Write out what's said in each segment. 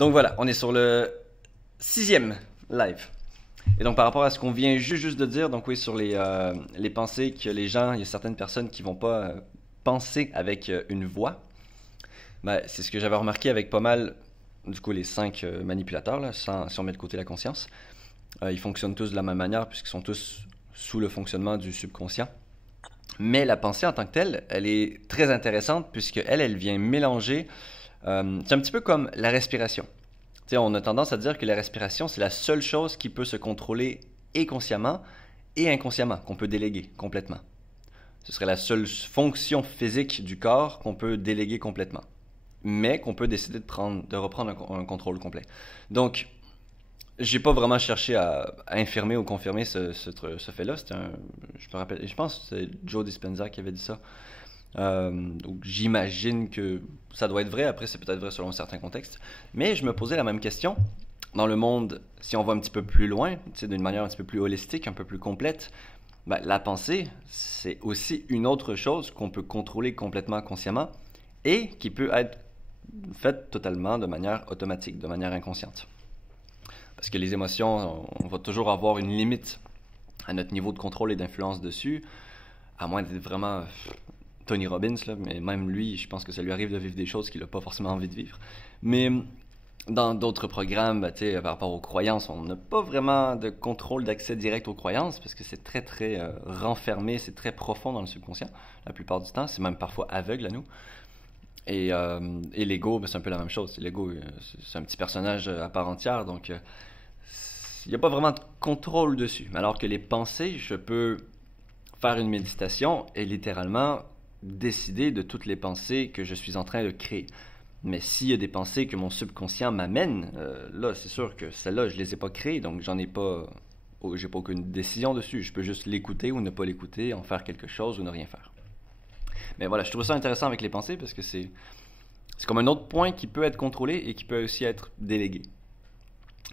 Donc voilà, on est sur le 6e live. Et donc par rapport à ce qu'on vient juste de dire, donc oui, sur les pensées que les gens, il y a certaines personnes qui vont pas penser avec une voix. Ben, c'est ce que j'avais remarqué avec pas mal, du coup, les 5 manipulateurs, là, si on met de côté la conscience. Ils fonctionnent tous de la même manière puisqu'ils sont tous sous le fonctionnement du subconscient. Mais la pensée en tant que telle, elle est très intéressante puisqu'elle vient mélanger. C'est un petit peu comme la respiration. Tu sais, on a tendance à dire que la respiration, c'est la seule chose qui peut se contrôler et consciemment et inconsciemment, qu'on peut déléguer complètement. Ce serait la seule fonction physique du corps qu'on peut déléguer complètement, mais qu'on peut décider de reprendre un contrôle complet. Donc, j'ai pas vraiment cherché à infirmer ou confirmer ce fait-là. Je pense que c'est Joe Dispenza qui avait dit ça. Donc j'imagine que ça doit être vrai. Après, c'est peut-être vrai selon certains contextes. Mais je me posais la même question. Dans le monde, si on va un petit peu plus loin, d'une manière un petit peu plus holistique, un peu plus complète, ben, la pensée, c'est aussi une autre chose qu'on peut contrôler complètement consciemment et qui peut être faite totalement de manière automatique, de manière inconsciente. Parce que les émotions, on va toujours avoir une limite à notre niveau de contrôle et d'influence dessus, à moins d'être vraiment Tony Robbins, là, mais même lui, je pense que ça lui arrive de vivre des choses qu'il n'a pas forcément envie de vivre. Mais dans d'autres programmes, ben, par rapport aux croyances, on n'a pas vraiment de contrôle d'accès direct aux croyances, parce que c'est très très renfermé, c'est très profond dans le subconscient, la plupart du temps, c'est même parfois aveugle à nous. Et l'ego, ben, c'est un peu la même chose. L'ego, c'est un petit personnage à part entière, donc il n'y a pas vraiment de contrôle dessus. Alors que les pensées, je peux faire une méditation et littéralement décider de toutes les pensées que je suis en train de créer. Mais s'il y a des pensées que mon subconscient m'amène, là, c'est sûr que celles-là, je les ai pas créées, donc j'ai pas aucune décision dessus. Je peux juste l'écouter ou ne pas l'écouter, en faire quelque chose ou ne rien faire. Mais voilà, je trouve ça intéressant avec les pensées parce que c'est comme un autre point qui peut être contrôlé et qui peut aussi être délégué.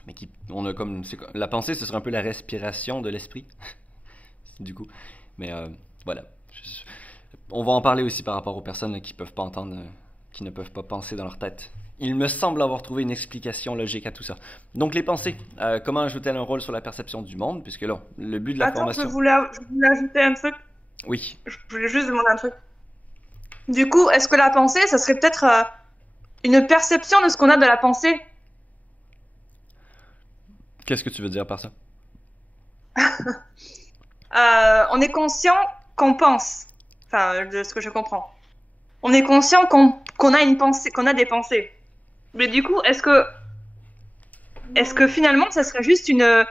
Mais la pensée, ce serait un peu la respiration de l'esprit, du coup. Mais voilà. On va en parler aussi par rapport aux personnes là, qui peuvent pas entendre, qui ne peuvent pas penser dans leur tête. Il me semble avoir trouvé une explication logique à tout ça. Donc les pensées, comment jouent-elles un rôle sur la perception du monde? Puisque là, le but de la Attends, formation... je voulais ajouter un truc. Oui. Je voulais juste demander un truc. Du coup, est-ce que la pensée, ça serait peut-être une perception de ce qu'on a de la pensée? Qu'est-ce que tu veux dire par ça? On est conscient qu'on pense. Enfin, de ce que je comprends. On est conscient qu'on a une pensée, qu'on a des pensées. Mais du coup, est-ce que finalement, ça serait juste une,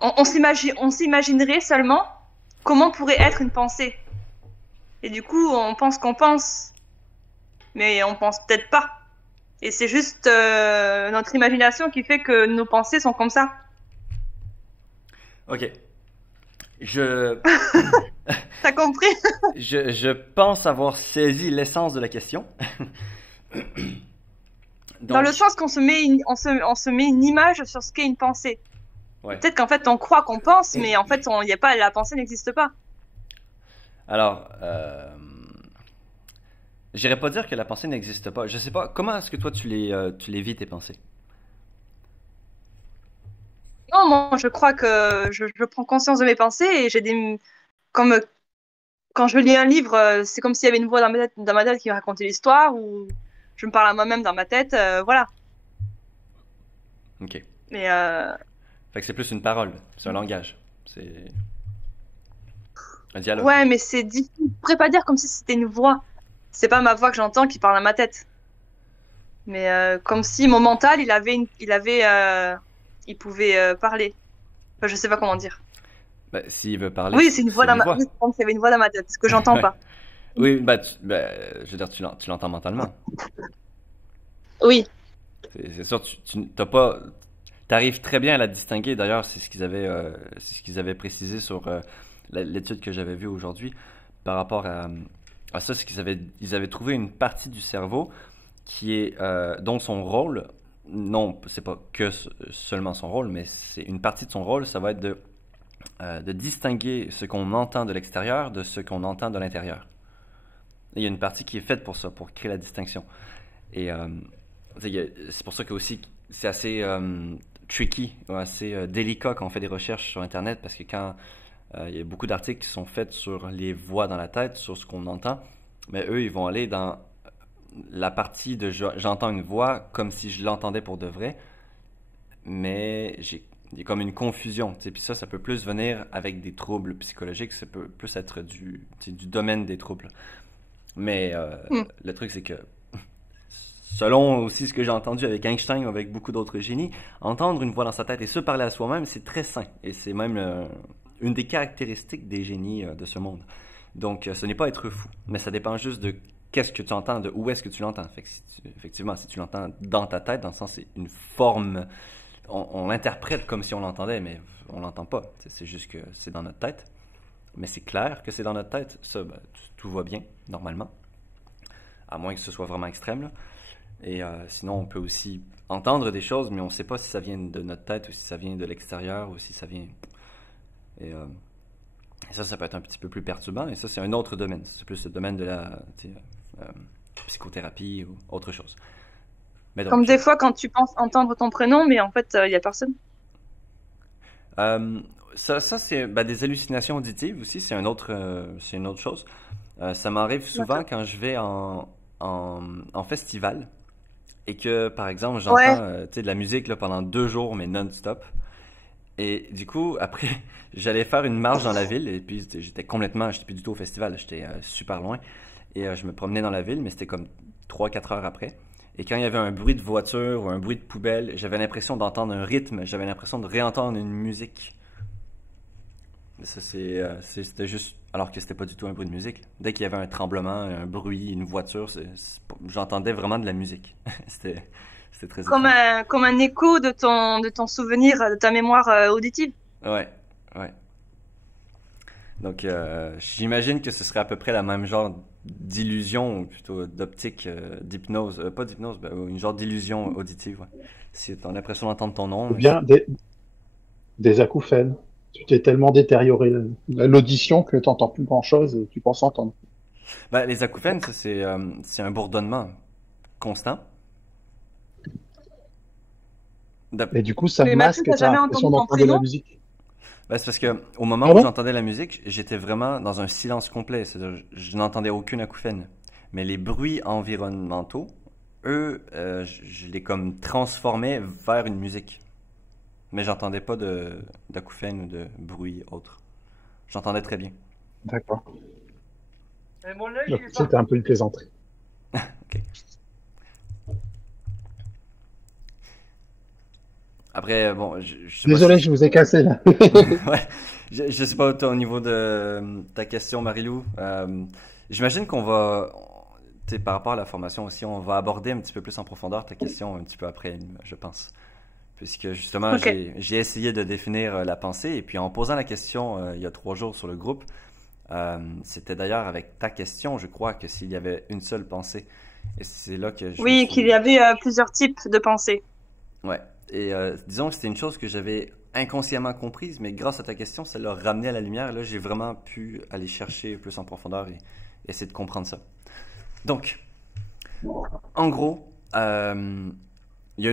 on s'imaginerait seulement comment pourrait être une pensée. Et du coup, on pense qu'on pense, mais on pense peut-être pas. Et c'est juste notre imagination qui fait que nos pensées sont comme ça. Ok. Je... T'as compris? je pense avoir saisi l'essence de la question. Dans le Donc, sens qu'on on se met une image sur ce qu'est une pensée. Et ouais. peut-être qu'en fait, on croit qu'on pense, mais en fait, y a pas, la pensée n'existe pas. Alors, j'irais pas dire que la pensée n'existe pas. Je sais pas, comment est-ce que toi tu les vis tes pensées? Non, moi, je crois que je prends conscience de mes pensées et j'ai des, comme quand je lis un livre, c'est comme s'il y avait une voix dans ma tête qui racontait l'histoire ou je me parle à moi-même dans ma tête, voilà. Ok. Mais Fait que c'est plus une parole, c'est un langage, c'est un dialogue. ouais, mais c'est difficile. Je pourrais pas dire comme si c'était une voix. C'est pas ma voix que j'entends qui parle à ma tête. Mais comme si mon mental, il pouvait parler. Enfin, je sais pas comment dire. Ben, s'il veut parler, Oui, c'est une voix c'est dans une ma, voix. oui, c'est comme s'il y avait une voix dans ma tête, ce que j'entends Ouais. pas. Oui, je veux dire, tu l'entends mentalement. Oui. C'est sûr, tu t'as pas, t'arrives très bien à la distinguer. D'ailleurs, c'est ce qu'ils avaient précisé sur l'étude que j'avais vue aujourd'hui par rapport à ça, c'est ils avaient trouvé une partie du cerveau qui est, dont son rôle, non, c'est pas que seulement son rôle, mais c'est une partie de son rôle, ça va être de distinguer ce qu'on entend de l'extérieur de ce qu'on entend de l'intérieur. Il y a une partie qui est faite pour ça, pour créer la distinction. Et C'est pour ça que aussi c'est assez tricky, ou assez délicat quand on fait des recherches sur Internet, parce que quand il y a beaucoup d'articles qui sont faits sur les voix dans la tête, sur ce qu'on entend, mais eux, ils vont aller dans la partie de j'entends une voix comme si je l'entendais pour de vrai, mais il y a comme une confusion. Puis ça peut plus venir avec des troubles psychologiques, ça peut plus être du domaine des troubles. Mais Hmm. le truc, c'est que selon aussi ce que j'ai entendu avec Einstein ou avec beaucoup d'autres génies, entendre une voix dans sa tête et se parler à soi-même, c'est très sain. Et c'est même une des caractéristiques des génies de ce monde. Donc, ce n'est pas être fou, mais ça dépend juste de qu'est-ce que tu entends, de où est-ce que tu l'entends. Fait que effectivement, si tu l'entends dans ta tête, dans le sens c'est une forme, on l'interprète comme si on l'entendait, mais on l'entend pas. C'est juste que c'est dans notre tête. Mais c'est clair que c'est dans notre tête. Ça, ben, tout va bien, normalement. À moins que ce soit vraiment extrême, là. Et sinon, on peut aussi entendre des choses, mais on ne sait pas si ça vient de notre tête ou si ça vient de l'extérieur ou si ça vient. Et, euh, et ça peut être un petit peu plus perturbant. Et ça, c'est un autre domaine. C'est plus le domaine de la euh, psychothérapie ou autre chose. Mais Comme donc, des fois quand tu penses entendre ton prénom, mais en fait, il y a personne. euh, ça c'est ben, des hallucinations auditives aussi. C'est une autre chose. Ça m'arrive souvent D'accord. quand je vais en festival et que, par exemple, Ouais. j'entends de la musique là, pendant 2 jours, mais non-stop. Et du coup, après, j'allais faire une marche dans la ville et puis j'étais plus du tout au festival, j'étais super loin. Et je me promenais dans la ville, mais c'était comme 3 4 heures après. Et quand il y avait un bruit de voiture ou un bruit de poubelle, j'avais l'impression d'entendre un rythme, j'avais l'impression de réentendre une musique. Mais ça, c'était juste, alors que c'était pas du tout un bruit de musique. Dès qu'il y avait un tremblement, un bruit, une voiture, j'entendais vraiment de la musique. C'était, c'était très étrange. Comme un écho de ton souvenir, de ta mémoire auditive. Ouais, ouais. Donc, j'imagine que ce serait à peu près la même genre d'illusion, ou plutôt d'optique, d'hypnose, pas d'hypnose, ben, une genre d'illusion auditive. Ouais. Si tu as l'impression d'entendre ton nom, Ou mais c'est... bien des acouphènes. Tu t'es tellement détérioré l'audition que tu n'entends plus grand-chose et tu penses entendre. Ben, les acouphènes, ça, c'est un bourdonnement constant. Et du coup, ça Mais Mathieu, masque t'as ta jamais impression entendu ton d'entendre de la prénom? musique. Ben, c'est parce que au moment Ah où bon? j'entendais la musique, j'étais vraiment dans un silence complet. C'est-à-dire, je n'entendais aucune acouphène. Mais les bruits environnementaux, eux, je les comme transformais vers une musique. Mais j'entendais pas d'acouphènes ou de bruit autre. J'entendais très bien. D'accord. Mais mon œil, Donc, il est c'était parti. un peu une plaisanterie. Ok. Après, bon, je sais pas Désolé, si... je vous ai cassé là. Ouais, je sais pas toi, au niveau de ta question, Marilou. J'imagine qu'on va, tu sais, par rapport à la formation aussi, on va aborder un petit peu plus en profondeur ta question un petit peu après, je pense. Puisque justement, Ok. j'ai essayé de définir la pensée, et puis en posant la question il y a 3 jours sur le groupe, c'était d'ailleurs avec ta question, je crois, que s'il y avait une seule pensée. Et c'est là que je me Oui, qu'il y suis... avait plusieurs types de pensées. Ouais. Et disons que c'était une chose que j'avais inconsciemment comprise, mais grâce à ta question, ça l'a ramené à la lumière. Et là, j'ai vraiment pu aller chercher plus en profondeur et essayer de comprendre ça. Donc, en gros, il y a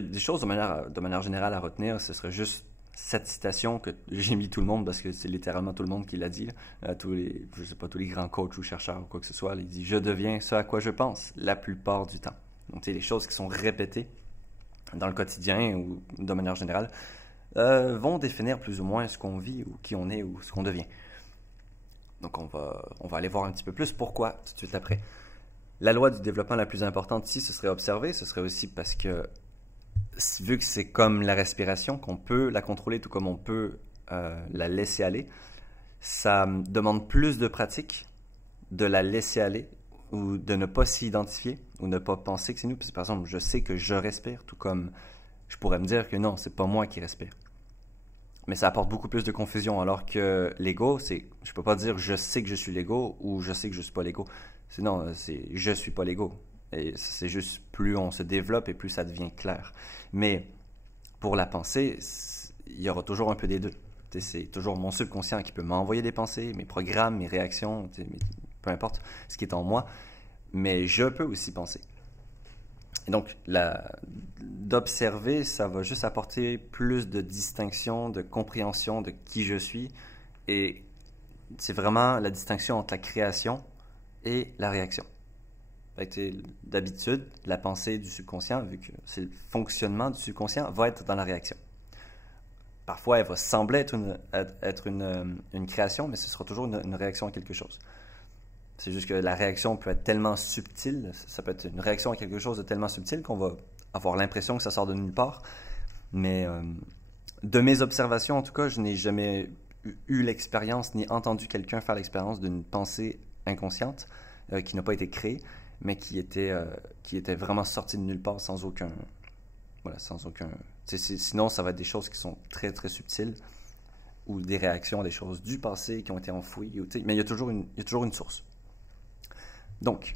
des choses de manière générale à retenir. Ce serait juste cette citation que j'ai mis tout le monde parce que c'est littéralement tout le monde qui l'a dit. Là. Je sais pas, tous les grands coachs ou chercheurs ou quoi que ce soit. Là, il dit: je deviens ce à quoi je pense la plupart du temps. Donc, c'est les choses qui sont répétées dans le quotidien ou de manière générale, vont définir plus ou moins ce qu'on vit ou qui on est ou ce qu'on devient. Donc on va aller voir un petit peu plus pourquoi tout de suite après. La loi du développement la plus importante ici, ce serait observer, ce serait aussi parce que vu que c'est comme la respiration, qu'on peut la contrôler tout comme on peut la laisser aller, ça demande plus de pratique de la laisser aller ou de ne pas s'y identifier ou ne pas penser que c'est nous. Puis, par exemple, je sais que je respire, tout comme je pourrais me dire que non, c'est pas moi qui respire. Mais ça apporte beaucoup plus de confusion, alors que l'ego, c'est, je peux pas dire je sais que je suis l'ego ou je sais que je suis pas l'ego. C'est non, c'est je suis pas l'ego. Et c'est juste plus on se développe et plus ça devient clair. Mais pour la pensée, il y aura toujours un peu des deux. C'est toujours mon subconscient qui peut m'envoyer des pensées, mes programmes, mes réactions, peu importe ce qui est en moi, mais je peux aussi penser. Et donc, d'observer, ça va juste apporter plus de distinction, de compréhension de qui je suis. Et c'est vraiment la distinction entre la création et la réaction. D'habitude, la pensée du subconscient, vu que c'est le fonctionnement du subconscient, va être dans la réaction. Parfois, elle va sembler être une création, mais ce sera toujours une réaction à quelque chose. C'est juste que la réaction peut être tellement subtile, ça peut être une réaction à quelque chose de tellement subtil qu'on va avoir l'impression que ça sort de nulle part. Mais de mes observations, en tout cas, je n'ai jamais eu l'expérience ni entendu quelqu'un faire l'expérience d'une pensée inconsciente qui n'a pas été créée, mais qui était vraiment sortie de nulle part sans aucun... Voilà, sans aucun... Sinon, ça va être des choses qui sont très, très subtiles ou des réactions à des choses du passé qui ont été enfouies. Mais il y a toujours une source. Donc,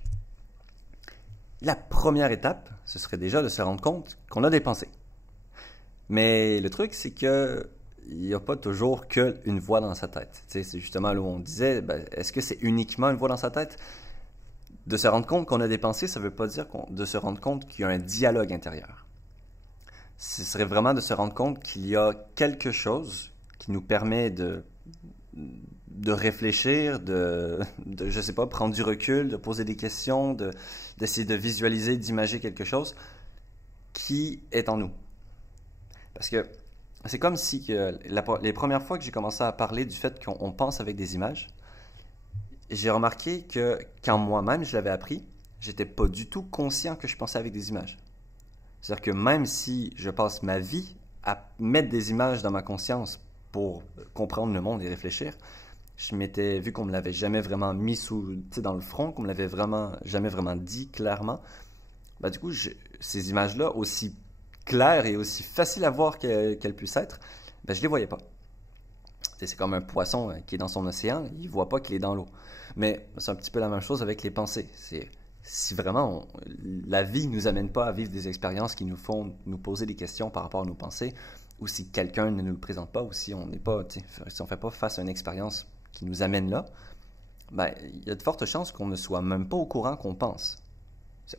la première étape, ce serait déjà de se rendre compte qu'on a des pensées. Mais le truc, c'est que il n'y a pas toujours qu'une voix dans sa tête. C'est justement là où on disait, est-ce que c'est uniquement une voix dans sa tête? De se rendre compte qu'on a des pensées, ça ne veut pas dire de se rendre compte qu'il y a un dialogue intérieur. Ce serait vraiment de se rendre compte qu'il y a quelque chose qui nous permet de réfléchir, je sais pas, prendre du recul, de poser des questions, d'essayer de visualiser, d'imager quelque chose qui est en nous. Parce que c'est comme si les premières fois que j'ai commencé à parler du fait qu'on pense avec des images, j'ai remarqué que quand moi-même je l'avais appris, j'étais pas du tout conscient que je pensais avec des images. C'est-à-dire que même si je passe ma vie à mettre des images dans ma conscience pour comprendre le monde et réfléchir, je m'étais vu qu'on me l'avait jamais vraiment mis dans le front, qu'on me l'avait jamais vraiment dit clairement. Du coup, ces images-là, aussi claires et aussi faciles à voir qu'elles puissent être, je les voyais pas. C'est comme un poisson qui est dans son océan, il voit pas qu'il est dans l'eau. Mais c'est un petit peu la même chose avec les pensées. Si vraiment la vie nous amène pas à vivre des expériences qui nous font nous poser des questions par rapport à nos pensées, ou si quelqu'un ne nous le présente pas, ou si on n'est pas, si on fait pas face à une expérience qui nous amène là, il y a de fortes chances qu'on ne soit même pas au courant qu'on pense.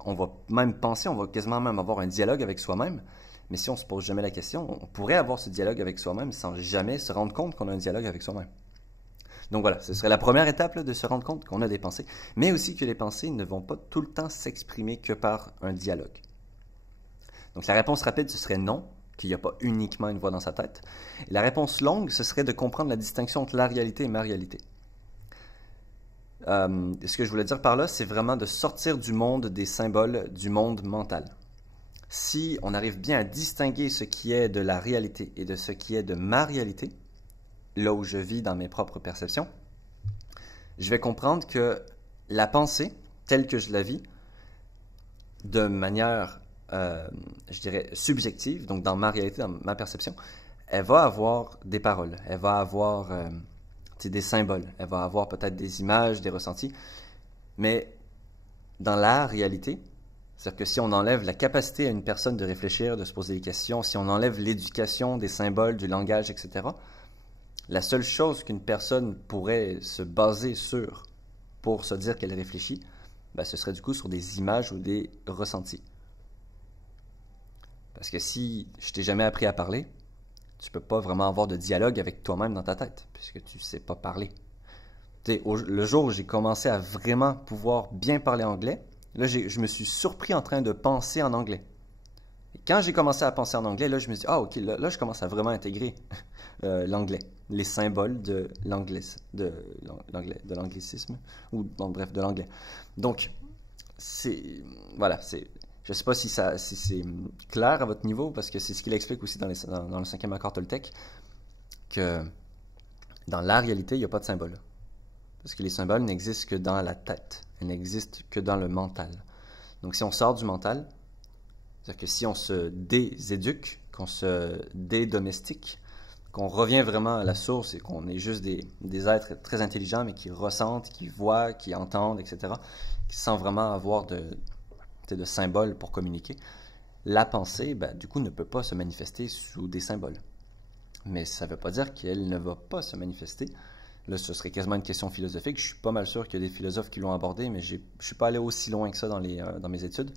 On va même penser, on va quasiment même avoir un dialogue avec soi-même, mais si on se pose jamais la question, on pourrait avoir ce dialogue avec soi-même sans jamais se rendre compte qu'on a un dialogue avec soi-même. Donc voilà, ce serait la première étape là, de se rendre compte qu'on a des pensées, mais aussi que les pensées ne vont pas tout le temps s'exprimer que par un dialogue. Donc la réponse rapide, ce serait non, qu'il n'y a pas uniquement une voix dans sa tête. Et la réponse longue, ce serait de comprendre la distinction entre la réalité et ma réalité. Ce que je voulais dire par là, c'est vraiment de sortir du monde des symboles, du monde mental. Si on arrive bien à distinguer ce qui est de la réalité et de ce qui est de ma réalité, là où je vis dans mes propres perceptions, je vais comprendre que la pensée, telle que je la vis, de manière, je dirais, subjective, donc dans ma réalité, dans ma perception, elle va avoir des paroles, elle va avoir des symboles, elle va avoir peut-être des images, des ressentis, mais dans la réalité, c'est-à-dire que si on enlève la capacité à une personne de réfléchir, de se poser des questions, si on enlève l'éducation, des symboles, du langage, etc., la seule chose qu'une personne pourrait se baser sur pour se dire qu'elle réfléchit, ce serait du coup sur des images ou des ressentis. Parce que si je t'ai jamais appris à parler, tu peux pas vraiment avoir de dialogue avec toi-même dans ta tête, puisque tu sais pas parler. Le jour où j'ai commencé à vraiment pouvoir bien parler anglais, là, je me suis surpris en train de penser en anglais. Et quand j'ai commencé à penser en anglais, là, je me suis dit, ok, là, je commence à vraiment intégrer l'anglais, les symboles de l'anglicisme, ou bon, bref, de l'anglais. Donc, voilà, je sais pas si c'est clair à votre niveau, parce que c'est ce qu'il explique aussi dans le 5e accord Toltec, que dans la réalité, il n'y a pas de symbole. Parce que les symboles n'existent que dans la tête, ils n'existent que dans le mental. Donc, si on sort du mental, c'est-à-dire que si on se déséduque, qu'on se dédomestique, qu'on revient vraiment à la source et qu'on est juste des êtres très intelligents, mais qui ressentent, qui voient, qui entendent, etc., qui sans vraiment avoir de symboles pour communiquer, la pensée, du coup, ne peut pas se manifester sous des symboles. Mais ça ne veut pas dire qu'elle ne va pas se manifester. Là, ce serait quasiment une question philosophique. Je suis pas mal sûr qu'il y a des philosophes qui l'ont abordé, mais je ne suis pas allé aussi loin que ça dans mes études.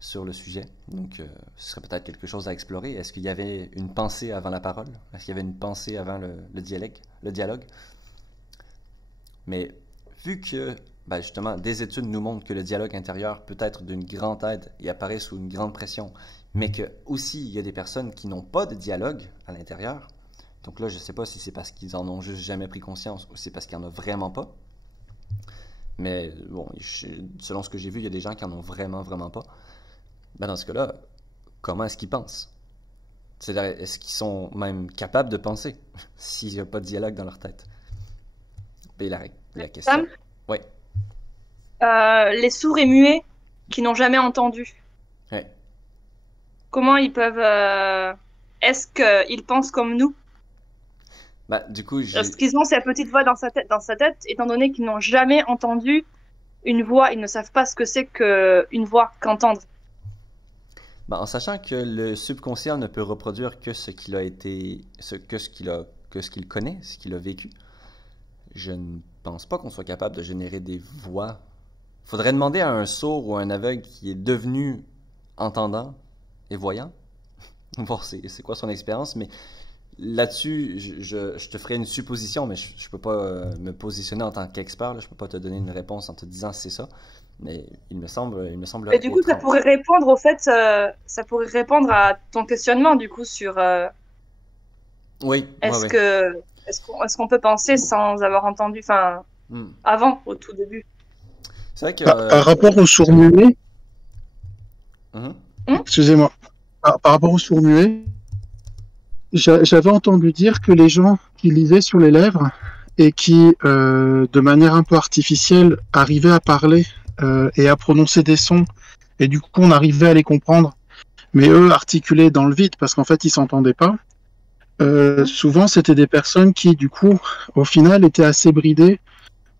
sur le sujet. Donc, ce serait peut-être quelque chose à explorer. Est-ce qu'il y avait une pensée avant la parole? Est-ce qu'il y avait une pensée avant le dialogue? Mais vu que, ben justement, des études nous montrent que le dialogue intérieur peut être d'une grande aide et apparaît sous une grande pression, mais que aussi il y a des personnes qui n'ont pas de dialogue à l'intérieur. Donc là, je ne sais pas si c'est parce qu'ils en ont juste jamais pris conscience ou c'est parce qu'il n'y en a vraiment pas. Mais bon, selon ce que j'ai vu, il y a des gens qui en ont vraiment, vraiment pas. Ben dans ce cas-là, comment est-ce qu'ils pensent? C'est-à-dire, est-ce qu'ils sont même capables de penser s'il n'y a pas de dialogue dans leur tête? Et la question. Sam, Oui. les sourds et muets qui n'ont jamais entendu, Ouais. comment ils peuvent... Est-ce qu'ils pensent comme nous? Ben, du coup, Est-ce qu'ils ont cette petite voix dans sa tête, étant donné qu'ils n'ont jamais entendu une voix, ils ne savent pas ce que c'est qu'une voix, qu'entendre. ben, en sachant que le subconscient ne peut reproduire que ce qu'il a été, que ce qu'il connaît, ce qu'il a vécu, je ne pense pas qu'on soit capable de générer des voix. Faudrait demander à un sourd ou à un aveugle qui est devenu entendant et voyant, voir c'est quoi son expérience, mais là-dessus, je te ferai une supposition, mais je peux pas me positionner en tant qu'expert, là. Je peux pas te donner une réponse en te disant c'est ça, mais il me semble Et du coup, ça étrange. pourrait répondre au fait, ça pourrait répondre à ton questionnement, du coup, sur Oui, est-ce ouais. est-ce qu'on peut penser sans avoir entendu, enfin, Hmm. avant, au tout début. C'est vrai que... Par rapport aux sourds-muets, mhm. excusez-moi, par rapport aux sourds-muets, j'avais entendu dire que les gens qui lisaient sur les lèvres et qui, de manière un peu artificielle, arrivaient à parler et à prononcer des sons, et du coup on arrivait à les comprendre, mais eux articulaient dans le vide parce qu'en fait ils s'entendaient pas. Souvent c'était des personnes qui, du coup, au final, étaient assez bridées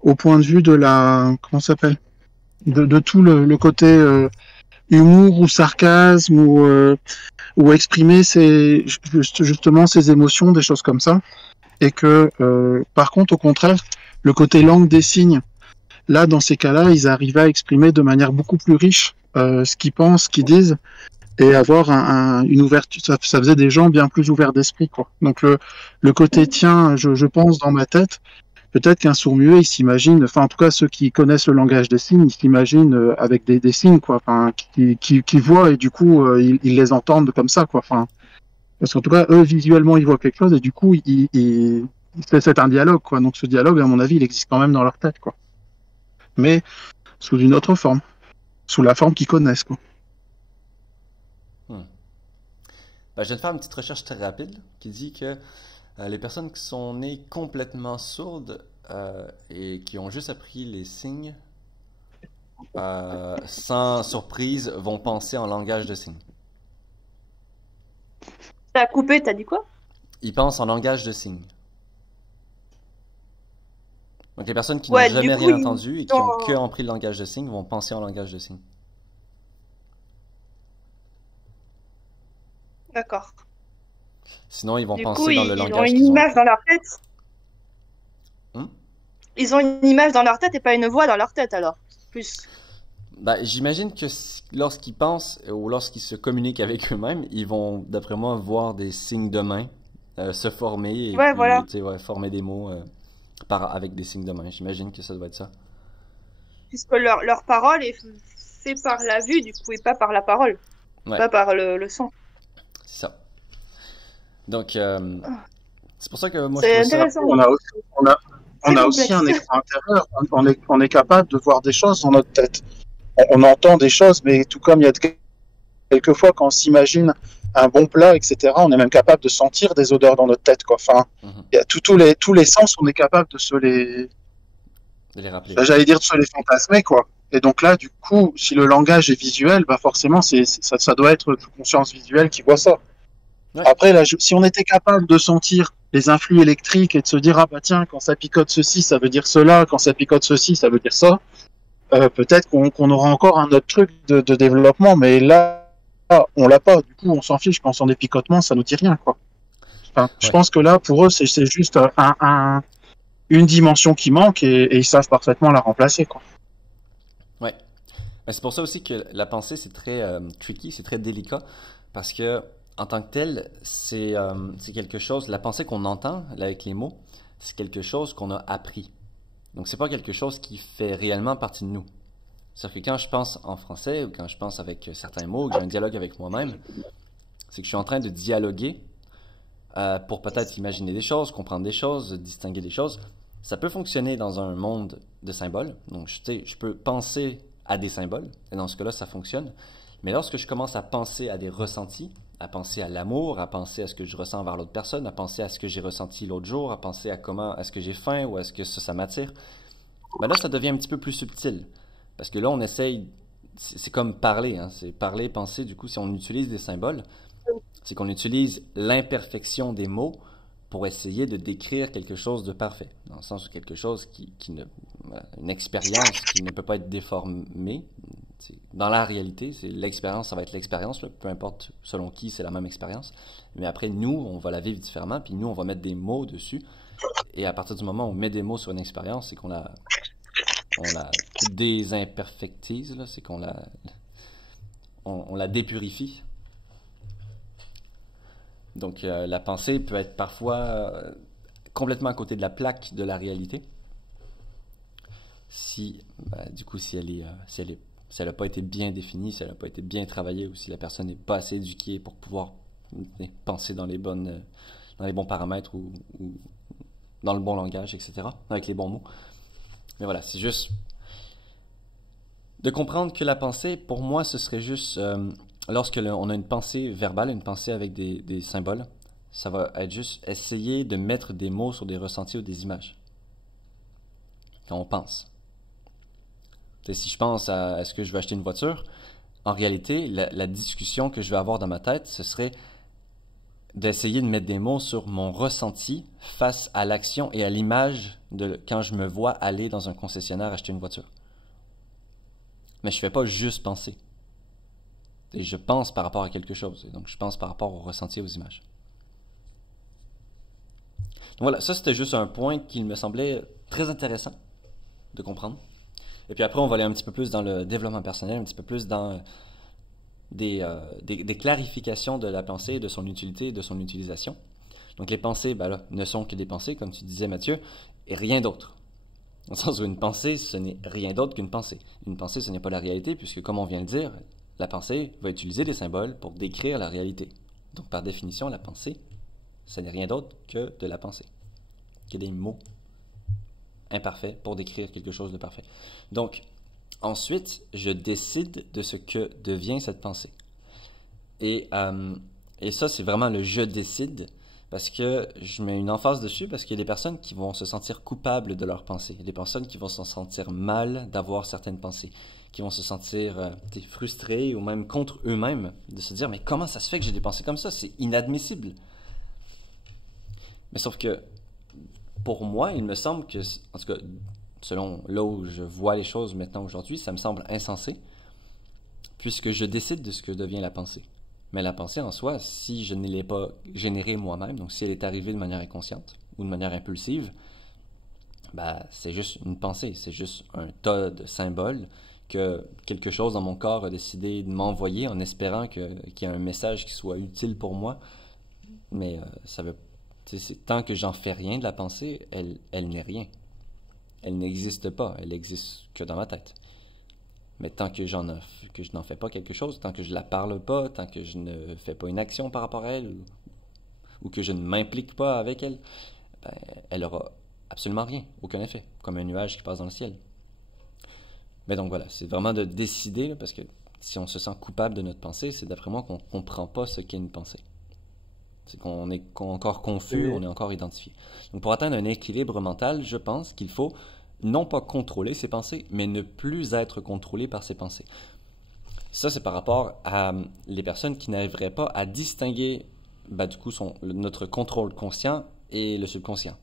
au point de vue de la, comment ça s'appelle, de tout le côté humour ou sarcasme ou exprimer justement ses émotions, des choses comme ça. Et que, par contre, au contraire, le côté langue des signes, là, dans ces cas-là, ils arrivaient à exprimer de manière beaucoup plus riche ce qu'ils pensent, ce qu'ils disent, et avoir une ouverture. Ça faisait des gens bien plus ouverts d'esprit, quoi. Donc, le côté tien, je pense dans ma tête, peut-être qu'un sourd-muet, il s'imagine, enfin, en tout cas, ceux qui connaissent le langage des signes, ils s'imaginent avec des signes, quoi, enfin, qui voient, et du coup, ils les entendent comme ça, quoi, enfin. Parce qu'en tout cas, eux, visuellement, ils voient quelque chose, et du coup, c'est un dialogue, quoi. Donc, ce dialogue, à mon avis, il existe quand même dans leur tête, quoi. Mais sous une autre forme. Sous la forme qu'ils connaissent, quoi. Hmm. Ben, je viens de faire une petite recherche très rapide qui dit que les personnes qui sont nées complètement sourdes et qui ont juste appris les signes, sans surprise, vont penser en langage de signes. T'as coupé, t'as dit quoi? Ils pensent en langage de signes. Donc les personnes qui n'ont Ouais, jamais du coup, rien ils entendu et qui ont que ont... appris le langage de signes vont penser en langage de signes. D'accord. Sinon, ils vont Du coup, penser dans le ils ont langage une qu'ils ont image appris. dans leur tête. Hmm? Ils ont une image dans leur tête et pas une voix dans leur tête, alors. Plus. Ben, j'imagine que lorsqu'ils pensent ou lorsqu'ils se communiquent avec eux-mêmes, ils vont, d'après moi, voir des signes de main se former et Ouais, puis voilà. tu sais, ouais, former des mots avec des signes de main. J'imagine que ça doit être ça. Puisque leur parole est faite par la vue, du coup, et pas par la parole. Ouais, Pas par le son. c'est ça. Donc, c'est pour ça que moi je C'est trouve ça. intéressant. On a aussi, on a, Très on a aussi un complexe. écran intérieur. On est capable de voir des choses dans notre tête. On entend des choses, mais tout comme il y a quelquefois quand on s'imagine un bon plat, etc., on est même capable de sentir des odeurs dans notre tête, quoi. Enfin, Mhm. il y a tous les sens, on est capable de se les, De les rappeler. j'allais dire de se les fantasmer, quoi. Et donc là, du coup, si le langage est visuel, bah forcément, ça doit être notre conscience visuelle qui voit ça. Ouais, Après, là, si on était capable de sentir les influx électriques et de se dire, ah bah tiens, quand ça picote ceci, ça veut dire cela, quand ça picote ceci, ça veut dire ça, peut-être qu'on aura encore un autre truc de développement, mais là, on l'a pas. Du coup, on s'en fiche. Quand on sent des picotements, ça nous dit rien, quoi. Enfin, je ouais, pense que là, pour eux, c'est juste une dimension qui manque et ils savent parfaitement la remplacer, quoi. ouais. Mais c'est pour ça aussi que la pensée, c'est très tricky, c'est très délicat, parce que en tant que tel, c'est quelque chose, la pensée qu'on entend là, avec les mots, c'est quelque chose qu'on a appris. Donc c'est pas quelque chose qui fait réellement partie de nous. C'est-à-dire que quand je pense en français, ou quand je pense avec certains mots, ou que j'ai un dialogue avec moi-même, c'est que je suis en train de dialoguer pour peut-être imaginer des choses, comprendre des choses, distinguer des choses. Ça peut fonctionner dans un monde de symboles. Donc, je peux penser à des symboles, et dans ce cas-là, ça fonctionne. Mais lorsque je commence à penser à des ressentis, à penser à l'amour, à penser à ce que je ressens envers l'autre personne, à penser à ce que j'ai ressenti l'autre jour, à penser à comment est-ce que j'ai faim ou est-ce que ça m'attire, ben là, ça devient un petit peu plus subtil. Parce que là, on essaye, c'est comme parler, hein, c'est parler, penser. Du coup, si on utilise des symboles, c'est qu'on utilise l'imperfection des mots pour essayer de décrire quelque chose de parfait. Dans le sens où quelque chose qui ne, voilà, une expérience qui ne peut pas être déformée. Dans la réalité, c'est l'expérience, ça va être l'expérience, peu importe selon qui, c'est la même expérience. Mais après, nous, on va la vivre différemment, puis nous, on va mettre des mots dessus. Et à partir du moment où on met des mots sur une expérience, c'est qu'on la désimperfectise, c'est qu'on on la dépurifie. Donc la pensée peut être parfois complètement à côté de la plaque de la réalité. Si, du coup, si elle n'a pas été bien définie, si elle n'a pas été bien travaillée, ou si la personne n'est pas assez éduquée pour pouvoir penser dans les bons paramètres ou dans le bon langage, etc., avec les bons mots. Mais voilà, c'est juste de comprendre que la pensée, pour moi, ce serait juste, lorsque on a une pensée verbale, une pensée avec des symboles, ça va être juste essayer de mettre des mots sur des ressentis ou des images. Quand on pense. Si je pense à est-ce que je vais acheter une voiture, en réalité, la discussion que je vais avoir dans ma tête, ce serait d'essayer de mettre des mots sur mon ressenti face à l'action et à l'image de quand je me vois aller dans un concessionnaire acheter une voiture. Mais je ne fais pas juste penser. Et je pense par rapport à quelque chose. Et donc, je pense par rapport au ressenti, aux images. Donc voilà, ça c'était juste un point qui me semblait très intéressant de comprendre. Et puis après, on va aller un petit peu plus dans le développement personnel, un petit peu plus dans des clarifications de la pensée, de son utilité, de son utilisation. Donc les pensées, ben là, ne sont que des pensées, comme tu disais Mathieu, et rien d'autre. Dans le sens où une pensée, ce n'est rien d'autre qu'une pensée. Une pensée, ce n'est pas la réalité, puisque comme on vient de dire, la pensée va utiliser des symboles pour décrire la réalité. Donc par définition, la pensée, ce n'est rien d'autre que de la pensée, que des mots imparfaits pour décrire quelque chose de parfait. Donc, ensuite, je décide de ce que devient cette pensée. Et ça, c'est vraiment le « je décide », parce que je mets une emphase dessus, parce qu'il y a des personnes qui vont se sentir coupables de leurs pensées. Il y a des personnes qui vont se sentir mal d'avoir certaines pensées, qui vont se sentir frustrées ou même contre eux-mêmes, de se dire « mais comment ça se fait que j'ai des pensées comme ça? C'est inadmissible ». Mais sauf que, pour moi, il me semble que, en tout cas, selon là où je vois les choses maintenant aujourd'hui, ça me semble insensé, puisque je décide de ce que devient la pensée. Mais la pensée en soi, si je ne l'ai pas générée moi-même, donc si elle est arrivée de manière inconsciente ou de manière impulsive, ben, c'est juste une pensée, c'est juste un tas de symboles que quelque chose dans mon corps a décidé de m'envoyer en espérant qu'il y ait un message qui soit utile pour moi. Mais ça veut, tant que j'en fais rien de la pensée, elle n'est rien. Elle n'existe pas, elle existe que dans ma tête. Mais tant que je n'en fais pas quelque chose, tant que je la parle pas, tant que je ne fais pas une action par rapport à elle, ou que je ne m'implique pas avec elle, ben, elle aura absolument rien, aucun effet, comme un nuage qui passe dans le ciel. Mais donc voilà, c'est vraiment de décider, parce que si on se sent coupable de notre pensée, c'est d'après moi qu'on ne comprend pas ce qu'est une pensée. C'est qu'on est encore confus, on est encore identifié. Donc pour atteindre un équilibre mental, je pense qu'il faut non pas contrôler ses pensées, mais ne plus être contrôlé par ses pensées. Ça, c'est par rapport à les personnes qui n'arriveraient pas à distinguer du coup notre contrôle conscient et le subconscient.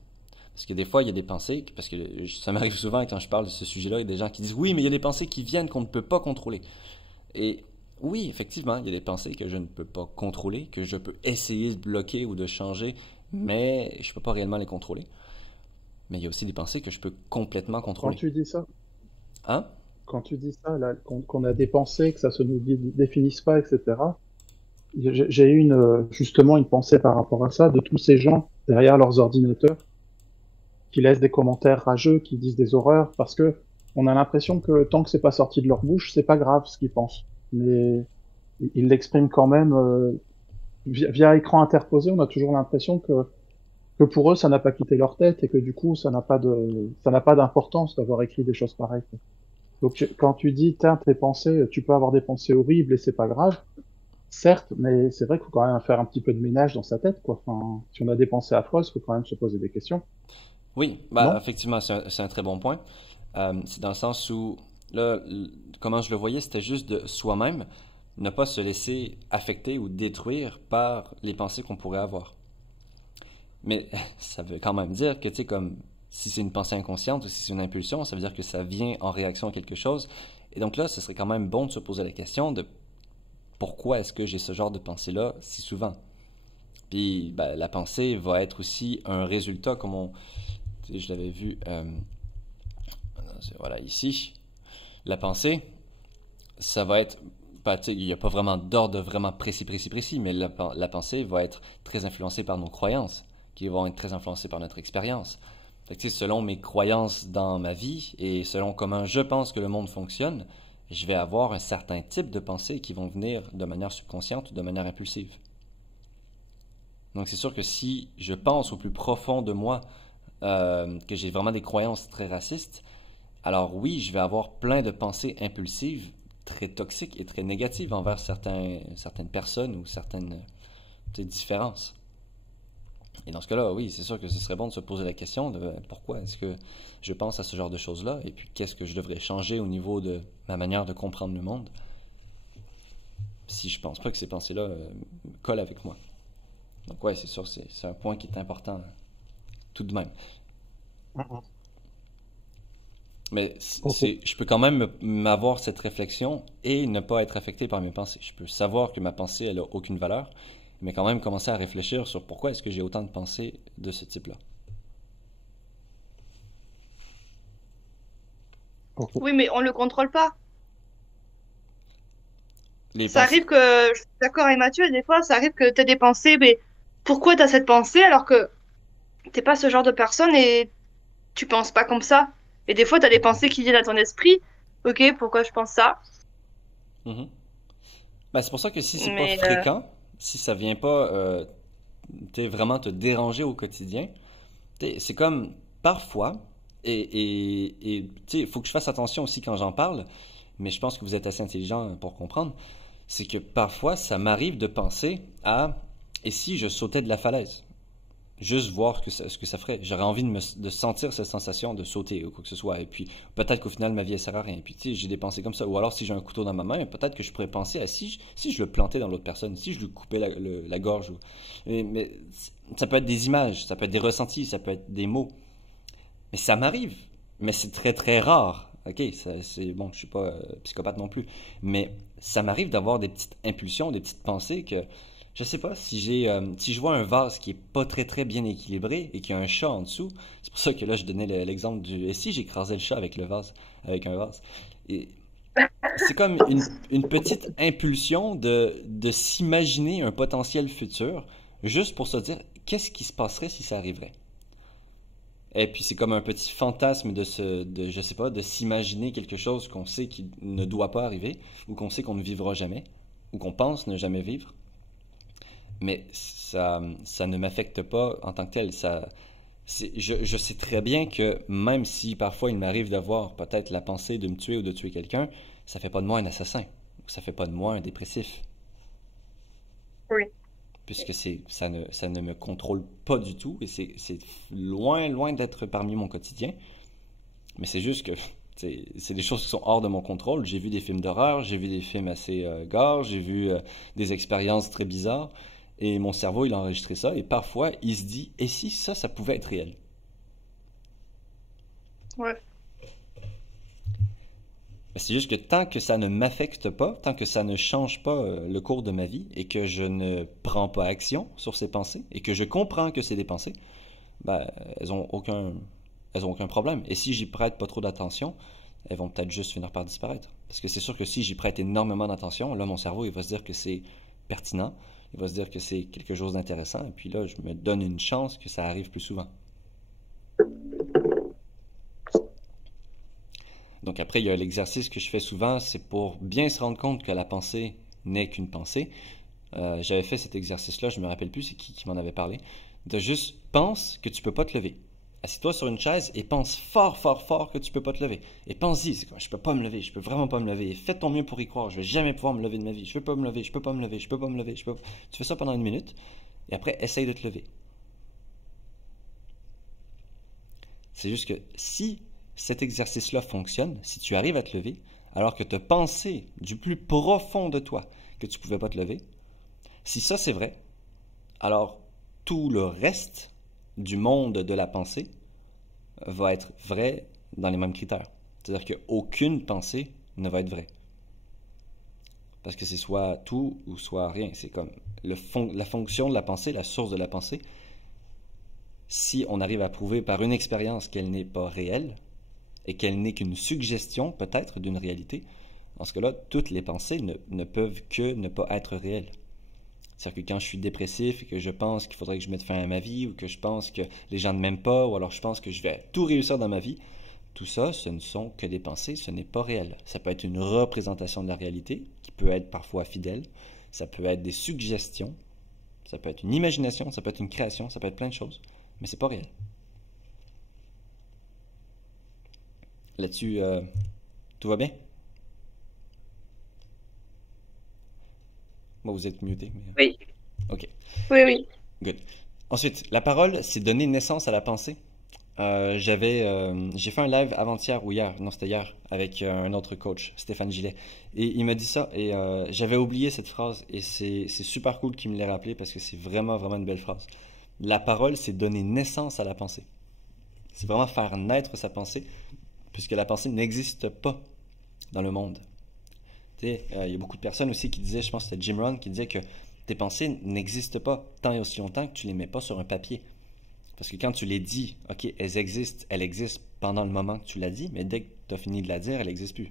Parce que des fois, il y a des pensées, parce que ça m'arrive souvent quand je parle de ce sujet-là, il y a des gens qui disent « Oui, mais il y a des pensées qui viennent qu'on ne peut pas contrôler. » Et oui, effectivement, il y a des pensées que je ne peux pas contrôler, que je peux essayer de bloquer ou de changer, mais je ne peux pas réellement les contrôler. Mais il y a aussi des pensées que je peux complètement contrôler. Quand tu dis ça, Hein? quand tu dis ça, là, qu'on a des pensées, que ça se nous définisse pas, etc. J'ai eu justement une pensée par rapport à ça, de tous ces gens derrière leurs ordinateurs qui laissent des commentaires rageux, qui disent des horreurs, parce que on a l'impression que tant que c'est pas sorti de leur bouche, c'est pas grave ce qu'ils pensent. Mais ils l'expriment quand même via écran interposé. On a toujours l'impression que pour eux, ça n'a pas quitté leur tête et que du coup, ça n'a pas d'importance d'avoir écrit des choses pareilles. Donc quand tu dis, tiens, tes pensées, tu peux avoir des pensées horribles et c'est pas grave. Certes, mais c'est vrai qu'il faut quand même faire un petit peu de ménage dans sa tête, quoi. Enfin, si on a des pensées affreuses, il faut quand même se poser des questions, Oui, bah non? effectivement, c'est un très bon point. C'est dans le sens où, là, comment je le voyais, c'était juste de soi-même, ne pas se laisser affecter ou détruire par les pensées qu'on pourrait avoir. Mais ça veut quand même dire que, tu sais, comme si c'est une pensée inconsciente ou si c'est une impulsion, ça veut dire que ça vient en réaction à quelque chose. Et donc là, ce serait quand même bon de se poser la question de pourquoi est-ce que j'ai ce genre de pensée-là si souvent. Puis ben, la pensée va être aussi un résultat, comme on, tu sais, je l'avais vu, voilà, ici. La pensée, ça va être, pas, tu sais, il n'y a pas vraiment d'ordre vraiment précis, mais la pensée va être très influencée par nos croyances, qui vont être très influencées par notre expérience. Fait que, tu sais, selon mes croyances dans ma vie et selon comment je pense que le monde fonctionne, je vais avoir un certain type de pensées qui vont venir de manière subconsciente ou de manière impulsive. Donc c'est sûr que si je pense au plus profond de moi que j'ai vraiment des croyances très racistes, alors oui, je vais avoir plein de pensées impulsives, très toxiques et très négatives envers certaines personnes ou certaines différences. Et dans ce cas-là, oui, c'est sûr que ce serait bon de se poser la question de pourquoi est-ce que je pense à ce genre de choses-là et puis qu'est-ce que je devrais changer au niveau de ma manière de comprendre le monde si je pense pas que ces pensées-là collent avec moi. Donc ouais, c'est sûr, c'est un point qui est important tout de même. Mhm. Mais Ok. je peux quand même m'avoir cette réflexion et ne pas être affecté par mes pensées. Je peux savoir que ma pensée, elle a aucune valeur, mais quand même commencer à réfléchir sur pourquoi est-ce que j'ai autant de pensées de ce type-là. Ok. Oui, mais on le contrôle pas. Les Ça pensées... arrive que, je suis d'accord avec Mathieu, des fois, ça arrive que tu aies des pensées, mais pourquoi tu as cette pensée alors que t'es pas ce genre de personne et tu penses pas comme ça? Et des fois, tu as des pensées qui viennent à ton esprit. Ok, pourquoi je pense ça? Mhm. Ben, c'est pour ça que si c'est pas Mais fréquent, si ça vient pas vraiment te déranger au quotidien, c'est comme parfois, et il faut que je fasse attention aussi quand j'en parle, mais je pense que vous êtes assez intelligent pour comprendre, c'est que parfois ça m'arrive de penser à et si je sautais de la falaise? Juste voir ce que ça ferait. J'aurais envie de sentir cette sensation de sauter ou quoi que ce soit. Et puis peut-être qu'au final ma vie elle sert à rien. Et puis tu sais, j'ai des pensées comme ça. Ou alors si j'ai un couteau dans ma main, peut-être que je pourrais penser à si je le plantais dans l'autre personne, si je lui coupais la gorge. Mais ça peut être des images, ça peut être des ressentis, ça peut être des mots. Mais ça m'arrive. Mais c'est très très rare. Ok, c'est bon, je suis pas psychopathe non plus. Mais ça m'arrive d'avoir des petites impulsions, des petites pensées que je sais pas si je vois un vase qui est pas très très bien équilibré et qu'il y a un chat en dessous. C'est pour ça que là je donnais l'exemple du et si j'écrasais le chat avec le vase, avec un vase. Et c'est comme une petite impulsion de s'imaginer un potentiel futur juste pour se dire qu'est-ce qui se passerait si ça arriverait. Et puis c'est comme un petit fantasme je sais pas, de s'imaginer quelque chose qu'on sait qui ne doit pas arriver, ou qu'on sait qu'on ne vivra jamais, ou qu'on pense ne jamais vivre. Mais ça ne m'affecte pas en tant que tel. Je sais très bien que même si parfois il m'arrive d'avoir peut-être la pensée de me tuer ou de tuer quelqu'un, ça fait pas de moi un assassin, ça fait pas de moi un dépressif, oui. puisque ça ne me contrôle pas du tout et c'est loin, loin d'être parmi mon quotidien. Mais c'est juste que c'est des choses qui sont hors de mon contrôle. J'ai vu des films d'horreur, j'ai vu des films assez gore, j'ai vu des expériences très bizarres. Et mon cerveau, il a enregistré ça. Et parfois, il se dit, et si ça pouvait être réel? Ouais. C'est juste que tant que ça ne m'affecte pas, tant que ça ne change pas le cours de ma vie, et que je ne prends pas action sur ces pensées, et que je comprends que c'est des pensées, ben, elles ont aucun problème. Et si j'y prête pas trop d'attention, elles vont peut-être juste finir par disparaître. Parce que c'est sûr que si j'y prête énormément d'attention, là, mon cerveau, il va se dire que c'est pertinent, il va se dire que c'est quelque chose d'intéressant, et puis là, je me donne une chance que ça arrive plus souvent. Donc après, il y a l'exercice que je fais souvent, c'est pour bien se rendre compte que la pensée n'est qu'une pensée. J'avais fait cet exercice-là, je me rappelle plus c'est qui m'en avait parlé, de juste pense que tu peux pas te lever. Assieds-toi sur une chaise et pense fort, fort, fort que tu peux pas te lever. Et pense-y, c'est quoi, je peux pas me lever, je peux vraiment pas me lever. Et fais ton mieux pour y croire, je vais jamais pouvoir me lever de ma vie, je peux pas me lever, je peux pas me lever, je peux pas me lever, je peux... Tu fais ça pendant 1 minute, et après, essaye de te lever. C'est juste que si cet exercice-là fonctionne, si tu arrives à te lever, alors que tu as pensé du plus profond de toi que tu pouvais pas te lever, si ça c'est vrai, alors tout le reste du monde de la pensée va être vrai dans les mêmes critères. C'est-à-dire qu'aucune pensée ne va être vraie. Parce que c'est soit tout ou soit rien. C'est comme la fonction de la pensée, la source de la pensée. Si on arrive à prouver par une expérience qu'elle n'est pas réelle et qu'elle n'est qu'une suggestion peut-être d'une réalité, dans ce cas-là, toutes les pensées ne peuvent que ne pas être réelles. C'est-à-dire que quand je suis dépressif et que je pense qu'il faudrait que je mette fin à ma vie, ou que je pense que les gens ne m'aiment pas, ou alors je pense que je vais tout réussir dans ma vie, tout ça, ce ne sont que des pensées, ce n'est pas réel. Ça peut être une représentation de la réalité, qui peut être parfois fidèle, ça peut être des suggestions, ça peut être une imagination, ça peut être une création, ça peut être plein de choses, mais c'est pas réel. Là-dessus, tout va bien? Bon, vous êtes muté. Mais... Oui. Ok. Oui. Good. Ensuite, la parole, c'est donner naissance à la pensée. J'ai fait un live avant-hier ou hier, non c'était hier, avec un autre coach, Stéphane Gillet. Et il m'a dit ça, et j'avais oublié cette phrase, et c'est super cool qu'il me l'ait rappelé parce que c'est vraiment, vraiment une belle phrase. La parole, c'est donner naissance à la pensée. C'est vraiment faire naître sa pensée, puisque la pensée n'existe pas dans le monde. Il y a beaucoup de personnes aussi qui disaient, je pense que c'était Jim Rohn qui disait que tes pensées n'existent pas tant et aussi longtemps que tu les mets pas sur un papier. Parce que quand tu les dis, ok, elles existent pendant le moment que tu l'as dit, mais dès que tu as fini de la dire, elles n'existent plus.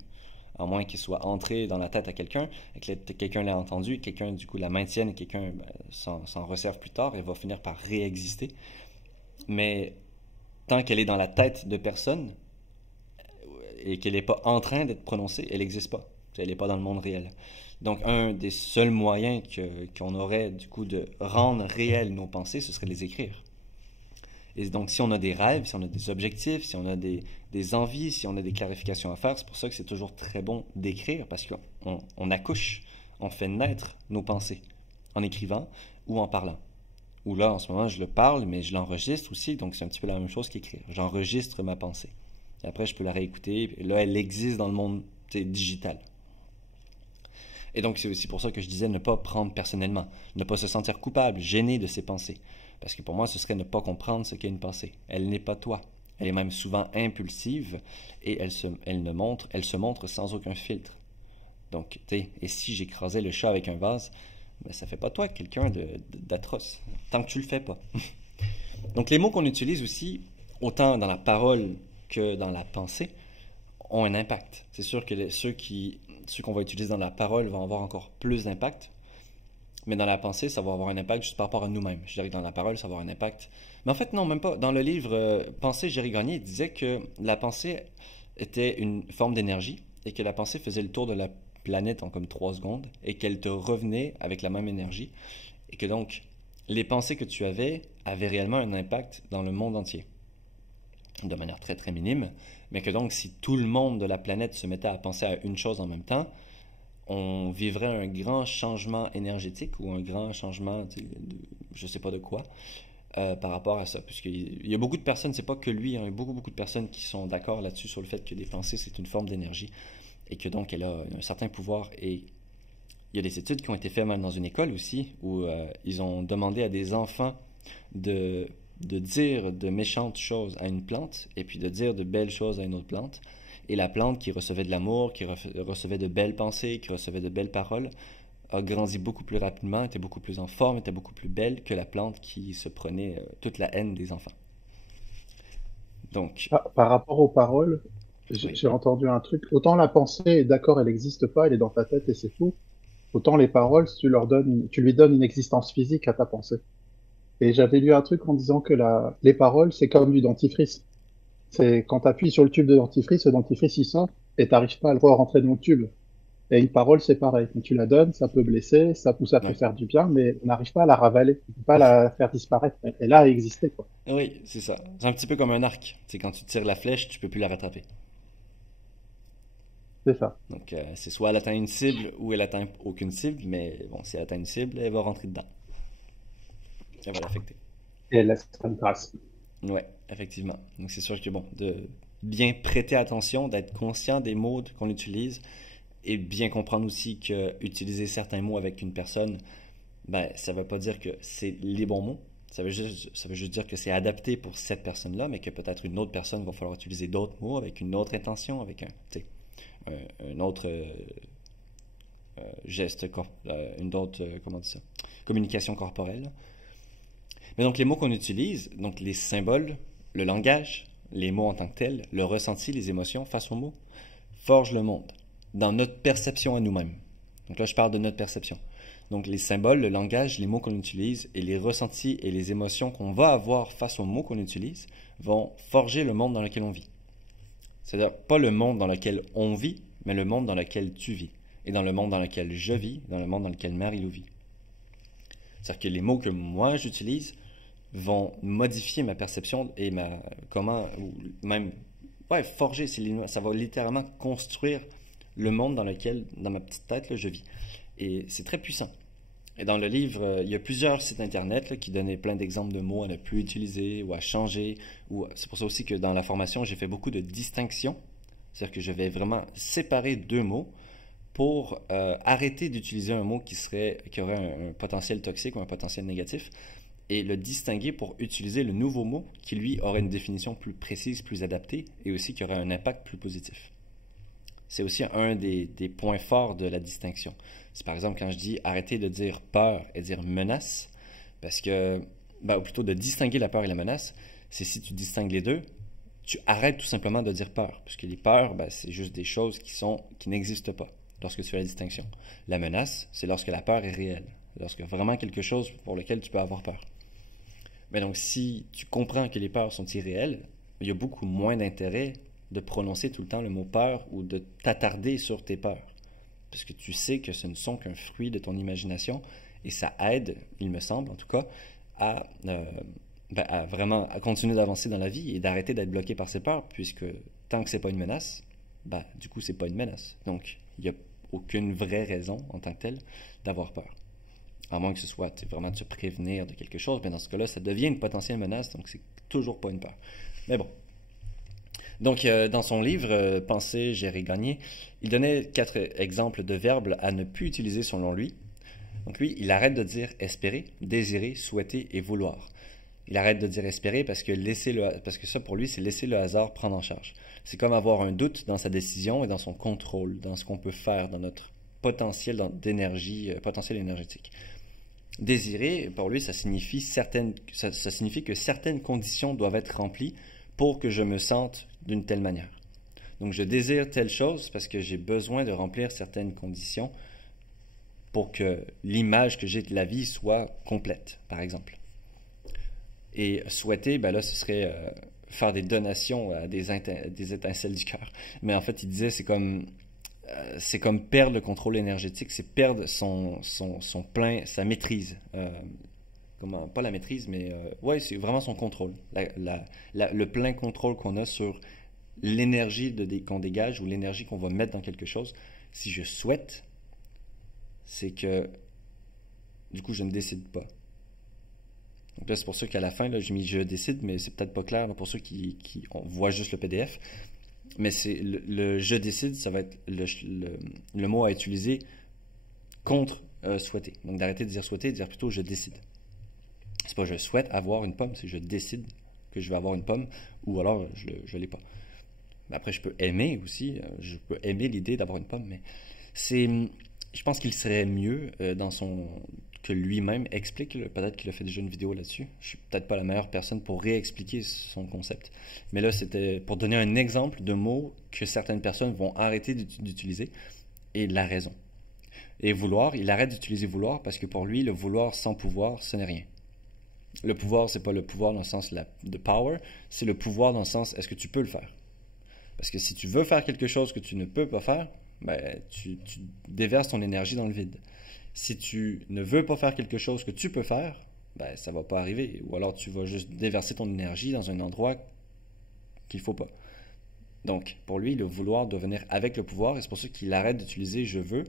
À moins qu'elle soit entrée dans la tête à quelqu'un, et que quelqu'un l'ait entendue, quelqu'un du coup la maintienne, et quelqu'un s'en resserve plus tard, elle va finir par réexister. Mais tant qu'elle est dans la tête de personne, et qu'elle n'est pas en train d'être prononcée, elle n'existe pas. Elle n'est pas dans le monde réel. Donc, un des seuls moyens qu'on aurait, du coup, de rendre réelles nos pensées, ce serait de les écrire. Et donc, si on a des rêves, si on a des objectifs, si on a des envies, si on a des clarifications à faire, c'est pour ça que c'est toujours très bon d'écrire, parce qu'on accouche, on fait naître nos pensées, en écrivant ou en parlant. Ou là, en ce moment, je le parle, mais je l'enregistre aussi, donc c'est un petit peu la même chose qu'écrire. J'enregistre ma pensée. Et après, je peux la réécouter, et là, elle existe dans le monde digital. Et donc, c'est aussi pour ça que je disais ne pas prendre personnellement, ne pas se sentir coupable, gêné de ses pensées. Parce que pour moi, ce serait ne pas comprendre ce qu'est une pensée. Elle n'est pas toi. Elle est même souvent impulsive et elle se montre sans aucun filtre. Donc, et si j'écrasais le chat avec un vase, ben, ça fait pas toi quelqu'un d'atroce, tant que tu le fais pas. Donc, les mots qu'on utilise aussi, autant dans la parole que dans la pensée, ont un impact. C'est sûr que ceux qu'on va utiliser dans la parole vont avoir encore plus d'impact, mais dans la pensée, ça va avoir un impact juste par rapport à nous-mêmes. Je dirais que dans la parole, ça va avoir un impact. Mais en fait, non, même pas. Dans le livre Pensée, Jerry Gagné, il disait que la pensée était une forme d'énergie et que la pensée faisait le tour de la planète en comme 3 secondes et qu'elle te revenait avec la même énergie et que donc les pensées que tu avais avaient réellement un impact dans le monde entier de manière très très minime, mais que donc si tout le monde de la planète se mettait à penser à une chose en même temps, on vivrait un grand changement énergétique ou un grand changement de je sais pas de quoi par rapport à ça, puisqu'il y a beaucoup de personnes, c'est pas que lui, hein, il y a beaucoup de personnes qui sont d'accord là-dessus sur le fait que des pensées c'est une forme d'énergie et que donc elle a un certain pouvoir. Et il y a des études qui ont été faites même dans une école aussi où ils ont demandé à des enfants de dire de méchantes choses à une plante et puis de dire de belles choses à une autre plante. Et la plante qui recevait de l'amour, qui recevait de belles pensées, qui recevait de belles paroles, a grandi beaucoup plus rapidement, était beaucoup plus en forme, était beaucoup plus belle que la plante qui se prenait toute la haine des enfants. Donc, par rapport aux paroles, J'ai Oui. j'ai entendu un truc. Autant la pensée, d'accord, elle n'existe pas, elle est dans ta tête et c'est tout. Autant les paroles, si tu lui donnes une existence physique à ta pensée. Et j'avais lu un truc en disant que les paroles, c'est comme du dentifrice. C'est quand tu appuies sur le dentifrice il sort et t'arrives pas à le re-rentrer dans le tube. Et une parole, c'est pareil. Quand tu la donnes, ça peut blesser, ça peut Ouais. faire du bien, mais on n'arrive pas à la ravaler, on peut pas la faire disparaître. Elle a existé, quoi. Oui, c'est ça. C'est un petit peu comme un arc. C'est quand tu tires la flèche, tu peux plus la rattraper. C'est ça. Donc, c'est soit elle atteint une cible ou elle atteint aucune cible, mais bon, si elle atteint une cible, elle va rentrer dedans. Elle va l'affecter. Et elle laisse une trace. Ouais, effectivement. Donc, c'est sûr que bon, de bien prêter attention, d'être conscient des mots qu'on utilise et bien comprendre aussi que utiliser certains mots avec une personne, ben, ça veut pas dire que c'est les bons mots. Ça veut juste dire que c'est adapté pour cette personne-là, mais que peut-être une autre personne va falloir utiliser d'autres mots avec une autre intention, avec tu sais, un autre geste, une autre, comment dire ça, communication corporelle. Mais donc les mots qu'on utilise, donc les symboles, le langage, les mots en tant que tels, le ressenti, les émotions face aux mots, forgent le monde dans notre perception à nous-mêmes. Donc là, je parle de notre perception. Donc les symboles, le langage, les mots qu'on utilise et les ressentis et les émotions qu'on va avoir face aux mots qu'on utilise vont forger le monde dans lequel on vit. C'est-à-dire pas le monde dans lequel on vit, mais le monde dans lequel tu vis. Et dans le monde dans lequel je vis, dans le monde dans lequel Marie-Lou vit. C'est-à-dire que les mots que moi j'utilise vont modifier ma perception et comment, ou même, ouais, forger, ça va littéralement construire le monde dans lequel, dans ma petite tête, là, je vis. Et c'est très puissant. Et dans le livre, il y a plusieurs sites internet là, qui donnaient plein d'exemples de mots à ne plus utiliser ou à changer. C'est pour ça aussi que dans la formation, j'ai fait beaucoup de distinctions. C'est-à-dire que je vais vraiment séparer deux mots pour arrêter d'utiliser un mot qui aurait un potentiel toxique ou un potentiel négatif et le distinguer pour utiliser le nouveau mot qui, lui, aurait une définition plus précise, plus adaptée et aussi qui aurait un impact plus positif. C'est aussi un des points forts de la distinction. C'est par exemple quand je dis arrêter de dire peur et dire menace, parce que, ou plutôt de distinguer la peur et la menace, c'est si tu distingues les deux, tu arrêtes tout simplement de dire peur, puisque les peurs, c'est juste des choses qui n'existent pas lorsque tu fais la distinction. La menace, c'est lorsque la peur est réelle, lorsque vraiment quelque chose pour lequel tu peux avoir peur. Mais donc, si tu comprends que les peurs sont irréelles, il y a beaucoup moins d'intérêt de prononcer tout le temps le mot peur ou de t'attarder sur tes peurs. Parce que tu sais que ce ne sont qu'un fruit de ton imagination et ça aide, il me semble en tout cas, à vraiment à continuer d'avancer dans la vie et d'arrêter d'être bloqué par ses peurs, puisque tant que c'est pas une menace, du coup, c'est pas une menace. Donc, il n'y a aucune vraie raison en tant que telle d'avoir peur. À moins que ce soit vraiment de se prévenir de quelque chose, mais dans ce cas-là, ça devient une potentielle menace, donc c'est toujours pas une peur. Mais bon. Donc, dans son livre Penser, gérer, gagner, il donnait 4 exemples de verbes à ne plus utiliser selon lui. Donc lui, il arrête de dire espérer, désirer, souhaiter et vouloir. Il arrête de dire espérer parce que ça pour lui, c'est laisser le hasard prendre en charge. C'est comme avoir un doute dans sa décision et dans son contrôle, dans ce qu'on peut faire, dans notre potentiel d'énergie, potentiel énergétique. Désirer, pour lui, ça signifie que certaines conditions doivent être remplies pour que je me sente d'une telle manière. Donc je désire telle chose parce que j'ai besoin de remplir certaines conditions pour que l'image que j'ai de la vie soit complète, par exemple. Et souhaiter, là, ce serait faire des donations à des étincelles du cœur. Mais en fait, il disait, c'est comme perdre le contrôle énergétique, c'est perdre son plein, sa maîtrise. Pas la maîtrise, mais ouais, c'est vraiment son contrôle. Le plein contrôle qu'on a sur l'énergie qu'on dégage ou l'énergie qu'on va mettre dans quelque chose. Si je souhaite, c'est que du coup, je ne décide pas. Donc là, c'est pour ça qu'à la fin, là, j'ai mis je décide, mais c'est peut-être pas clair là, pour ceux qui on voit juste le PDF. Mais c'est le je décide, ça va être le mot à utiliser contre souhaiter. Donc d'arrêter de dire souhaiter et de dire plutôt je décide. C'est pas je souhaite avoir une pomme, c'est je décide que je vais avoir une pomme ou alors je l'ai pas. Mais après, je peux aimer aussi, je peux aimer l'idée d'avoir une pomme, mais je pense qu'il serait mieux que lui-même explique. Peut-être qu'il a fait déjà une vidéo là-dessus. Je suis peut-être pas la meilleure personne pour réexpliquer son concept. Mais là, c'était pour donner un exemple de mots que certaines personnes vont arrêter d'utiliser et la raison. Et vouloir, il arrête d'utiliser vouloir parce que pour lui, le vouloir sans pouvoir, ce n'est rien. Le pouvoir, c'est pas le pouvoir dans le sens de power, c'est le pouvoir dans le sens est-ce que tu peux le faire. Parce que si tu veux faire quelque chose que tu ne peux pas faire, ben, tu déverses ton énergie dans le vide. Si tu ne veux pas faire quelque chose que tu peux faire, ben, ça va pas arriver. Ou alors tu vas juste déverser ton énergie dans un endroit qu'il faut pas. Donc, pour lui, le vouloir doit venir avec le pouvoir, et c'est pour ça qu'il arrête d'utiliser je veux.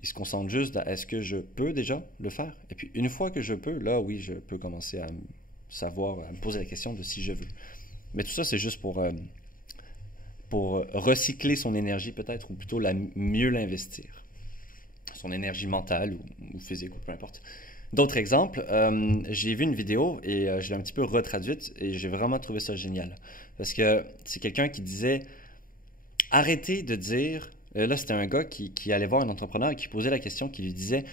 Il se concentre juste à est-ce que je peux déjà le faire? Et puis, une fois que je peux, là, oui, je peux commencer à me poser la question de si je veux. Mais tout ça, c'est juste pour recycler son énergie peut-être, ou plutôt mieux l'investir. Son énergie mentale ou physique, ou peu importe. D'autres exemples, j'ai vu une vidéo et je l'ai un petit peu retraduite et j'ai vraiment trouvé ça génial. Parce que c'est quelqu'un qui disait « Arrêtez de dire… » Là, c'était un gars qui allait voir un entrepreneur et qui posait la question, qui lui disait,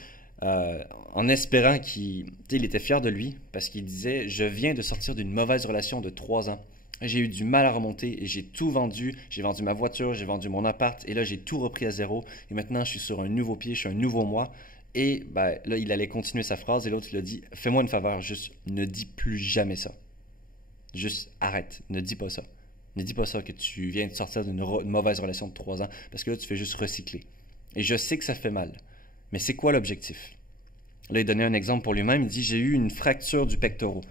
en espérant il était fier de lui, parce qu'il disait « Je viens de sortir d'une mauvaise relation de 3 ans. J'ai eu du mal à remonter et j'ai tout vendu. J'ai vendu ma voiture, j'ai vendu mon appart et là, j'ai tout repris à zéro. Et maintenant, je suis sur un nouveau pied, je suis un nouveau moi. » Et ben, là, il allait continuer sa phrase et l'autre, il a dit « Fais-moi une faveur, juste ne dis plus jamais ça. Juste arrête, ne dis pas ça. Ne dis pas ça que tu viens de sortir d'une mauvaise relation de 3 ans parce que là, tu fais juste recycler. Et je sais que ça fait mal, mais c'est quoi l'objectif? » Là, il donnait un exemple pour lui-même. Il dit « J'ai eu une fracture du pectoral.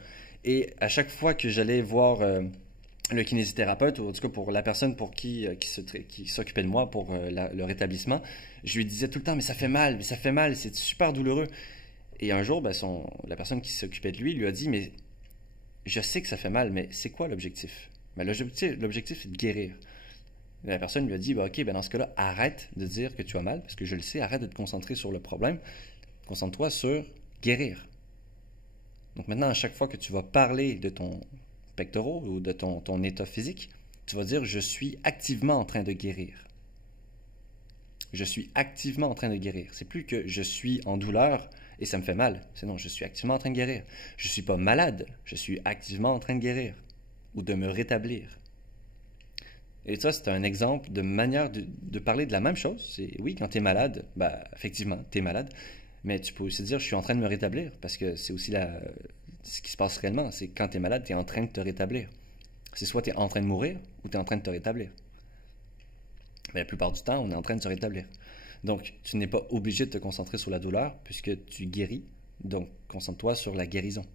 Et à chaque fois que j'allais voir le kinésithérapeute, ou en tout cas pour la personne pour qui s'occupait de moi pour le rétablissement, je lui disais tout le temps « Mais ça fait mal, c'est super douloureux. » Et un jour, ben, la personne qui s'occupait de lui a dit « Mais je sais que ça fait mal, mais c'est quoi l'objectif? » Ben, l'objectif, c'est de guérir. Et la personne lui a dit, ok, ben dans ce cas-là, arrête de dire que tu as mal, parce que je le sais, arrête de te concentrer sur le problème, concentre-toi sur guérir. Donc maintenant, à chaque fois que tu vas parler de ton pectoral ou de ton état physique, tu vas dire, je suis activement en train de guérir. Je suis activement en train de guérir. C'est plus que je suis en douleur et ça me fait mal. C'est non, je suis activement en train de guérir. Je ne suis pas malade, je suis activement en train de guérir ou de me rétablir. Et ça, c'est un exemple de manière de parler de la même chose. C'est oui, quand tu es malade, ben, effectivement, tu es malade, mais tu peux aussi dire je suis en train de me rétablir, parce que c'est aussi ce qui se passe réellement. C'est quand tu es malade, tu es en train de te rétablir. C'est soit tu es en train de mourir ou tu es en train de te rétablir. Mais la plupart du temps, on est en train de se rétablir. Donc, tu n'es pas obligé de te concentrer sur la douleur puisque tu guéris. Donc, concentre-toi sur la guérison.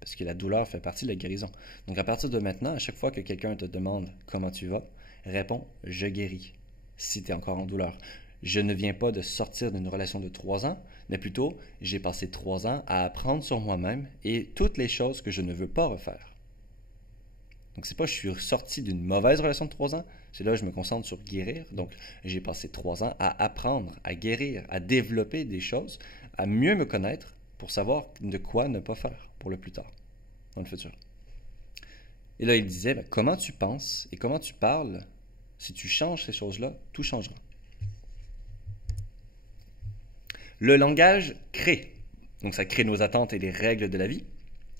Parce que la douleur fait partie de la guérison. Donc, à partir de maintenant, à chaque fois que quelqu'un te demande comment tu vas, réponds « je guéris » si tu es encore en douleur. Je ne viens pas de sortir d'une relation de 3 ans, mais plutôt, j'ai passé 3 ans à apprendre sur moi-même et toutes les choses que je ne veux pas refaire. Donc, c'est pas je suis sorti d'une mauvaise relation de 3 ans, c'est là je me concentre sur guérir. Donc, j'ai passé 3 ans à apprendre, à guérir, à développer des choses, à mieux me connaître pour savoir de quoi ne pas faire pour le plus tard, dans le futur. Et là, il disait, ben, comment tu penses et comment tu parles, si tu changes ces choses-là, tout changera. Le langage crée. Donc, ça crée nos attentes et les règles de la vie.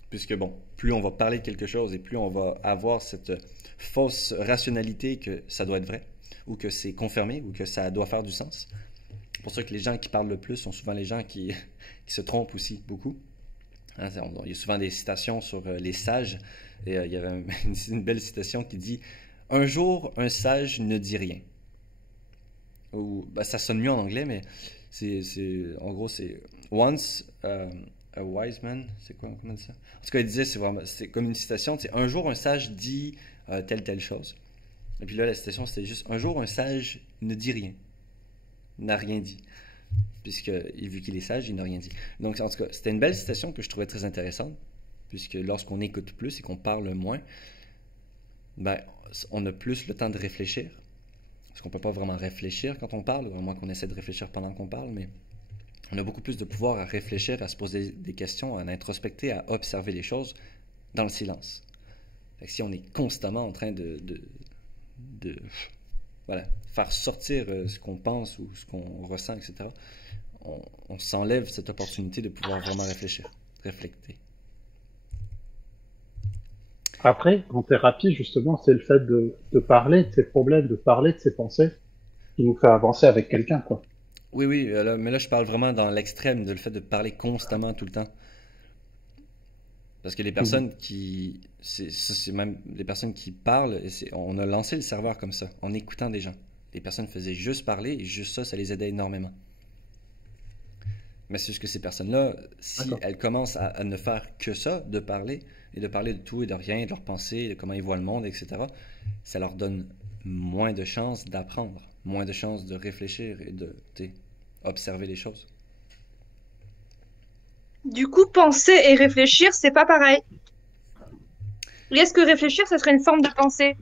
Puisque, bon, plus on va parler de quelque chose et plus on va avoir cette fausse rationalité que ça doit être vrai, ou que c'est confirmé, ou que ça doit faire du sens. C'est pour ça que les gens qui parlent le plus sont souvent les gens qui se trompent aussi beaucoup. Hein, il y a souvent des citations sur les sages. Et il y avait une belle citation qui dit « Un jour, un sage ne dit rien ». Ou, ben, ça sonne mieux en anglais, mais en gros, c'est « Once… a wise man », c'est quoi, comment on dit ça? En tout cas, il disait, c'est comme une citation, c'est un jour un sage dit telle chose. Et puis là, la citation, c'était juste un jour un sage ne dit rien, n'a rien dit. Puisque, vu qu'il est sage, il n'a rien dit. Donc, en tout cas, c'était une belle citation que je trouvais très intéressante, puisque lorsqu'on écoute plus et qu'on parle moins, ben, on a plus le temps de réfléchir. Parce qu'on ne peut pas vraiment réfléchir quand on parle, à moins qu'on essaie de réfléchir pendant qu'on parle, mais on a beaucoup plus de pouvoir à réfléchir, à se poser des questions, à introspecter, à observer les choses dans le silence. Fait que si on est constamment en train de voilà, faire sortir ce qu'on pense ou ce qu'on ressent, etc., on s'enlève cette opportunité de pouvoir vraiment réfléchir, réfléchir. Après, en thérapie, justement, c'est le fait de parler de ses problèmes, de parler de ses pensées, qui nous fait avancer avec quelqu'un, quoi. Oui, oui, mais là, je parle vraiment dans l'extrême de le fait de parler constamment tout le temps. Parce que les Mhm. personnes c'est même les personnes qui parlent, on a lancé le serveur comme ça, en écoutant des gens. Les personnes faisaient juste parler et juste ça les aidait énormément. Mais c'est juste que ces personnes-là, si D'accord. elles commencent à ne faire que ça, de parler, et de parler de tout et de rien, de leurs pensées, de comment ils voient le monde, etc., ça leur donne moins de chances d'apprendre, moins de chances de réfléchir et de, tu sais, observer les choses. Du coup, penser et réfléchir, c'est pas pareil. Et est-ce que réfléchir, ça serait une forme de pensée?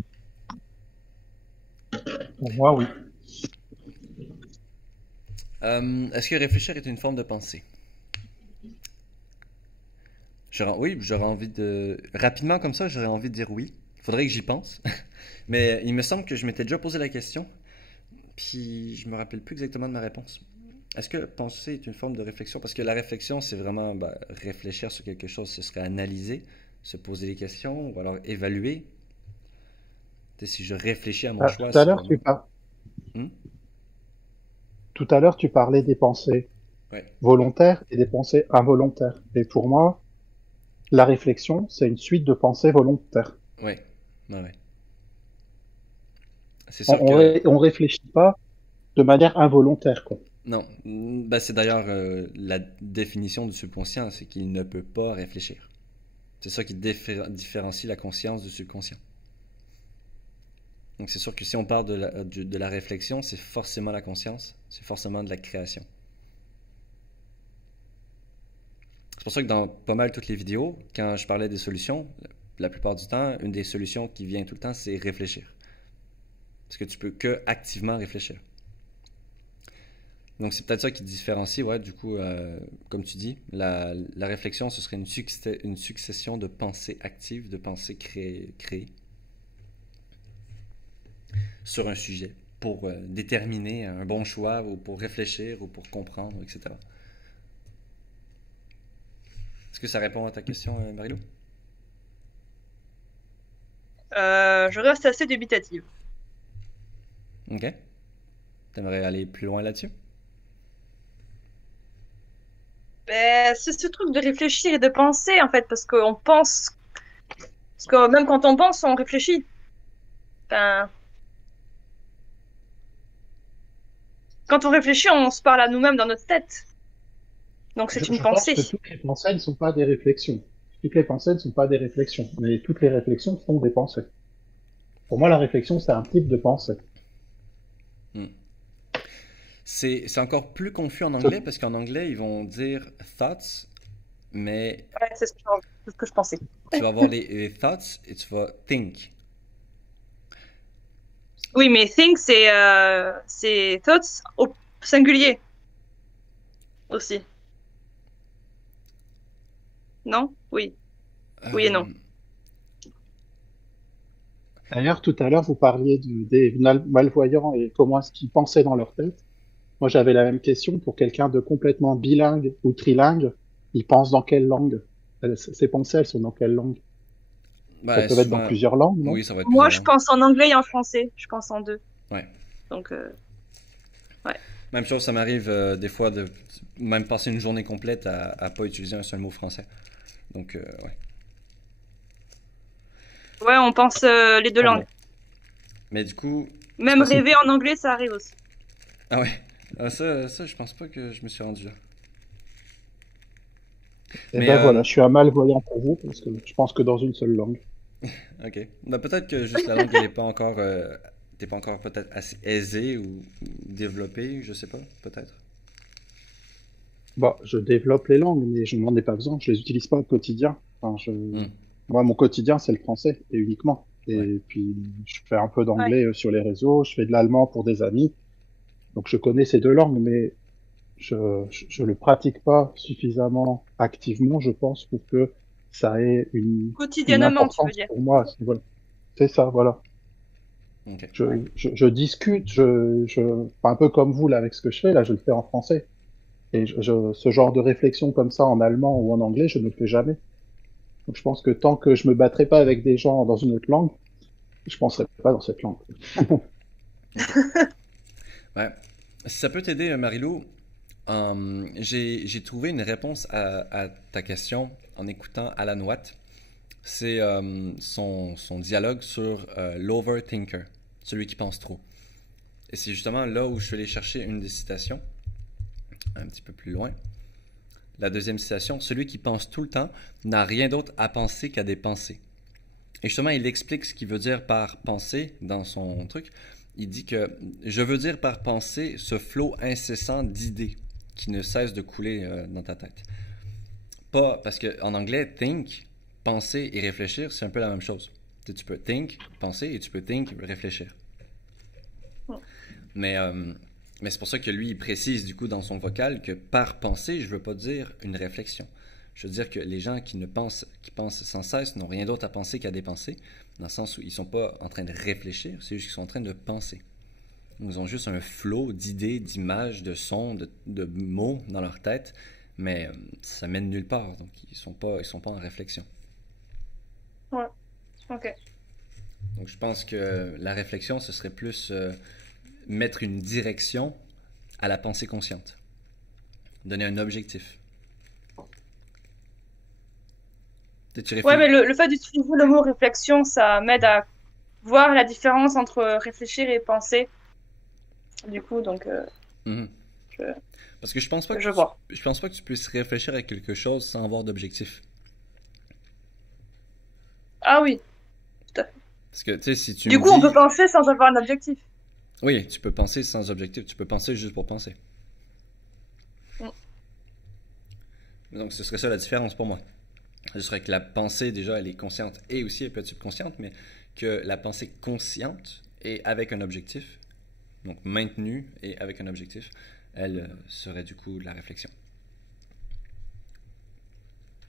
Pour moi, oui. Est-ce que réfléchir est une forme de pensée? Oui, j'aurais envie de... Rapidement comme ça, j'aurais envie de dire oui. Il faudrait que j'y pense. Mais il me semble que je m'étais déjà posé la question, puis je me rappelle plus exactement de ma réponse. Est-ce que penser est une forme de réflexion? Parce que la réflexion, c'est vraiment réfléchir sur quelque chose. Ce serait analyser, se poser des questions, ou alors évaluer. Tu sais, si je réfléchis à mon Ah, choix tout à sur... l'heure, tu par- Hmm? tout à l'heure, tu parlais des pensées Ouais, volontaires et des pensées involontaires. Et pour moi, la réflexion, c'est une suite de pensées volontaires. ouais, ouais, ouais. C'est On, sûr que... on réfléchit pas de manière involontaire, quoi. Non, c'est d'ailleurs la définition du subconscient, c'est qu'il ne peut pas réfléchir. C'est ça qui différencie la conscience du subconscient. Donc c'est sûr que si on parle de la réflexion, c'est forcément la conscience, c'est forcément de la création. C'est pour ça que dans pas mal toutes les vidéos, quand je parlais des solutions, la plupart du temps, une des solutions qui vient tout le temps, c'est réfléchir. Parce que tu peux que activement réfléchir. Donc c'est peut-être ça qui différencie, ouais, du coup, comme tu dis, la réflexion, ce serait une succession de pensées actives, de pensées créées sur un sujet pour déterminer un bon choix ou pour réfléchir ou pour comprendre, etc. Est-ce que ça répond à ta question, Marilou? Je reste assez dubitative. Ok. T'aimerais aller plus loin là-dessus? Ben, c'est ce truc de réfléchir et de penser, en fait, parce qu'on pense, parce que même quand on pense, on réfléchit. Enfin, quand on réfléchit, on se parle à nous-mêmes dans notre tête. Donc c'est une Je pense pensée. que toutes les pensées ne sont pas des réflexions. Toutes les pensées ne sont pas des réflexions, mais toutes les réflexions sont des pensées. Pour moi, la réflexion, c'est un type de pensée. Hmm. C'est encore plus confus en Je- anglais parce qu'en anglais, ils vont dire thoughts, mais Ouais, c'est ce que je pensais. tu vas avoir les thoughts et tu vas think. Oui, mais think, c'est thoughts au singulier aussi. Non? Oui. Oui et non. Euh, D'ailleurs, tout à l'heure, vous parliez des malvoyants et comment est-ce qu'ils pensaient dans leur tête. Moi, j'avais la même question pour quelqu'un de complètement bilingue ou trilingue. Il pense dans quelle langue? Ses pensées, elles sont dans quelle langue? Elles peuvent être dans souvent, plusieurs langues, non? oui, ça va être Moi, plusieurs je langues. pense en anglais et en français. Je pense en deux. Ouais. Donc, ouais. Même chose, ça m'arrive des fois de même passer une journée complète à pas utiliser un seul mot français. Donc, ouais. Ouais, on pense les deux Ah langues. bon. Mais du coup, c'est Même pas ça. rêver en anglais, ça arrive aussi. Ah ouais. Ça, je pense pas que je me suis rendu là. Et Mais, ben voilà, je suis un malvoyant pour vous parce que je pense que dans une seule langue. ok. Bah, peut-être que juste la langue, elle est pas encore, t'es pas encore peut-être assez aisé ou développé, je sais pas, peut-être. Bon, je développe les langues, mais je n'en ai pas besoin. Je les utilise pas au quotidien. Enfin, Hmm. moi, mon quotidien, c'est le français et uniquement. Ouais. Et puis, je fais un peu Ouais. d'anglais sur les réseaux. Je fais de l'allemand pour des amis. Donc, je connais ces deux langues, mais je le pratique pas suffisamment activement, je pense, pour que ça ait une Quotidiennement, tu veux importance dire. pour moi à ce niveau-là. C'est ça, voilà. Ok. Ouais. Je discute, enfin, un peu comme vous là avec ce que je fais là, je le fais en français. Et ce genre de réflexion comme ça en allemand ou en anglais, je ne le fais jamais. Donc je pense que tant que je me battrai pas avec des gens dans une autre langue, je penserai pas dans cette langue. Ouais. Si ça peut t'aider, Marilou, j'ai trouvé une réponse à ta question en écoutant Alan Watt. C'est son dialogue sur l'overthinker, celui qui pense trop. Et c'est justement là où je suis allé chercher une des citations, un petit peu plus loin. La deuxième citation, celui qui pense tout le temps n'a rien d'autre à penser qu'à des pensées. Et justement, il explique ce qu'il veut dire par pensée dans son truc. Il dit que je veux dire par pensée ce flot incessant d'idées qui ne cesse de couler dans ta tête. Pas parce que en anglais, think, penser et réfléchir, c'est un peu la même chose. Tu peux think, penser, et tu peux think, réfléchir. Mais c'est pour ça que lui, il précise du coup dans son vocal que par pensée, je veux pas dire une réflexion. Je veux dire que les gens qui pensent sans cesse n'ont rien d'autre à penser qu'à des pensées, dans le sens où ils sont pas en train de réfléchir, c'est juste qu'ils sont en train de penser. Ils ont juste un flot d'idées, d'images, de sons, de mots dans leur tête, mais ça mène nulle part, donc ils sont pas en réflexion. Ouais, ok. Donc je pense que la réflexion, ce serait plus mettre une direction à la pensée consciente. Donner un objectif. Ouais, mais le fait d'utiliser le mot réflexion, ça m'aide à voir la différence entre réfléchir et penser. Du coup, donc, Parce que je pense pas que je pense pas que tu puisses réfléchir à quelque chose sans avoir d'objectif. Ah oui, tout à fait. Parce que, tu sais, si tu Du coup, on peut penser sans avoir un objectif. Oui, tu peux penser sans objectif. Tu peux penser juste pour penser. Donc, ce serait ça la différence pour moi. Ce serait que la pensée, déjà, elle est consciente et aussi elle peut être subconsciente, mais que la pensée consciente et avec un objectif, donc maintenue et avec un objectif, elle serait du coup la réflexion.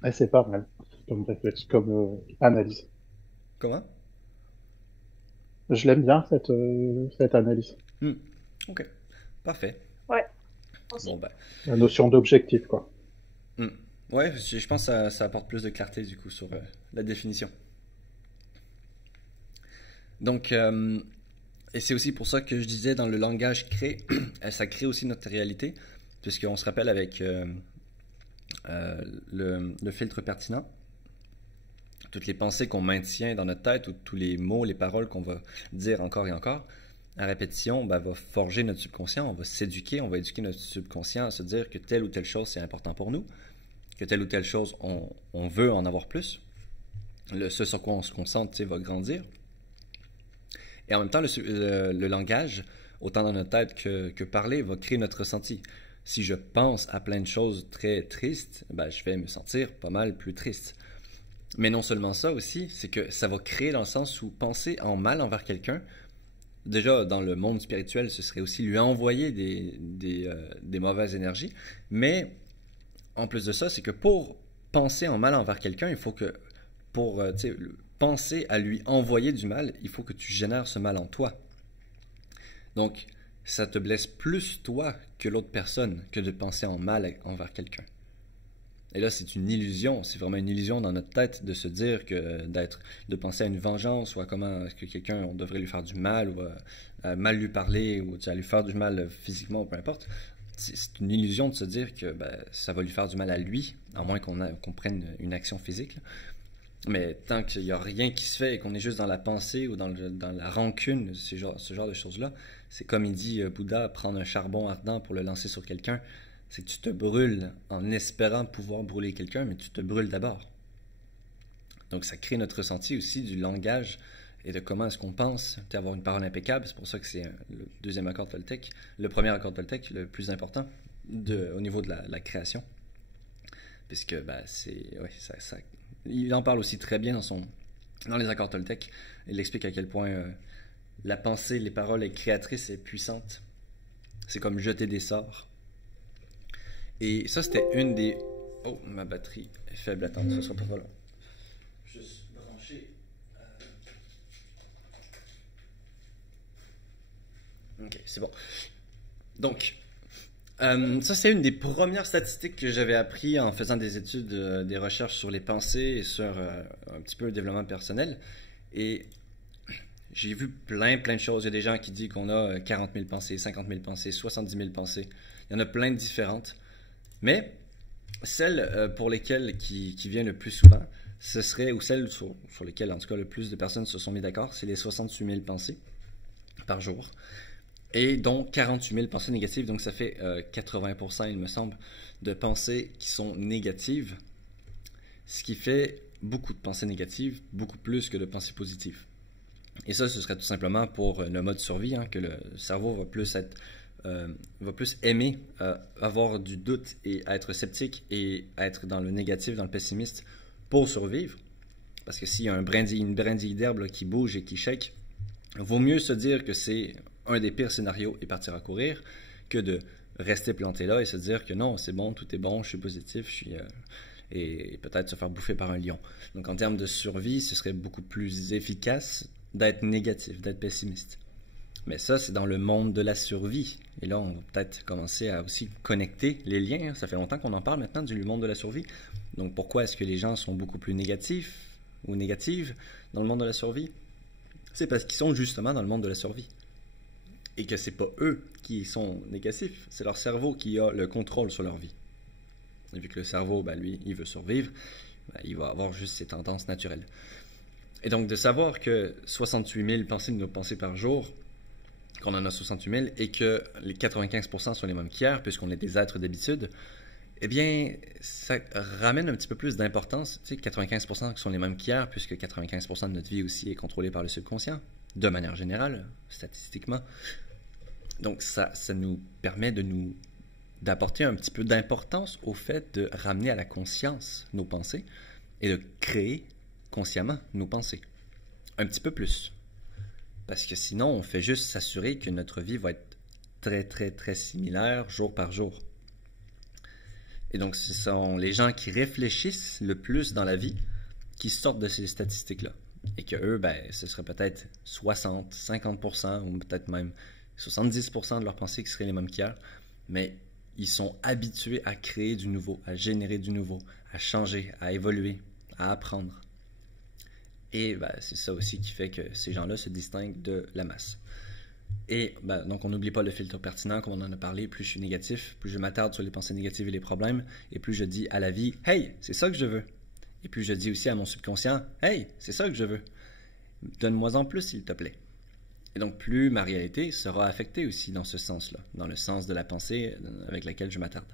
Ouais, c'est pas mal comme réflexe, comme analyse. Comment? Je l'aime bien cette analyse. Ok, parfait. Ouais. Bon, ben. La notion d'objectif, quoi. Ouais, je pense que ça apporte plus de clarté du coup sur la définition. Donc, et c'est aussi pour ça que je disais dans le langage crée, ça crée aussi notre réalité, puisqu'on se rappelle avec le filtre pertinent, toutes les pensées qu'on maintient dans notre tête, ou tous les mots, les paroles qu'on va dire encore et encore, à répétition, va forger notre subconscient, on va s'éduquer, on va éduquer notre subconscient à se dire que telle ou telle chose c'est important pour nous, que telle ou telle chose on veut en avoir plus, ce sur quoi on se concentre va grandir. Et en même temps, le langage, autant dans notre tête que parler, va créer notre ressenti. Si je pense à plein de choses très tristes, ben, je vais me sentir pas mal plus triste. Mais non seulement ça aussi, c'est que ça va créer dans le sens où penser en mal envers quelqu'un, déjà dans le monde spirituel, ce serait aussi lui envoyer des mauvaises énergies. Mais en plus de ça, c'est que pour penser en mal envers quelqu'un, il faut que, pour penser à lui envoyer du mal, il faut que tu génères ce mal en toi. Donc, ça te blesse plus toi que l'autre personne que de penser en mal envers quelqu'un. Et là, c'est une illusion, c'est vraiment une illusion dans notre tête de se dire que de penser à une vengeance ou à comment est-ce que quelqu'un, on devrait lui faire du mal ou à mal lui parler ou à lui faire du mal physiquement, peu importe. C'est une illusion de se dire que ça va lui faire du mal à lui, à moins qu'on prenne une action physique. Là. Mais tant qu'il n'y a rien qui se fait et qu'on est juste dans la pensée ou dans la rancune, ce genre de choses-là, c'est comme il dit Bouddha, prendre un charbon ardent pour le lancer sur quelqu'un, c'est que tu te brûles en espérant pouvoir brûler quelqu'un, mais tu te brûles d'abord. Donc ça crée notre ressenti aussi du langage et de comment est-ce qu'on pense, avoir une parole impeccable. C'est pour ça que c'est le deuxième accord Toltec, le premier accord Toltec, le plus important au niveau de la création. Puisque il en parle aussi très bien dans les accords Toltec. Il explique à quel point la pensée, les paroles est créatrice et puissante. C'est comme jeter des sorts. Et ça, c'était une des... Oh, ma batterie est faible. Attends, ça sera pas trop long. Juste brancher. Ok, c'est bon. Donc, Ça, c'est une des premières statistiques que j'avais appris en faisant des études, des recherches sur les pensées et sur un petit peu le développement personnel. Et j'ai vu plein de choses. Il y a des gens qui disent qu'on a 40 000 pensées, 50 000 pensées, 70 000 pensées. Il y en a plein de différentes. Mais celle pour lesquelles qui vient le plus souvent, ce serait, ou celle sur lesquelles en tout cas le plus de personnes se sont mis d'accord, c'est les 68 000 pensées par jour. Et dont 48 000 pensées négatives, donc ça fait 80%, il me semble, de pensées qui sont négatives, ce qui fait beaucoup de pensées négatives, beaucoup plus que de pensées positives. Et ça, ce serait tout simplement pour le mode survie, hein, que le cerveau va plus aimer avoir du doute et être sceptique et être dans le négatif, dans le pessimiste pour survivre. Parce que s'il y a une brindille d'herbe là, qui bouge et qui shake, vaut mieux se dire que c'est un des pires scénarios et partir à courir que de rester planté là et se dire que non, c'est bon, tout est bon, je suis positif, et peut-être se faire bouffer par un lion. Donc en termes de survie, ce serait beaucoup plus efficace d'être négatif, d'être pessimiste. Mais ça, c'est dans le monde de la survie. Et là, on va peut-être commencer à aussi connecter les liens. Ça fait longtemps qu'on en parle maintenant du monde de la survie. Donc pourquoi est-ce que les gens sont beaucoup plus négatifs ou négatives dans le monde de la survie? C'est parce qu'ils sont justement dans le monde de la survie. Et que c'est pas eux qui sont négatifs, c'est leur cerveau qui a le contrôle sur leur vie. Et vu que le cerveau, lui, il veut survivre, il va avoir juste ses tendances naturelles. Et donc de savoir que 68 000 pensées de nos pensées par jour, qu'on en a 68 000, et que les 95% sont les mêmes qu'hier, puisqu'on est des êtres d'habitude, eh bien, ça ramène un petit peu plus d'importance. Tu sais, 95% qui sont les mêmes qu'hier, puisque 95% de notre vie aussi est contrôlée par le subconscient, de manière générale, statistiquement. Donc, ça nous permet d'apporter un petit peu d'importance au fait de ramener à la conscience nos pensées et de créer consciemment nos pensées. Un petit peu plus. Parce que sinon, on fait juste s'assurer que notre vie va être très, très, très similaire jour par jour. Et donc, ce sont les gens qui réfléchissent le plus dans la vie qui sortent de ces statistiques-là. Et que eux, ce serait peut-être 60, 50%, ou peut-être même 70% de leurs pensées qui seraient les mêmes qu'hier. Mais ils sont habitués à créer du nouveau, à générer du nouveau, à changer, à évoluer, à apprendre. Et c'est ça aussi qui fait que ces gens-là se distinguent de la masse. Et donc on n'oublie pas le filtre pertinent, comme on en a parlé. Plus je suis négatif, plus je m'attarde sur les pensées négatives et les problèmes, et plus je dis à la vie « Hey, c'est ça que je veux ». Et plus je dis aussi à mon subconscient « Hey, c'est ça que je veux. Donne-moi en plus, s'il te plaît ». Et donc plus ma réalité sera affectée aussi dans ce sens-là, dans le sens de la pensée avec laquelle je m'attarde.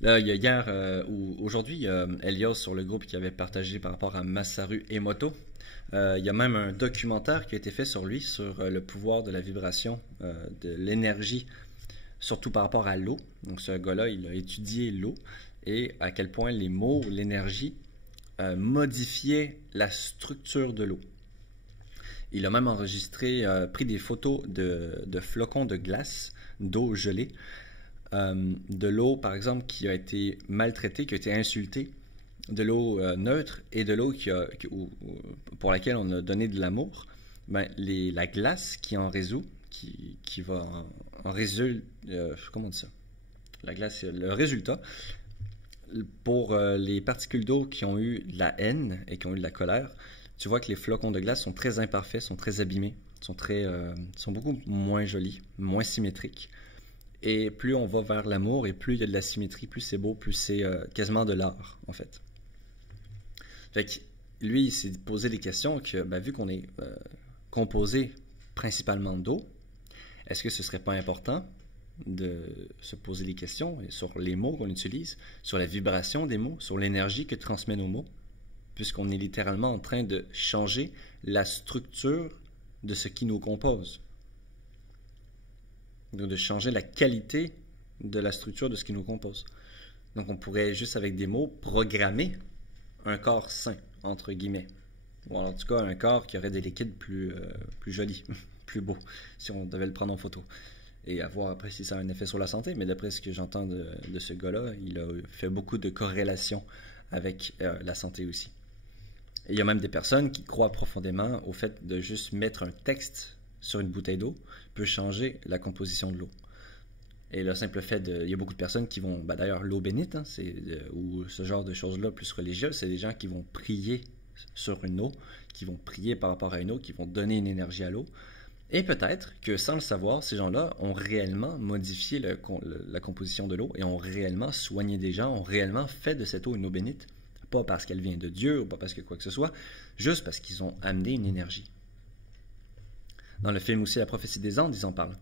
Là, il y a hier ou aujourd'hui, il y a Elios sur le groupe qui avait partagé par rapport à Masaru Emoto. Il y a même un documentaire qui a été fait sur lui, sur le pouvoir de la vibration, de l'énergie, surtout par rapport à l'eau. Donc ce gars-là, il a étudié l'eau et à quel point les mots, l'énergie, modifiaient la structure de l'eau. Il a même pris des photos de flocons de glace, d'eau gelée, de l'eau, par exemple, qui a été maltraitée, qui a été insultée, de l'eau neutre et de l'eau pour laquelle on a donné de l'amour. La glace qui en résout, qui va en résulte, comment on dit ça? La glace, le résultat, pour les particules d'eau qui ont eu de la haine et qui ont eu de la colère, tu vois que les flocons de glace sont très imparfaits, sont très abîmés, sont beaucoup moins jolis, moins symétriques. Et plus on va vers l'amour et plus il y a de la symétrie, plus c'est beau, plus c'est quasiment de l'art, en fait. Fait que lui, il s'est posé des questions que, vu qu'on est composé principalement d'eau, est-ce que ce serait pas important de se poser des questions sur les mots qu'on utilise, sur la vibration des mots, sur l'énergie que transmettent nos mots, puisqu'on est littéralement en train de changer la structure de ce qui nous compose. Donc de changer la qualité de la structure de ce qui nous compose. Donc on pourrait juste avec des mots programmer un corps sain, entre guillemets. Ou en tout cas un corps qui aurait des liquides plus jolis, plus beaux, si on devait le prendre en photo. Et à voir après si ça a un effet sur la santé, mais d'après ce que j'entends de ce gars-là, il a fait beaucoup de corrélations avec la santé aussi. Et il y a même des personnes qui croient profondément au fait de juste mettre un texte sur une bouteille d'eau peut changer la composition de l'eau. Et le simple fait de... Il y a beaucoup de personnes qui vont... d'ailleurs, l'eau bénite, hein, ou ce genre de choses-là plus religieuses, c'est des gens qui vont prier sur une eau, qui vont prier par rapport à une eau, qui vont donner une énergie à l'eau. Et peut-être que, sans le savoir, ces gens-là ont réellement modifié la composition de l'eau et ont réellement soigné des gens, ont réellement fait de cette eau une eau bénite. Pas parce qu'elle vient de Dieu ou pas parce que quoi que ce soit, juste parce qu'ils ont amené une énergie. Dans le film aussi La prophétie des Andes, ils en parlent.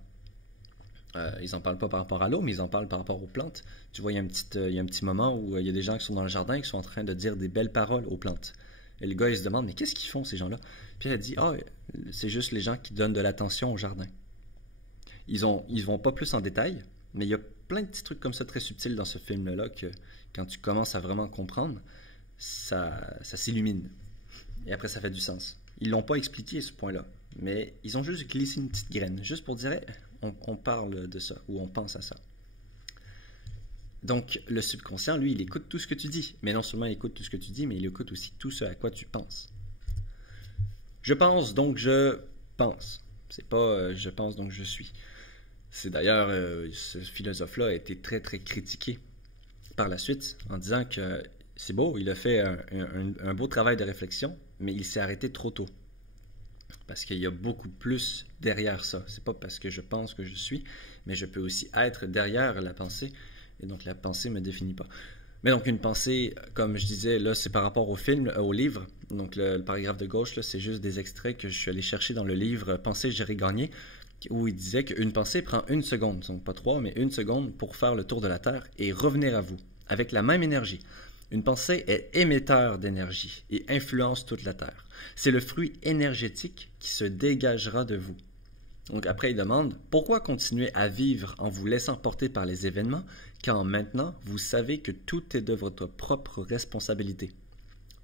Ils n'en parlent pas par rapport à l'eau, mais ils en parlent par rapport aux plantes. Tu vois, il y a un petit moment où il y a des gens qui sont dans le jardin et qui sont en train de dire des belles paroles aux plantes. Et le gars, il se demande, mais qu'est-ce qu'ils font, ces gens-là? Puis elle dit, c'est juste les gens qui donnent de l'attention au jardin. Ils vont pas plus en détail, mais il y a plein de petits trucs comme ça très subtils dans ce film-là que quand tu commences à vraiment comprendre, ça s'illumine. Et après, ça fait du sens. Ils l'ont pas expliqué, ce point-là, mais ils ont juste glissé une petite graine, juste pour dire, on parle de ça, ou on pense à ça. Donc, le subconscient, lui, il écoute tout ce que tu dis. Mais non seulement il écoute tout ce que tu dis, mais il écoute aussi tout ce à quoi tu penses. Je pense, donc je pense. C'est pas je pense, donc je suis. C'est d'ailleurs, ce philosophe-là a été très, très critiqué par la suite, en disant que c'est beau, il a fait un beau travail de réflexion, mais il s'est arrêté trop tôt. Parce qu'il y a beaucoup plus derrière ça. C'est pas parce que je pense que je suis, mais je peux aussi être derrière la pensée. Et donc la pensée ne me définit pas. Mais donc une pensée, comme je disais, là, c'est par rapport au film, au livre. Donc le paragraphe de gauche, là, c'est juste des extraits que je suis allé chercher dans le livre Penser, gérer, gagner, où il disait qu'une pensée prend 1 seconde, donc pas 3, mais 1 seconde pour faire le tour de la Terre et revenir à vous, avec la même énergie. Une pensée est émetteur d'énergie et influence toute la Terre. C'est le fruit énergétique qui se dégagera de vous. Donc après, il demande, pourquoi continuer à vivre en vous laissant porter par les événements quand maintenant vous savez que tout est de votre propre responsabilité?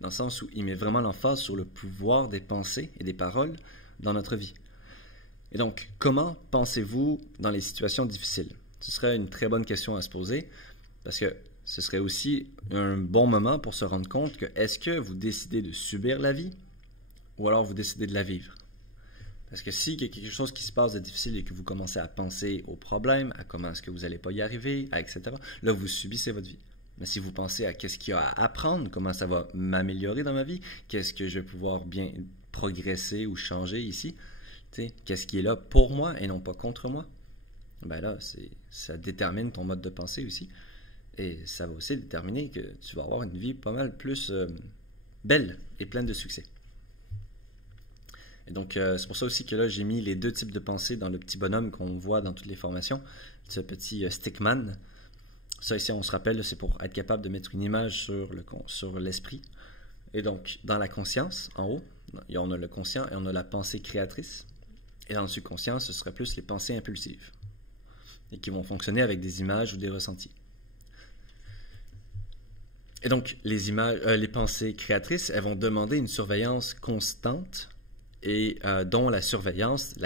Dans le sens où il met vraiment l'emphase sur le pouvoir des pensées et des paroles dans notre vie. Et donc, comment pensez-vous dans les situations difficiles? Ce serait une très bonne question à se poser parce que ce serait aussi un bon moment pour se rendre compte que est-ce que vous décidez de subir la vie ou alors vous décidez de la vivre? Parce que si il y a quelque chose qui se passe de difficile et que vous commencez à penser aux problèmes, à comment est-ce que vous n'allez pas y arriver, etc., là, vous subissez votre vie. Mais si vous pensez à qu'est-ce qu'il y a à apprendre, comment ça va m'améliorer dans ma vie, qu'est-ce que je vais pouvoir bien progresser ou changer ici, qu'est-ce qui est là pour moi et non pas contre moi, ben là, ça détermine ton mode de pensée aussi. Et ça va aussi déterminer que tu vas avoir une vie pas mal plus belle et pleine de succès. Et donc, c'est pour ça aussi que là, j'ai mis les 2 types de pensées dans le petit bonhomme qu'on voit dans toutes les formations, ce petit stickman. Ça, ici, on se rappelle, c'est pour être capable de mettre une image sur l'esprit. Et donc, dans la conscience, en haut, on a le conscient et on a la pensée créatrice. Et dans le subconscient, ce serait plus les pensées impulsives et qui vont fonctionner avec des images ou des ressentis. Et donc, les pensées créatrices, elles vont demander une surveillance constante et dont la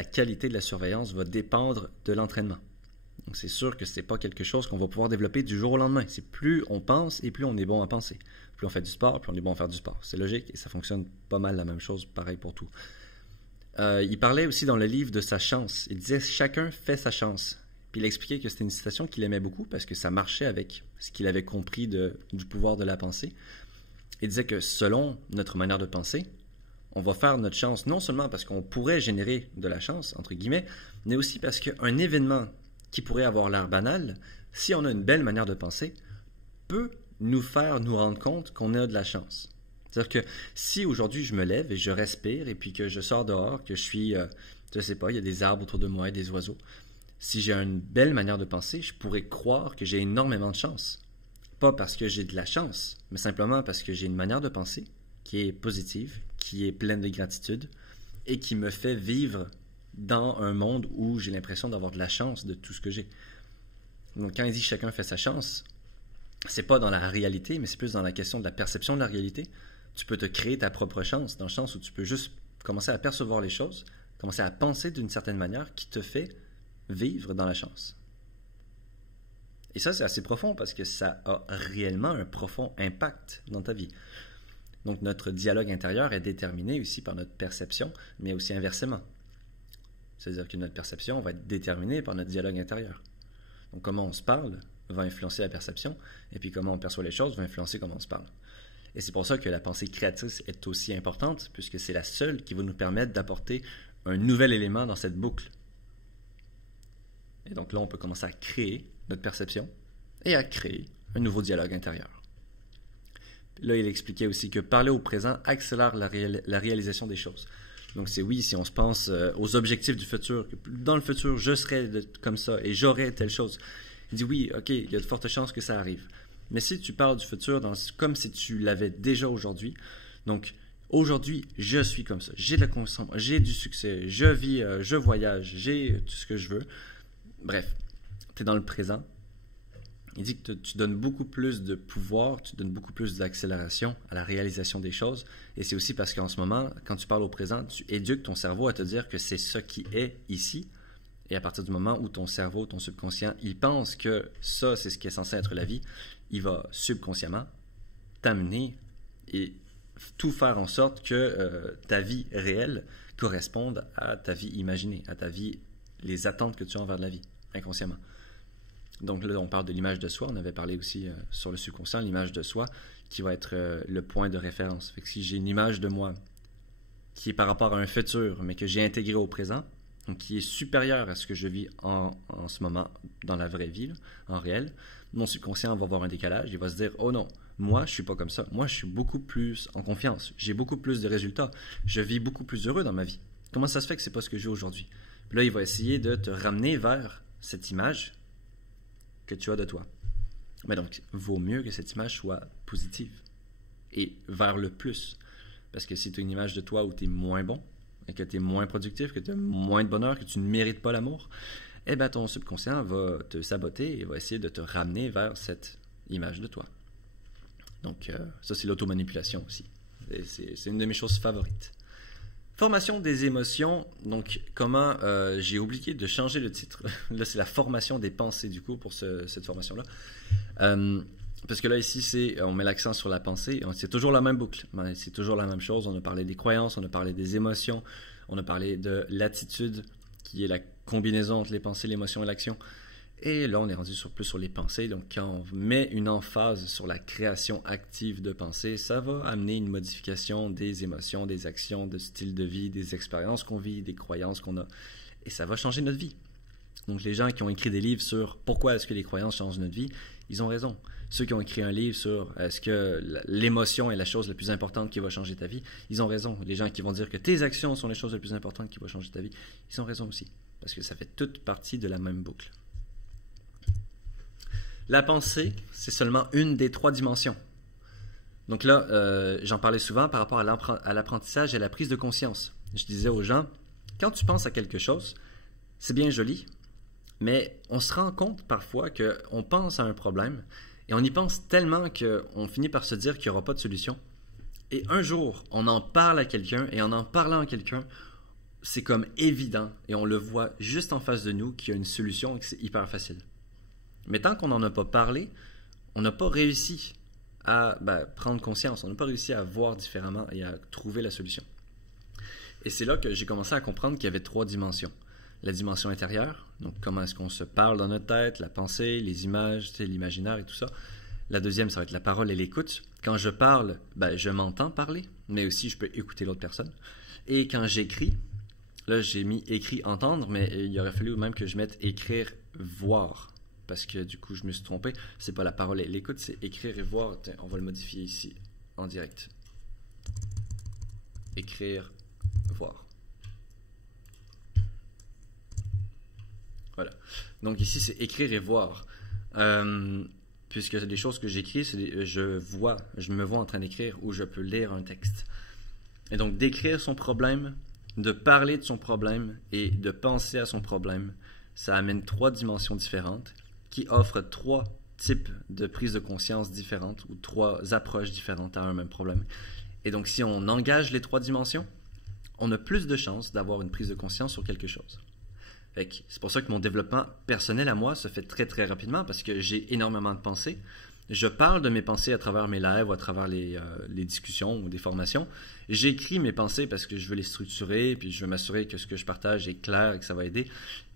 qualité de la surveillance va dépendre de l'entraînement. Donc, c'est sûr que ce n'est pas quelque chose qu'on va pouvoir développer du jour au lendemain. C'est plus on pense et plus on est bon à penser. Plus on fait du sport, plus on est bon à faire du sport. C'est logique et ça fonctionne pas mal la même chose, pareil pour tout. Il parlait aussi dans le livre de sa chance. Il disait « Chacun fait sa chance ». Puis il expliquait que c'était une citation qu'il aimait beaucoup parce que ça marchait avec ce qu'il avait compris du pouvoir de la pensée. Il disait que selon notre manière de penser, on va faire notre chance non seulement parce qu'on pourrait générer de la chance, entre guillemets, mais aussi parce qu'un événement qui pourrait avoir l'air banal, si on a une belle manière de penser, peut nous faire nous rendre compte qu'on a de la chance. C'est-à-dire que si aujourd'hui je me lève et je respire et puis que je sors dehors, que je suis, je sais pas, il y a des arbres autour de moi et des oiseaux, si j'ai une belle manière de penser, je pourrais croire que j'ai énormément de chance. Pas parce que j'ai de la chance, mais simplement parce que j'ai une manière de penser qui est positive, qui est pleine de gratitude et qui me fait vivre dans un monde où j'ai l'impression d'avoir de la chance de tout ce que j'ai. Donc quand il dit chacun fait sa chance, c'est pas dans la réalité, mais c'est plus dans la question de la perception de la réalité. Tu peux te créer ta propre chance, dans le sens où tu peux juste commencer à percevoir les choses, commencer à penser d'une certaine manière qui te fait vivre dans la chance. Et ça, c'est assez profond parce que ça a réellement un profond impact dans ta vie. Donc, notre dialogue intérieur est déterminé aussi par notre perception, mais aussi inversement. C'est-à-dire que notre perception va être déterminée par notre dialogue intérieur. Donc comment on se parle va influencer la perception, et puis comment on perçoit les choses va influencer comment on se parle. Et c'est pour ça que la pensée créatrice est aussi importante, puisque c'est la seule qui va nous permettre d'apporter un nouvel élément dans cette boucle. Et donc là, on peut commencer à créer notre perception et à créer un nouveau dialogue intérieur. Là, il expliquait aussi que parler au présent accélère la réalisation des choses. Donc c'est oui, si on se pense aux objectifs du futur, que dans le futur, je serai comme ça et j'aurai telle chose. Il dit oui, ok, il y a de fortes chances que ça arrive. Mais si tu parles du futur comme si tu l'avais déjà aujourd'hui, donc aujourd'hui, je suis comme ça, j'ai de la confiance, j'ai du succès, je vis, je voyage, j'ai tout ce que je veux. Bref, tu es dans le présent. Il dit que tu donnes beaucoup plus de pouvoir, tu donnes beaucoup plus d'accélération à la réalisation des choses. Et c'est aussi parce qu'en ce moment, quand tu parles au présent, tu éduques ton cerveau à te dire que c'est ce qui est ici. Et à partir du moment où ton cerveau, ton subconscient, il pense que ça, c'est ce qui est censé être la vie, il va subconsciemment t'amener et tout faire en sorte que ta vie réelle corresponde à ta vie imaginée, à ta vie, les attentes que tu as envers de la vie, inconsciemment. Donc là, on parle de l'image de soi. On avait parlé aussi sur le subconscient, l'image de soi qui va être le point de référence. Fait que si j'ai une image de moi qui est par rapport à un futur, mais que j'ai intégré au présent, donc qui est supérieure à ce que je vis en ce moment dans la vraie vie, là, en réel, mon subconscient va avoir un décalage. Il va se dire « Oh non, moi, je ne suis pas comme ça. Moi, je suis beaucoup plus en confiance. J'ai beaucoup plus de résultats. Je vis beaucoup plus heureux dans ma vie. Comment ça se fait que ce n'est pas ce que je vis aujourd'hui? » Puis là, il va essayer de te ramener vers cette image que tu as de toi. Mais donc, vaut mieux que cette image soit positive et vers le plus. Parce que si tu as une image de toi où tu es moins bon, et que tu es moins productif, que tu as moins de bonheur, que tu ne mérites pas l'amour, eh bien, ton subconscient va te saboter et va essayer de te ramener vers cette image de toi. Donc, ça, c'est l'automanipulation aussi. C'est une de mes choses favorites. Formation des émotions. Donc, comment j'ai oublié de changer le titre. Là, c'est la formation des pensées, du coup, pour cette formation-là. Parce que là, ici, on met l'accent sur la pensée. C'est toujours la même boucle. C'est toujours la même chose. On a parlé des croyances, on a parlé des émotions, on a parlé de l'attitude, qui est la combinaison entre les pensées, l'émotion et l'action. Et là, on est rendu plus sur les pensées. Donc, quand on met une emphase sur la création active de pensée, ça va amener une modification des émotions, des actions, de style de vie, des expériences qu'on vit, des croyances qu'on a. Et ça va changer notre vie. Donc, les gens qui ont écrit des livres sur pourquoi est-ce que les croyances changent notre vie, ils ont raison. Ceux qui ont écrit un livre sur est-ce que l'émotion est la chose la plus importante qui va changer ta vie, ils ont raison. Les gens qui vont dire que tes actions sont les choses les plus importantes qui vont changer ta vie, ils ont raison aussi. Parce que ça fait toute partie de la même boucle. La pensée, c'est seulement une des 3 dimensions. Donc là, j'en parlais souvent par rapport à l'apprentissage et à la prise de conscience. Je disais aux gens, quand tu penses à quelque chose, c'est bien joli, mais on se rend compte parfois qu'on pense à un problème et on y pense tellement qu'on finit par se dire qu'il n'y aura pas de solution. Et un jour, on en parle à quelqu'un et en parlant à quelqu'un, c'est comme évident et on le voit juste en face de nous qu'il y a une solution et que c'est hyper facile. Mais tant qu'on n'en a pas parlé, on n'a pas réussi à prendre conscience, on n'a pas réussi à voir différemment et à trouver la solution. Et c'est là que j'ai commencé à comprendre qu'il y avait 3 dimensions. La dimension intérieure, donc comment est-ce qu'on se parle dans notre tête, la pensée, les images, l'imaginaire et tout ça. La deuxième, ça va être la parole et l'écoute. Quand je parle, je m'entends parler, mais aussi je peux écouter l'autre personne. Et quand j'écris, là j'ai mis écrit, entendre, mais il aurait fallu même que je mette écrire, voir. Parce que du coup, je me suis trompé. C'est pas la parole et l'écoute, c'est écrire et voir. On va le modifier ici, en direct. Écrire, voir. Voilà. Donc ici, c'est écrire et voir. Puisque les choses que j'écris, je me vois en train d'écrire ou je peux lire un texte. Et donc, d'écrire son problème, de parler de son problème et de penser à son problème, ça amène 3 dimensions différentes qui offrent 3 types de prise de conscience différentes ou 3 approches différentes à un même problème. Et donc, si on engage les 3 dimensions, on a plus de chances d'avoir une prise de conscience sur quelque chose. C'est pour ça que mon développement personnel à moi se fait très très rapidement parce que j'ai énormément de pensées. Je parle de mes pensées à travers mes lives ou à travers les discussions ou des formations. J'écris mes pensées parce que je veux les structurer puis je veux m'assurer que ce que je partage est clair et que ça va aider.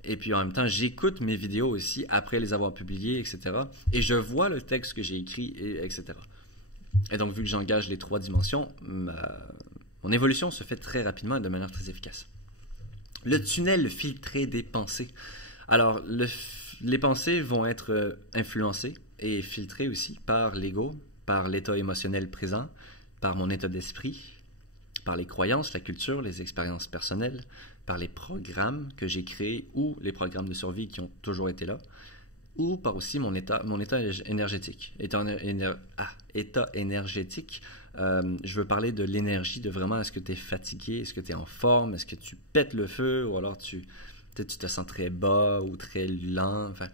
Et puis en même temps, j'écoute mes vidéos aussi après les avoir publiées, etc. Et je vois le texte que j'ai écrit, etc. Et donc, vu que j'engage les 3 dimensions, mon évolution se fait très rapidement et de manière très efficace. Le tunnel filtré des pensées. Alors, les pensées vont être influencées et filtrées aussi par l'ego, par l'état émotionnel présent, par mon état d'esprit, par les croyances, la culture, les expériences personnelles, par les programmes que j'ai créés ou les programmes de survie qui ont toujours été là, ou par aussi mon état énergétique. État énergétique, je veux parler de l'énergie, de vraiment est-ce que tu es fatigué, est-ce que tu es en forme, est-ce que tu pètes le feu, ou alors tu te sens très bas ou très lent. Enfin,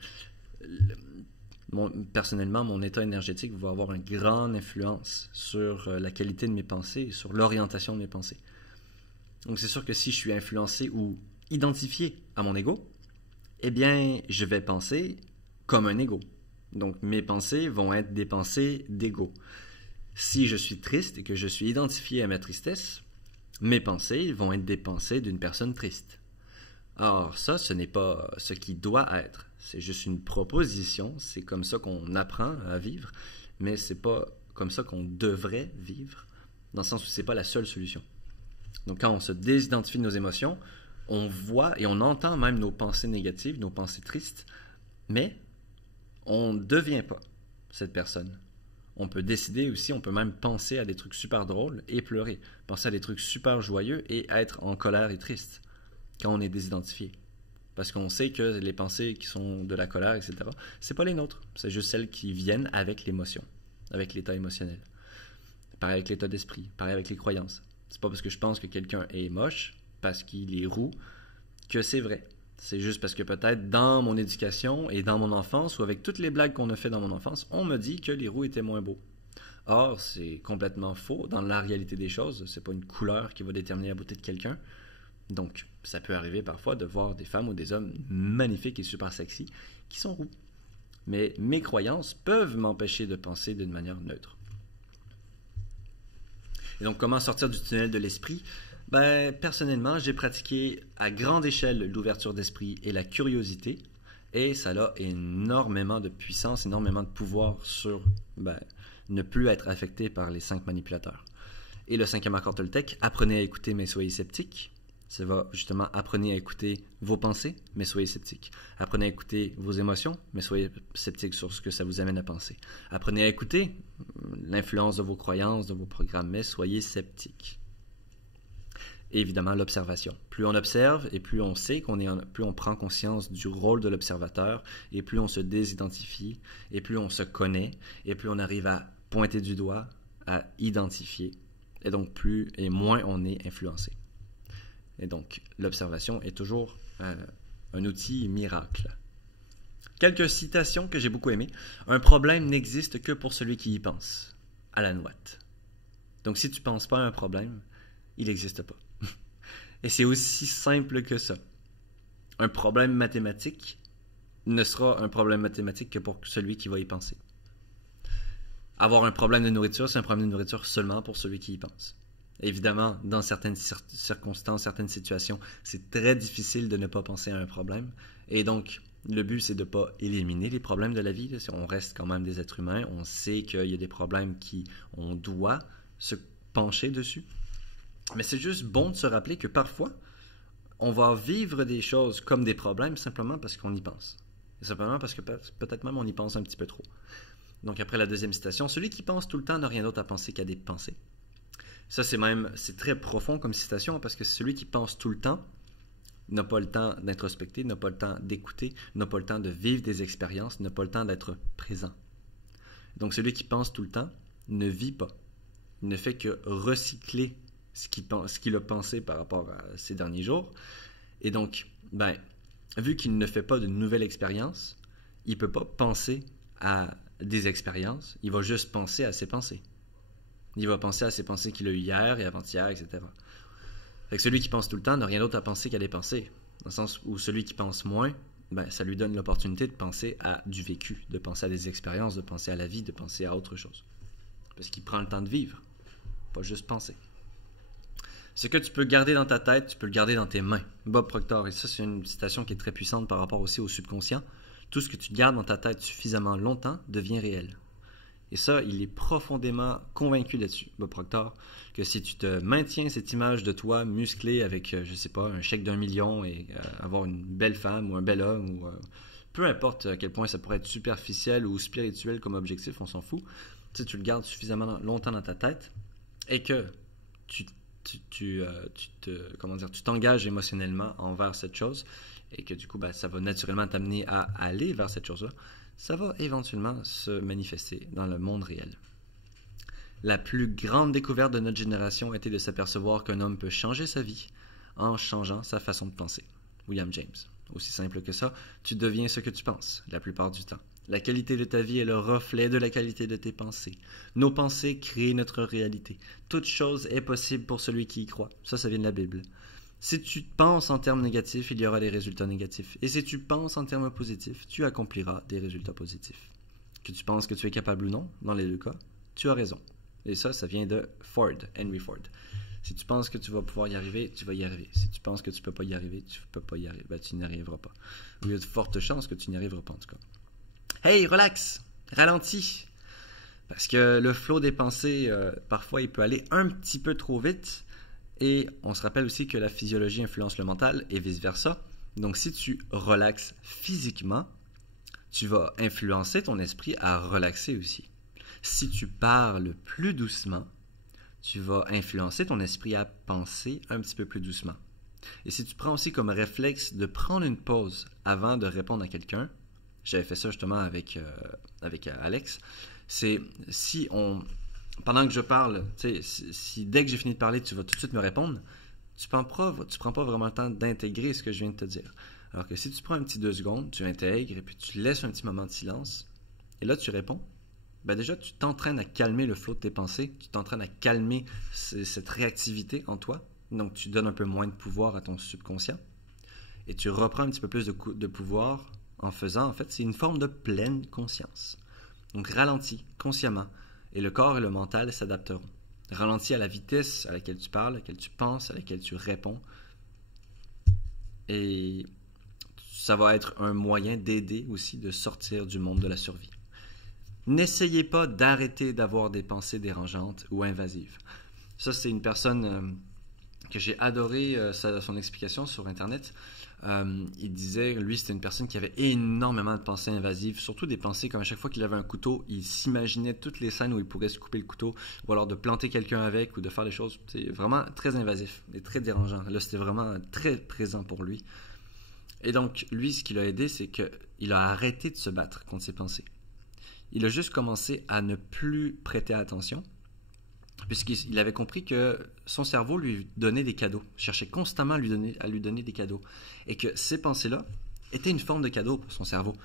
personnellement, mon état énergétique va avoir une grande influence sur la qualité de mes pensées et sur l'orientation de mes pensées. Donc c'est sûr que si je suis influencé ou identifié à mon ego, eh bien, je vais penser comme un ego. Donc mes pensées vont être des pensées d'ego. Si je suis triste et que je suis identifié à ma tristesse, mes pensées vont être des pensées d'une personne triste. Or, ça, ce n'est pas ce qui doit être. C'est juste une proposition. C'est comme ça qu'on apprend à vivre, mais c'est pas comme ça qu'on devrait vivre, dans le sens où c'est pas la seule solution. Donc, quand on se désidentifie de nos émotions, on voit et on entend même nos pensées négatives, nos pensées tristes, mais on ne devient pas cette personne. On peut décider aussi, on peut même penser à des trucs super drôles et pleurer, penser à des trucs super joyeux et être en colère et triste quand on est désidentifié. Parce qu'on sait que les pensées qui sont de la colère, etc., c'est pas les nôtres. C'est juste celles qui viennent avec l'émotion, avec l'état émotionnel. Pareil avec l'état d'esprit, pareil avec les croyances. C'est pas parce que je pense que quelqu'un est moche, parce qu'il est roux, que c'est vrai. C'est juste parce que peut-être dans mon éducation et dans mon enfance, ou avec toutes les blagues qu'on a fait dans mon enfance, on me dit que les roux étaient moins beaux. Or, c'est complètement faux. Dans la réalité des choses, c'est pas une couleur qui va déterminer la beauté de quelqu'un. Donc, ça peut arriver parfois de voir des femmes ou des hommes magnifiques et super sexy qui sont roux. Mais mes croyances peuvent m'empêcher de penser d'une manière neutre. Et donc, comment sortir du tunnel de l'esprit? Ben, personnellement, j'ai pratiqué à grande échelle l'ouverture d'esprit et la curiosité, et ça a énormément de puissance, énormément de pouvoir sur ne plus être affecté par les 5 manipulateurs. Et le 5e accord Toltec, apprenez à écouter mais soyez sceptiques. Ça va justement, apprenez à écouter vos pensées, mais soyez sceptiques. Apprenez à écouter vos émotions, mais soyez sceptiques sur ce que ça vous amène à penser. Apprenez à écouter l'influence de vos croyances, de vos programmes, mais soyez sceptiques. Et évidemment, l'observation. Plus on observe et plus on sait plus on prend conscience du rôle de l'observateur et plus on se désidentifie et plus on se connaît et plus on arrive à pointer du doigt, à identifier et donc plus et moins on est influencé. Et donc, l'observation est toujours un outil miracle. Quelques citations que j'ai beaucoup aimées. Un problème n'existe que pour celui qui y pense. Alan Watt. Donc, si tu ne penses pas à un problème, il n'existe pas. Et c'est aussi simple que ça. Un problème mathématique ne sera un problème mathématique que pour celui qui va y penser. Avoir un problème de nourriture, c'est un problème de nourriture seulement pour celui qui y pense. Évidemment, dans certaines circonstances, certaines situations, c'est très difficile de ne pas penser à un problème. Et donc, le but, c'est de ne pas éliminer les problèmes de la vie. On reste quand même des êtres humains. On sait qu'il y a des problèmes on doit se pencher dessus. Mais c'est juste bon de se rappeler que parfois, on va vivre des choses comme des problèmes simplement parce qu'on y pense. Et simplement parce que peut-être même on y pense un petit peu trop. Donc après la deuxième citation, celui qui pense tout le temps n'a rien d'autre à penser qu'à des pensées. Ça, c'est très profond comme citation parce que celui qui pense tout le temps n'a pas le temps d'introspecter, n'a pas le temps d'écouter, n'a pas le temps de vivre des expériences, n'a pas le temps d'être présent. Donc, celui qui pense tout le temps ne vit pas. Il ne fait que recycler ce qu'il a pensé par rapport à ces derniers jours. Et donc, vu qu'il ne fait pas de nouvelles expériences, il ne peut pas penser à des expériences, il va juste penser à ses pensées. Il va penser à ses pensées qu'il a eues hier et avant-hier, etc. Fait que celui qui pense tout le temps n'a rien d'autre à penser qu'à des pensées. Dans le sens où celui qui pense moins, ça lui donne l'opportunité de penser à du vécu, de penser à des expériences, de penser à la vie, de penser à autre chose. Parce qu'il prend le temps de vivre, pas juste penser. Ce que tu peux garder dans ta tête, tu peux le garder dans tes mains. Bob Proctor, et ça c'est une citation qui est très puissante par rapport aussi au subconscient. Tout ce que tu gardes dans ta tête suffisamment longtemps devient réel. Et ça, il est profondément convaincu là-dessus, Bob Proctor, que si tu te maintiens cette image de toi musclé avec, je sais pas, un chèque d'1 million et avoir une belle femme ou un bel homme, ou peu importe à quel point ça pourrait être superficiel ou spirituel comme objectif, on s'en fout, tu le gardes suffisamment longtemps dans ta tête et que tu t'engages émotionnellement envers cette chose et que du coup, ça va naturellement t'amener à aller vers cette chose-là, ça va éventuellement se manifester dans le monde réel. La plus grande découverte de notre génération a été de s'apercevoir qu'un homme peut changer sa vie en changeant sa façon de penser. William James. Aussi simple que ça, tu deviens ce que tu penses, la plupart du temps. La qualité de ta vie est le reflet de la qualité de tes pensées. Nos pensées créent notre réalité. Toute chose est possible pour celui qui y croit. Ça vient de la Bible. Si tu penses en termes négatifs, il y aura des résultats négatifs. Et si tu penses en termes positifs, tu accompliras des résultats positifs. Que tu penses que tu es capable ou non, dans les deux cas, tu as raison. Et ça vient de Ford, Henry Ford. Si tu penses que tu vas pouvoir y arriver, tu vas y arriver. Si tu penses que tu ne peux pas y arriver, tu ne peux pas y arriver. Tu n'y arriveras pas. Il y a de fortes chances que tu n'y arriveras pas, en tout cas. Hey, relax! Ralentis! Parce que le flot des pensées, parfois, il peut aller un petit peu trop vite. Et on se rappelle aussi que la physiologie influence le mental et vice-versa. Donc, si tu relaxes physiquement, tu vas influencer ton esprit à relaxer aussi. Si tu parles plus doucement, tu vas influencer ton esprit à penser un petit peu plus doucement. Et si tu prends aussi comme réflexe de prendre une pause avant de répondre à quelqu'un, j'avais fait ça justement avec Alex, c'est pendant que je parle, si dès que j'ai fini de parler, tu vas tout de suite me répondre, tu prends pas vraiment le temps d'intégrer ce que je viens de te dire. Alors que si tu prends un petit 2 secondes, tu intègres et puis tu laisses un petit moment de silence, et là tu réponds, déjà tu t'entraînes à calmer le flot de tes pensées, tu t'entraînes à calmer cette réactivité en toi, donc tu donnes un peu moins de pouvoir à ton subconscient, et tu reprends un petit peu plus de pouvoir en faisant, en fait, c'est une forme de pleine conscience. Donc ralentis consciemment, et le corps et le mental s'adapteront. Ralentis à la vitesse à laquelle tu parles, à laquelle tu penses, à laquelle tu réponds. Et ça va être un moyen d'aider aussi de sortir du monde de la survie. N'essayez pas d'arrêter d'avoir des pensées dérangeantes ou invasives. Ça, c'est une personne que j'ai adoré son explication sur Internet. Il disait, lui, c'était une personne qui avait énormément de pensées invasives, surtout des pensées comme à chaque fois qu'il avait un couteau, il s'imaginait toutes les scènes où il pourrait se couper le couteau, ou alors de planter quelqu'un avec, ou de faire des choses. C'est vraiment très invasif et très dérangeant. Là, c'était vraiment très présent pour lui. Et donc, lui, ce qui l'a aidé, c'est qu'il a arrêté de se battre contre ses pensées. Il a juste commencé à ne plus prêter attention, puisqu'il avait compris que son cerveau lui donnait des cadeaux, cherchait constamment à lui donner des cadeaux, et que ces pensées-là étaient une forme de cadeau pour son cerveau,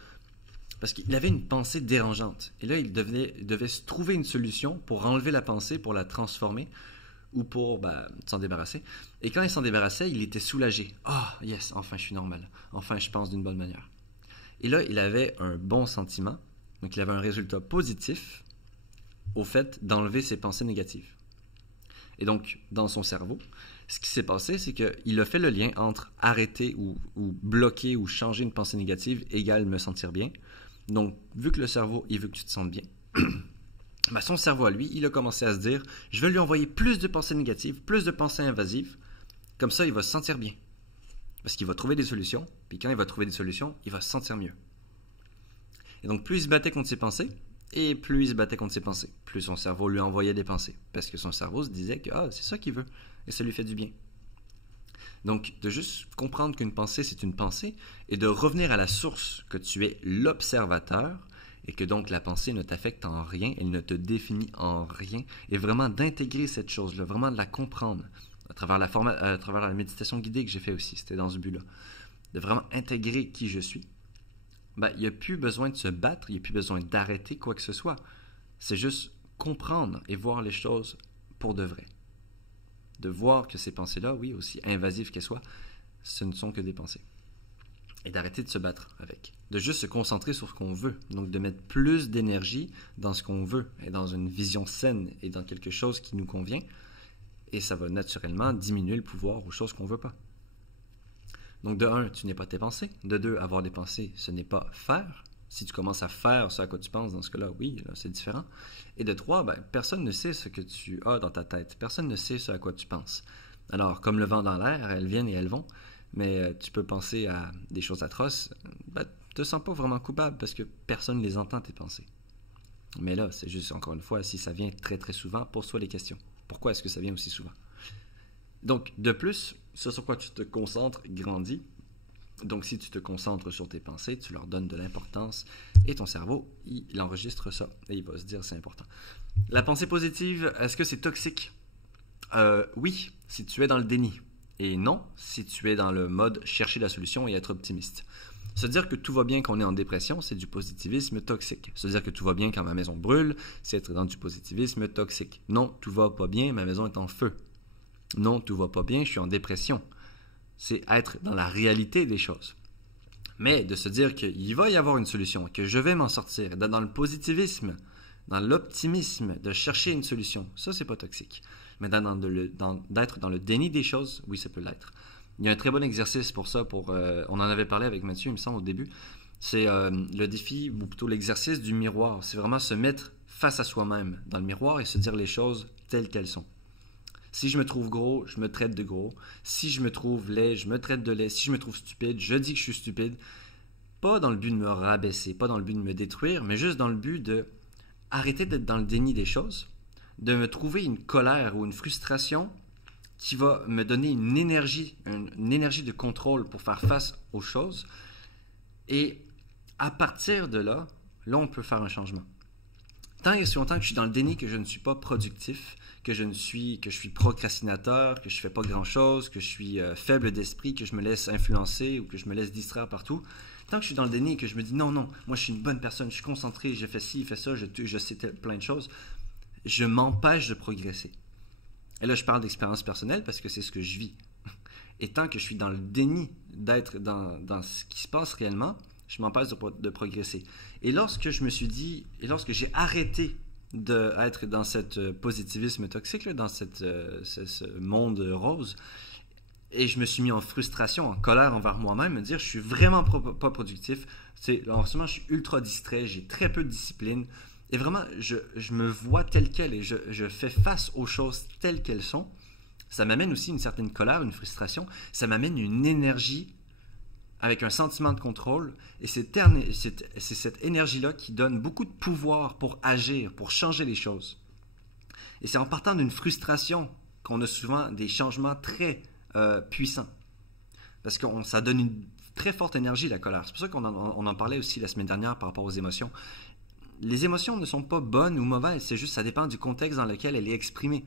parce qu'il avait une pensée dérangeante, et là il devait se trouver une solution pour enlever la pensée, pour la transformer, ou pour s'en débarrasser, et quand il s'en débarrassait, il était soulagé. « Ah, yes, enfin je suis normal, enfin je pense d'une bonne manière. » Et là, il avait un bon sentiment, donc il avait un résultat positif au fait d'enlever ses pensées négatives. Et donc, dans son cerveau, ce qui s'est passé, c'est qu'il a fait le lien entre arrêter ou bloquer ou changer une pensée négative égale me sentir bien. Donc, vu que le cerveau, il veut que tu te sentes bien, son cerveau à lui, il a commencé à se dire, je vais lui envoyer plus de pensées négatives, plus de pensées invasives, comme ça, il va se sentir bien. Parce qu'il va trouver des solutions, puis quand il va trouver des solutions, il va se sentir mieux. Et donc, plus il se battait contre ses pensées, et plus il se battait contre ses pensées, plus son cerveau lui envoyait des pensées, parce que son cerveau se disait que c'est ça qu'il veut, et ça lui fait du bien. Donc, de juste comprendre qu'une pensée, c'est une pensée, et de revenir à la source, que tu es l'observateur, et que donc la pensée ne t'affecte en rien, elle ne te définit en rien, et vraiment d'intégrer cette chose-là, vraiment de la comprendre, à travers la méditation guidée que j'ai fait aussi, c'était dans ce but-là, de vraiment intégrer qui je suis. Il n'y a plus besoin de se battre, il n'y a plus besoin d'arrêter quoi que ce soit. C'est juste comprendre et voir les choses pour de vrai. De voir que ces pensées-là, oui, aussi invasives qu'elles soient, ce ne sont que des pensées. Et d'arrêter de se battre avec. De juste se concentrer sur ce qu'on veut. Donc de mettre plus d'énergie dans ce qu'on veut, et dans une vision saine, et dans quelque chose qui nous convient. Et ça va naturellement diminuer le pouvoir aux choses qu'on ne veut pas. Donc de un, tu n'es pas tes pensées. De deux, avoir des pensées, ce n'est pas faire. Si tu commences à faire ce à quoi tu penses, dans ce cas-là, oui, là, c'est différent. Et de trois, ben, personne ne sait ce que tu as dans ta tête. Personne ne sait ce à quoi tu penses. Alors, comme le vent dans l'air, elles viennent et elles vont. Mais tu peux penser à des choses atroces. Ben, tu te sens pas vraiment coupable parce que personne ne les entend, tes pensées. Mais là, c'est juste, encore une fois, si ça vient très très souvent, pose-toi les questions. Pourquoi est-ce que ça vient aussi souvent? Donc, de plus, ce sur quoi tu te concentres grandit. Donc, si tu te concentres sur tes pensées, tu leur donnes de l'importance et ton cerveau, il enregistre ça et il va se dire c'est important. La pensée positive, est-ce que c'est toxique? Oui, si tu es dans le déni. Et non, si tu es dans le mode chercher la solution et être optimiste. Se dire que tout va bien quand on est en dépression, c'est du positivisme toxique. Se dire que tout va bien quand ma maison brûle, c'est être dans du positivisme toxique. Non, tout va pas bien, ma maison est en feu. Non, tout va pas bien, je suis en dépression. C'est être dans la réalité des choses. Mais de se dire qu'il va y avoir une solution, que je vais m'en sortir, d'être dans le positivisme, dans l'optimisme, de chercher une solution, ça, c'est pas toxique. Mais d'être dans le déni des choses, oui, ça peut l'être. Il y a un très bon exercice pour ça, on en avait parlé avec Mathieu, il me semble, au début. C'est le défi, ou plutôt l'exercice du miroir. C'est vraiment se mettre face à soi-même dans le miroir et se dire les choses telles qu'elles sont. Si je me trouve gros, je me traite de gros. Si je me trouve laid, je me traite de laid. Si je me trouve stupide, je dis que je suis stupide. Pas dans le but de me rabaisser, pas dans le but de me détruire, mais juste dans le but de arrêter d'être dans le déni des choses, de me trouver une colère ou une frustration qui va me donner une énergie de contrôle pour faire face aux choses. Et à partir de là, on peut faire un changement. Tant et si longtemps que je suis dans le déni que je ne suis pas productif, que je suis procrastinateur, que je ne fais pas grand-chose, que je suis faible d'esprit, que je me laisse influencer ou que je me laisse distraire partout, tant que je suis dans le déni et que je me dis non, moi je suis une bonne personne, je suis concentré, j'ai fait ci, fait ça, je sais plein de choses, je m'empêche de progresser. Et là, je parle d'expérience personnelle parce que c'est ce que je vis. Et tant que je suis dans le déni d'être dans ce qui se passe réellement, je m'empêche de progresser. Et lorsque j'ai arrêté d'être dans ce positivisme toxique, là, dans ce monde rose, et je me suis mis en frustration, en colère envers moi-même, me dire je suis vraiment pas productif, en ce moment je suis ultra distrait, j'ai très peu de discipline, et vraiment je me vois tel quel et je fais face aux choses telles qu'elles sont. Ça m'amène aussi une certaine colère, une frustration, ça m'amène une énergie avec un sentiment de contrôle, et c'est cette énergie-là qui donne beaucoup de pouvoir pour agir, pour changer les choses. Et c'est en partant d'une frustration qu'on a souvent des changements très puissants. Parce que ça donne une très forte énergie, la colère. C'est pour ça qu'on en parlait aussi la semaine dernière par rapport aux émotions. Les émotions ne sont pas bonnes ou mauvaises, c'est juste ça dépend du contexte dans lequel elle est exprimée.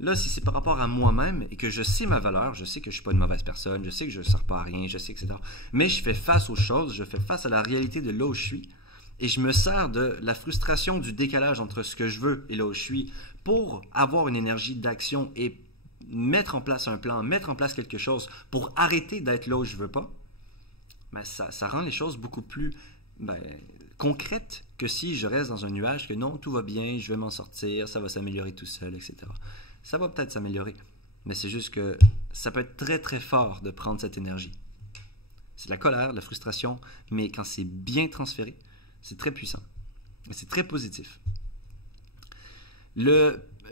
Là, si c'est par rapport à moi-même et que je sais ma valeur, je sais que je ne suis pas une mauvaise personne, je sais que je ne sers pas à rien, je sais, etc. Mais je fais face aux choses, je fais face à la réalité de là où je suis et je me sers de la frustration du décalage entre ce que je veux et là où je suis pour avoir une énergie d'action et mettre en place un plan, mettre en place quelque chose pour arrêter d'être là où je ne veux pas. Ben, ça rend les choses beaucoup plus concrètes que si je reste dans un nuage que non, tout va bien, je vais m'en sortir, ça va s'améliorer tout seul, etc. Ça va peut-être s'améliorer, mais c'est juste que ça peut être très très fort de prendre cette énergie. C'est de la colère, de la frustration, mais quand c'est bien transféré, c'est très puissant. C'est très positif.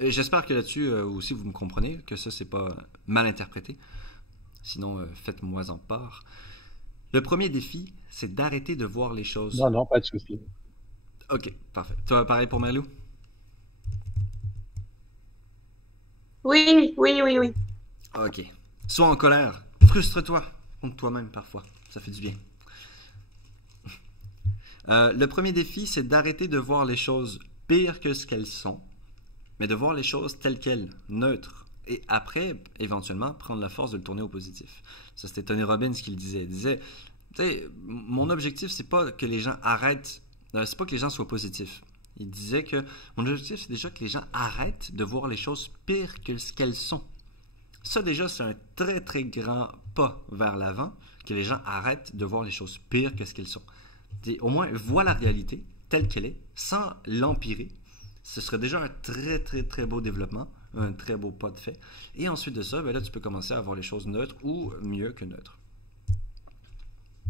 J'espère que là-dessus aussi vous me comprenez, que ça c'est pas mal interprété. Sinon, faites-moi en part. Le premier défi, c'est d'arrêter de voir les choses. Non, pas de souci. Ok, parfait. Toi, pareil pour Merlou? Oui. Ok. Sois en colère. Frustre-toi contre toi-même parfois. Ça fait du bien. Le premier défi, c'est d'arrêter de voir les choses pires que ce qu'elles sont, mais de voir les choses telles quelles, neutres. Et après, éventuellement, prendre la force de le tourner au positif. Ça, c'était Tony Robbins qui le disait. Il disait, tu sais, mon objectif, c'est pas que les gens arrêtent, c'est pas que les gens soient positifs. Il disait que mon objectif, c'est déjà que les gens arrêtent de voir les choses pires que ce qu'elles sont. Ça, déjà, c'est un très, très grand pas vers l'avant, que les gens arrêtent de voir les choses pires que ce qu'elles sont. Et au moins, voient la réalité telle qu'elle est, sans l'empirer. Ce serait déjà un très, très, très beau développement. un très beau pas de fait. Et ensuite de ça, ben là, tu peux commencer à voir les choses neutres ou mieux que neutres.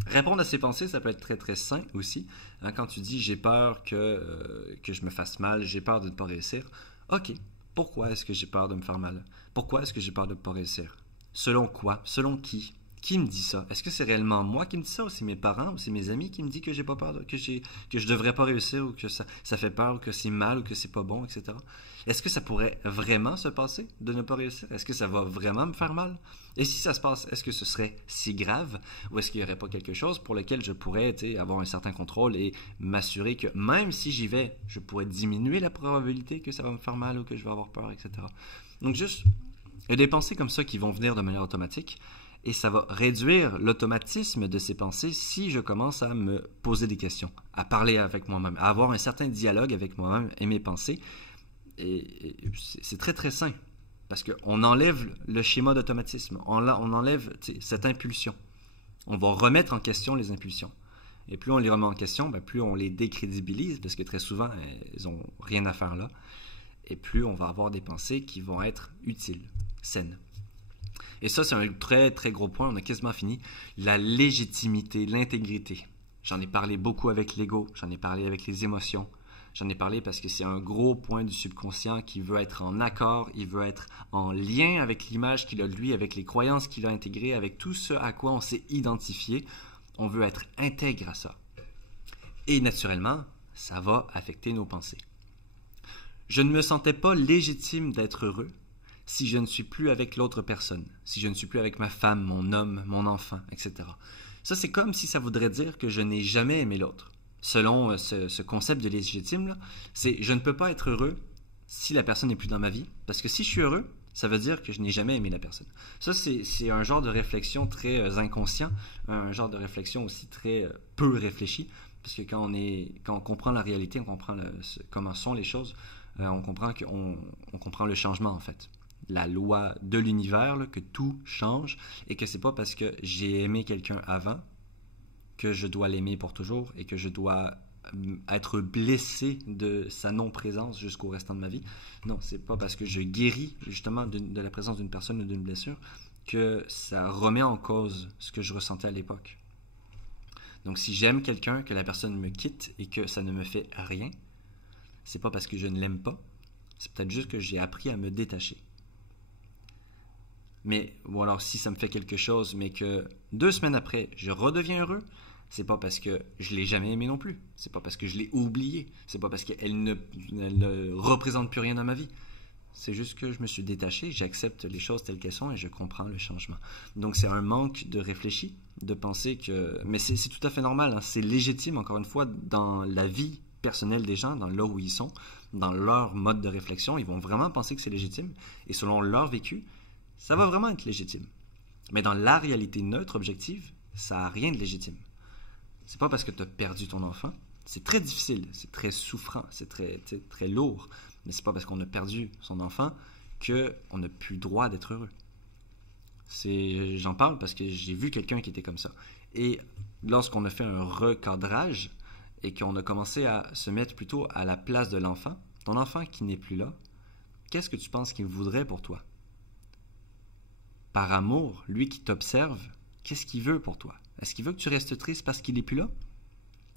Répondre à ses pensées, ça peut être très très sain aussi. Hein, quand tu dis j'ai peur que je me fasse mal, j'ai peur de ne pas réussir. Ok, pourquoi est-ce que j'ai peur de me faire mal? Pourquoi est-ce que j'ai peur de ne pas réussir? Selon quoi? Selon qui? Qui me dit ça? Est-ce que c'est réellement moi qui me dis ça ou c'est mes parents ou c'est mes amis qui me disent que j'ai pas peur, que je devrais pas réussir ou que ça fait peur ou que c'est mal ou que c'est pas bon, etc. Est-ce que ça pourrait vraiment se passer de ne pas réussir? Est-ce que ça va vraiment me faire mal? Et si ça se passe, est-ce que ce serait si grave ou est-ce qu'il n'y aurait pas quelque chose pour lequel je pourrais avoir un certain contrôle et m'assurer que même si j'y vais, je pourrais diminuer la probabilité que ça va me faire mal ou que je vais avoir peur, etc. Donc juste, il y a des pensées comme ça qui vont venir de manière automatique. Et ça va réduire l'automatisme de ces pensées si je commence à me poser des questions, à parler avec moi-même, à avoir un certain dialogue avec moi-même et mes pensées. Et c'est très très sain, parce qu'on enlève le schéma d'automatisme, on enlève cette impulsion. On va remettre en question les impulsions. Et plus on les remet en question, plus on les décrédibilise, parce que très souvent, elles n'ont rien à faire là. Et plus on va avoir des pensées qui vont être utiles, saines. Et ça, c'est un très, très gros point. On a quasiment fini. La légitimité, l'intégrité. J'en ai parlé beaucoup avec l'ego. J'en ai parlé avec les émotions. J'en ai parlé parce que c'est un gros point du subconscient qui veut être en accord. Il veut être en lien avec l'image qu'il a de lui, avec les croyances qu'il a intégrées, avec tout ce à quoi on s'est identifié. On veut être intègre à ça. Et naturellement, ça va affecter nos pensées. Je ne me sentais pas légitime d'être heureux si je ne suis plus avec l'autre personne, si je ne suis plus avec ma femme, mon homme, mon enfant, etc. Ça, c'est comme si ça voudrait dire que je n'ai jamais aimé l'autre. Selon ce concept de légitime, là, c'est je ne peux pas être heureux si la personne n'est plus dans ma vie, parce que si je suis heureux, ça veut dire que je n'ai jamais aimé la personne. Ça, c'est un genre de réflexion très inconscient, un genre de réflexion aussi très peu réfléchi, parce que quand on comprend la réalité, on comprend comment sont les choses, on comprend on comprend le changement en fait. La loi de l'univers, là, que tout change et que c'est pas parce que j'ai aimé quelqu'un avant que je dois l'aimer pour toujours et que je dois être blessé de sa non-présence jusqu'au restant de ma vie. Non, c'est pas parce que je guéris justement de la présence d'une personne ou d'une blessure que ça remet en cause ce que je ressentais à l'époque. Donc si j'aime quelqu'un, que la personne me quitte et que ça ne me fait rien, c'est pas parce que je ne l'aime pas, c'est peut-être juste que j'ai appris à me détacher. Mais, ou alors si ça me fait quelque chose, mais que 2 semaines après, je redeviens heureux, c'est pas parce que je l'ai jamais aimé non plus. C'est pas parce que je l'ai oublié. C'est pas parce qu'elle ne représente plus rien dans ma vie. C'est juste que je me suis détaché, j'accepte les choses telles qu'elles sont et je comprends le changement. Donc c'est un manque de réfléchi, de penser que... Mais c'est tout à fait normal, hein. C'est légitime, encore une fois, dans la vie personnelle des gens, dans là où ils sont, dans leur mode de réflexion, ils vont vraiment penser que c'est légitime. Et selon leur vécu, ça va vraiment être légitime. Mais dans la réalité neutre, objective, ça n'a rien de légitime. C'est pas parce que tu as perdu ton enfant. C'est très difficile, c'est très souffrant, c'est très lourd. Mais c'est pas parce qu'on a perdu son enfant qu'on n'a plus le droit d'être heureux. J'en parle parce que j'ai vu quelqu'un qui était comme ça. Et lorsqu'on a fait un recadrage et qu'on a commencé à se mettre plutôt à la place de l'enfant, ton enfant qui n'est plus là, qu'est-ce que tu penses qu'il voudrait pour toi? Par amour, lui qui t'observe, qu'est-ce qu'il veut pour toi? Est-ce qu'il veut que tu restes triste parce qu'il n'est plus là?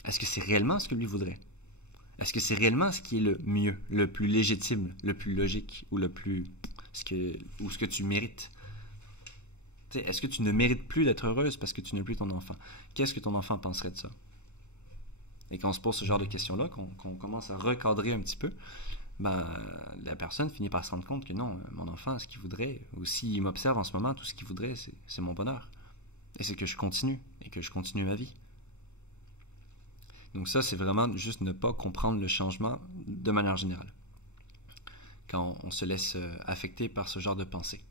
Est-ce que c'est réellement ce que lui voudrait? Est-ce que c'est réellement ce qui est le mieux, le plus légitime, le plus logique ou ce que tu mérites? Est-ce que tu ne mérites plus d'être heureuse parce que tu n'es plus ton enfant? Qu'est-ce que ton enfant penserait de ça? Et quand on se pose ce genre de questions-là, qu'on commence à recadrer un petit peu, la personne finit par se rendre compte que non, mon enfant, ce qu'il voudrait, ou s'il m'observe en ce moment, tout ce qu'il voudrait, c'est mon bonheur. Et c'est que je continue, et que je continue ma vie. Donc ça, c'est vraiment juste ne pas comprendre le changement de manière générale. Quand on se laisse affecter par ce genre de pensée.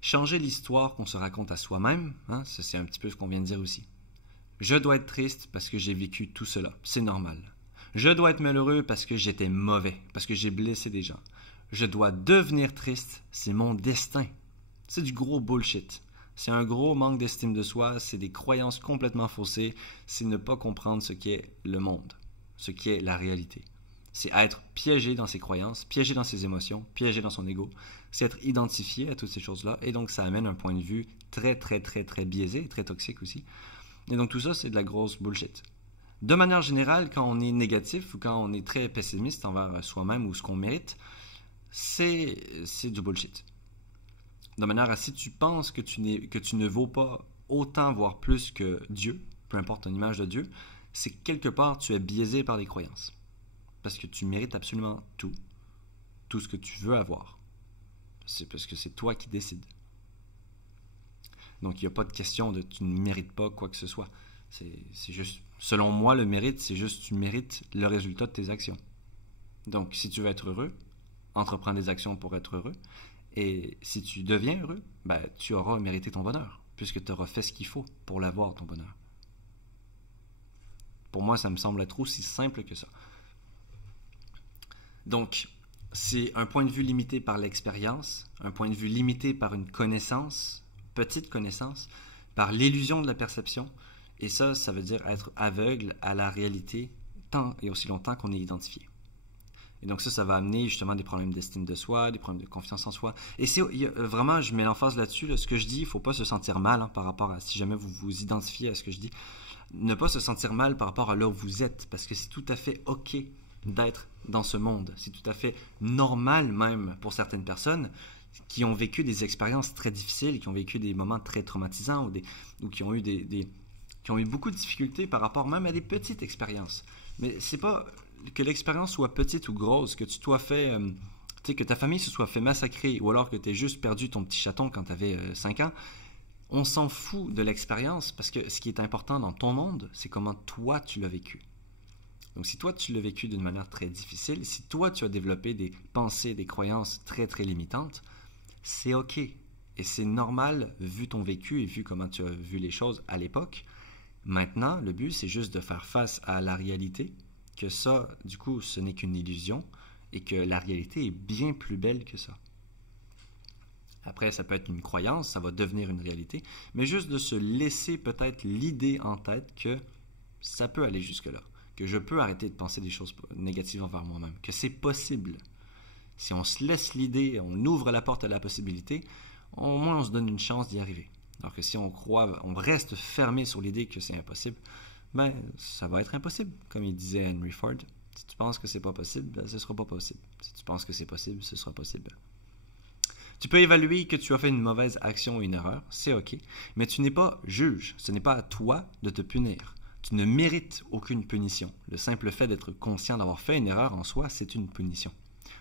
Changer l'histoire qu'on se raconte à soi-même, hein, ça c'est un petit peu ce qu'on vient de dire aussi. Je dois être triste parce que j'ai vécu tout cela, c'est normal. Je dois être malheureux parce que j'étais mauvais, parce que j'ai blessé des gens. Je dois devenir triste, c'est mon destin. C'est du gros bullshit. C'est un gros manque d'estime de soi, c'est des croyances complètement faussées, c'est ne pas comprendre ce qu'est le monde, ce qu'est la réalité. C'est être piégé dans ses croyances, piégé dans ses émotions, piégé dans son ego. C'est être identifié à toutes ces choses-là. Et donc, ça amène un point de vue très, très, très, très biaisé, très toxique aussi. Et donc, tout ça, c'est de la grosse bullshit. De manière générale, quand on est négatif ou quand on est très pessimiste envers soi-même ou ce qu'on mérite, c'est du bullshit. De manière à si tu penses que tu ne vaux pas autant, voire plus que Dieu, peu importe ton image de Dieu, c'est que quelque part, tu es biaisé par les croyances. Parce que tu mérites absolument tout ce que tu veux avoir. C'est parce que c'est toi qui décides. Donc, il n'y a pas de question de tu ne mérites pas quoi que ce soit. C'est juste, selon moi, le mérite, c'est juste tu mérites le résultat de tes actions. Donc, si tu veux être heureux, entreprends des actions pour être heureux. Et si tu deviens heureux, ben, tu auras mérité ton bonheur, puisque tu auras fait ce qu'il faut pour l'avoir, ton bonheur. Pour moi, ça me semble être aussi simple que ça. Donc, c'est un point de vue limité par l'expérience, un point de vue limité par une connaissance, petite connaissance, par l'illusion de la perception. Et ça veut dire être aveugle à la réalité tant et aussi longtemps qu'on est identifié. Et donc ça va amener justement des problèmes d'estime de soi, des problèmes de confiance en soi. Et vraiment, je mets l'emphase là-dessus, là, ce que je dis, il ne faut pas se sentir mal par rapport à, si jamais vous vous identifiez à ce que je dis, ne pas se sentir mal par rapport à là où vous êtes, parce que c'est tout à fait OK d'être dans ce monde. C'est tout à fait normal même pour certaines personnes qui ont vécu des expériences très difficiles, qui ont vécu des moments très traumatisants ou qui ont eu qui ont eu beaucoup de difficultés par rapport même à des petites expériences. Mais c'est pas que l'expérience soit petite ou grosse, que tu sois fait, que ta famille se soit fait massacrer ou alors que tu aies juste perdu ton petit chaton quand tu avais 5 ans. On s'en fout de l'expérience parce que ce qui est important dans ton monde, c'est comment toi tu l'as vécu. Donc, si toi, tu l'as vécu d'une manière très difficile, si toi, tu as développé des pensées, des croyances très, très limitantes, c'est OK. Et c'est normal, vu ton vécu et vu comment tu as vu les choses à l'époque. Maintenant, le but, c'est juste de faire face à la réalité, que ça, du coup, ce n'est qu'une illusion et que la réalité est bien plus belle que ça. Après, ça peut être une croyance, ça va devenir une réalité, mais juste de se laisser peut-être l'idée en tête que ça peut aller jusque-là. Que je peux arrêter de penser des choses négatives envers moi-même, que c'est possible. Si on se laisse l'idée, on ouvre la porte à la possibilité, au moins on se donne une chance d'y arriver. Alors que si on reste fermé sur l'idée que c'est impossible, ben ça va être impossible, comme il disait Henry Ford. Si tu penses que c'est pas possible, ben, ce sera pas possible. Si tu penses que c'est possible, ce sera possible. Tu peux évaluer que tu as fait une mauvaise action ou une erreur, c'est OK, mais tu n'es pas juge, ce n'est pas à toi de te punir. Tu ne mérites aucune punition. Le simple fait d'être conscient d'avoir fait une erreur en soi, c'est une punition.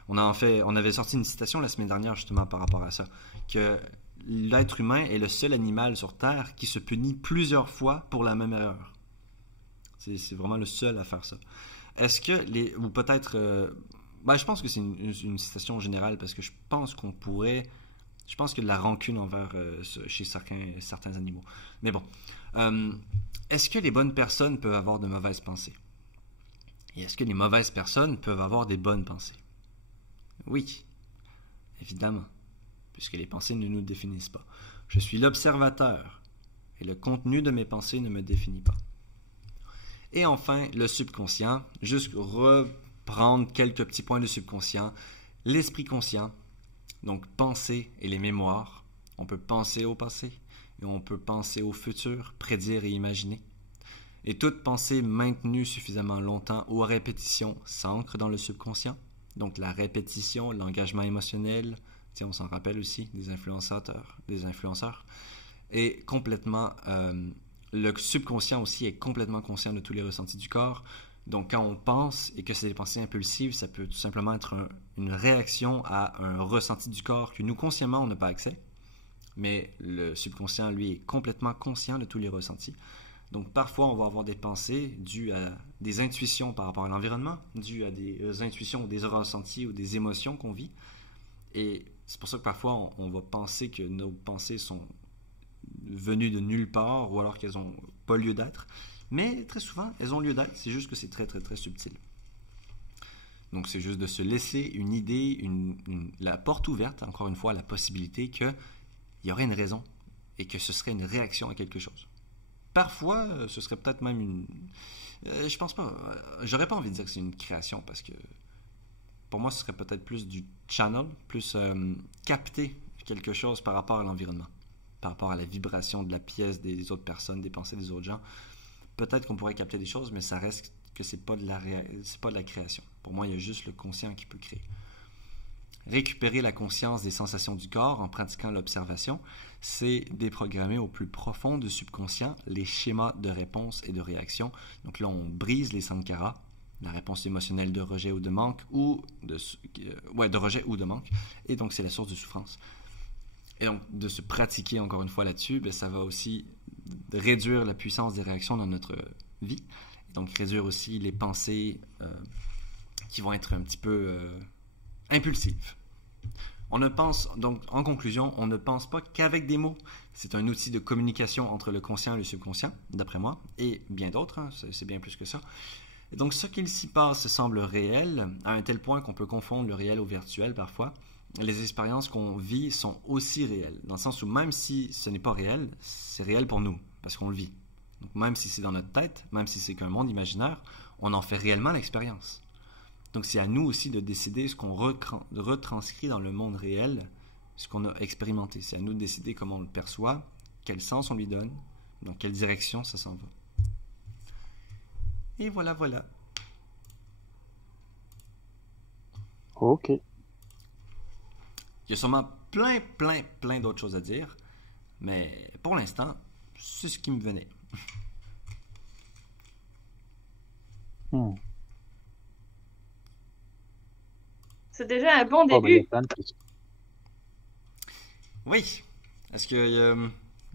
On avait sorti une citation la semaine dernière justement par rapport à ça, que l'être humain est le seul animal sur Terre qui se punit plusieurs fois pour la même erreur. C'est vraiment le seul à faire ça. Est-ce que ou peut-être, je pense que c'est une citation générale parce que je pense qu'il y a de la rancune envers chez certains animaux. Mais bon. Est-ce que les bonnes personnes peuvent avoir de mauvaises pensées? Et est-ce que les mauvaises personnes peuvent avoir des bonnes pensées? Oui, évidemment, puisque les pensées ne nous définissent pas. Je suis l'observateur, et le contenu de mes pensées ne me définit pas. Et enfin, le subconscient, juste reprendre quelques petits points de subconscient. L'esprit conscient, donc penser et les mémoires. On peut penser au passé. Et on peut penser au futur, prédire et imaginer. Et toute pensée maintenue suffisamment longtemps ou à répétition s'ancre dans le subconscient. Donc la répétition, l'engagement émotionnel, on s'en rappelle aussi des influenceurs. Et complètement, le subconscient aussi est complètement conscient de tous les ressentis du corps. Donc quand on pense et que c'est des pensées impulsives, ça peut tout simplement être une réaction à un ressenti du corps que nous consciemment on n'a pas accès. Mais le subconscient, lui, est complètement conscient de tous les ressentis. Donc, parfois, on va avoir des pensées dues à des intuitions par rapport à l'environnement, dues à des intuitions ou des ressentis ou des émotions qu'on vit. Et c'est pour ça que parfois, on va penser que nos pensées sont venues de nulle part ou alors qu'elles n'ont pas lieu d'être. Mais très souvent, elles ont lieu d'être. C'est juste que c'est très, très, très subtil. Donc, c'est juste de se laisser une idée, la porte ouverte, encore une fois, à la possibilité que il y aurait une raison et que ce serait une réaction à quelque chose. Parfois, ce serait peut-être même je pense pas. J'aurais pas envie de dire que c'est une création parce que pour moi, ce serait peut-être plus du channel, plus capter quelque chose par rapport à l'environnement, par rapport à la vibration de la pièce des autres personnes, des pensées des autres gens. Peut-être qu'on pourrait capter des choses, mais ça reste que c'est pas de la création. Pour moi, il y a juste le conscient qui peut créer. Récupérer la conscience des sensations du corps en pratiquant l'observation, c'est déprogrammer au plus profond du subconscient les schémas de réponse et de réaction. Donc là, on brise les sankaras, la réponse émotionnelle de rejet ou de manque, de rejet ou de manque, et donc c'est la source de souffrance. Et donc, de se pratiquer encore une fois là-dessus, ben, ça va aussi réduire la puissance des réactions dans notre vie, et donc réduire aussi les pensées qui vont être un petit peu impulsive. On ne pense, donc en conclusion, on ne pense pas qu'avec des mots. C'est un outil de communication entre le conscient et le subconscient, d'après moi, et bien d'autres, hein, c'est bien plus que ça. Et donc ce qu'il s'y passe semble réel, à un tel point qu'on peut confondre le réel au virtuel parfois. Les expériences qu'on vit sont aussi réelles, dans le sens où même si ce n'est pas réel, c'est réel pour nous, parce qu'on le vit. Donc même si c'est dans notre tête, même si c'est qu'un monde imaginaire, on en fait réellement l'expérience. Donc, c'est à nous aussi de décider ce qu'on retranscrit dans le monde réel, ce qu'on a expérimenté. C'est à nous de décider comment on le perçoit, quel sens on lui donne, dans quelle direction ça s'en va. Et voilà, voilà. Ok. Il y a sûrement plein d'autres choses à dire, mais pour l'instant, c'est ce qui me venait. C'est déjà un bon Oh, bah, il y a début. plein de questions. Oui. Est-ce qu'il y a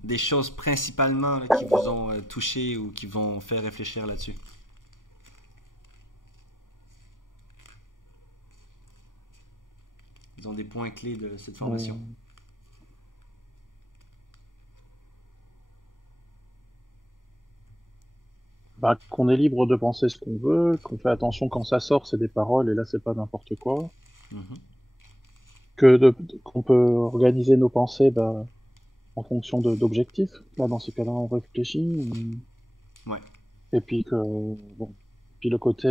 des choses principalement là, qui vous ont touché ou qui vont faire réfléchir là-dessus? Ils ont des points clés de cette formation. Bah, qu'on est libre de penser ce qu'on veut, qu'on fait attention quand ça sort, c'est des paroles, et là c'est pas n'importe quoi. Qu'on peut organiser nos pensées en fonction d'objectifs. Là, dans ces cas-là, on réfléchit. Ouais. Et puis puis le côté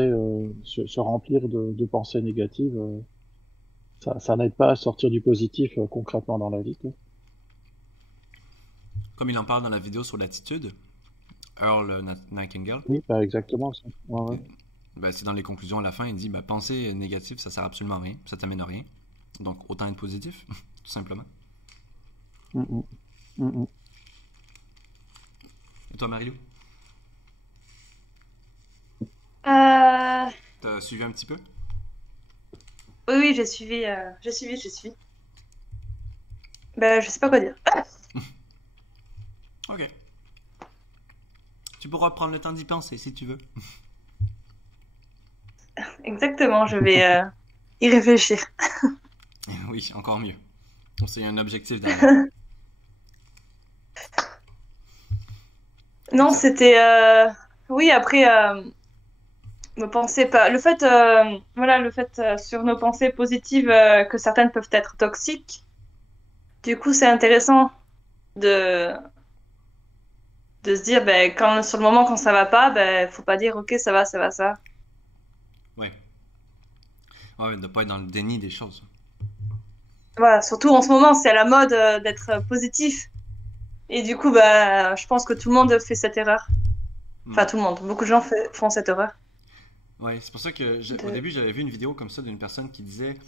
se remplir de pensées négatives, ça n'aide pas à sortir du positif concrètement dans la vie, quoi. Comme il en parle dans la vidéo sur l'attitude, Earl Nightingale. Oui, bah exactement ça. Ouais. Ben, c'est dans les conclusions à la fin, il dit penser négatif, ça sert absolument à rien, ça t'amène à rien. Donc autant être positif, tout simplement. Et toi, Marilou? T'as suivi un petit peu? Oui, j'ai suivi. Ben, je sais pas quoi dire. Ok. Tu pourras prendre le temps d'y penser si tu veux. Exactement, je vais y réfléchir. Oui, encore mieux. C'est un objectif derrière. Non, c'était. Oui, après, nos pensées pas. Le fait, sur nos pensées positives, que certaines peuvent être toxiques. Du coup, c'est intéressant de se dire, ben, sur le moment, quand ça va pas, ben, faut pas dire, ok, ça va. Ouais. Ouais, de pas être dans le déni des choses. Voilà, surtout en ce moment, c'est à la mode d'être positif. Et du coup, bah, je pense que tout le monde fait cette erreur. Enfin, tout le monde. Beaucoup de gens font cette erreur. Ouais, c'est pour ça que au début, j'avais vu une vidéo comme ça d'une personne qui disait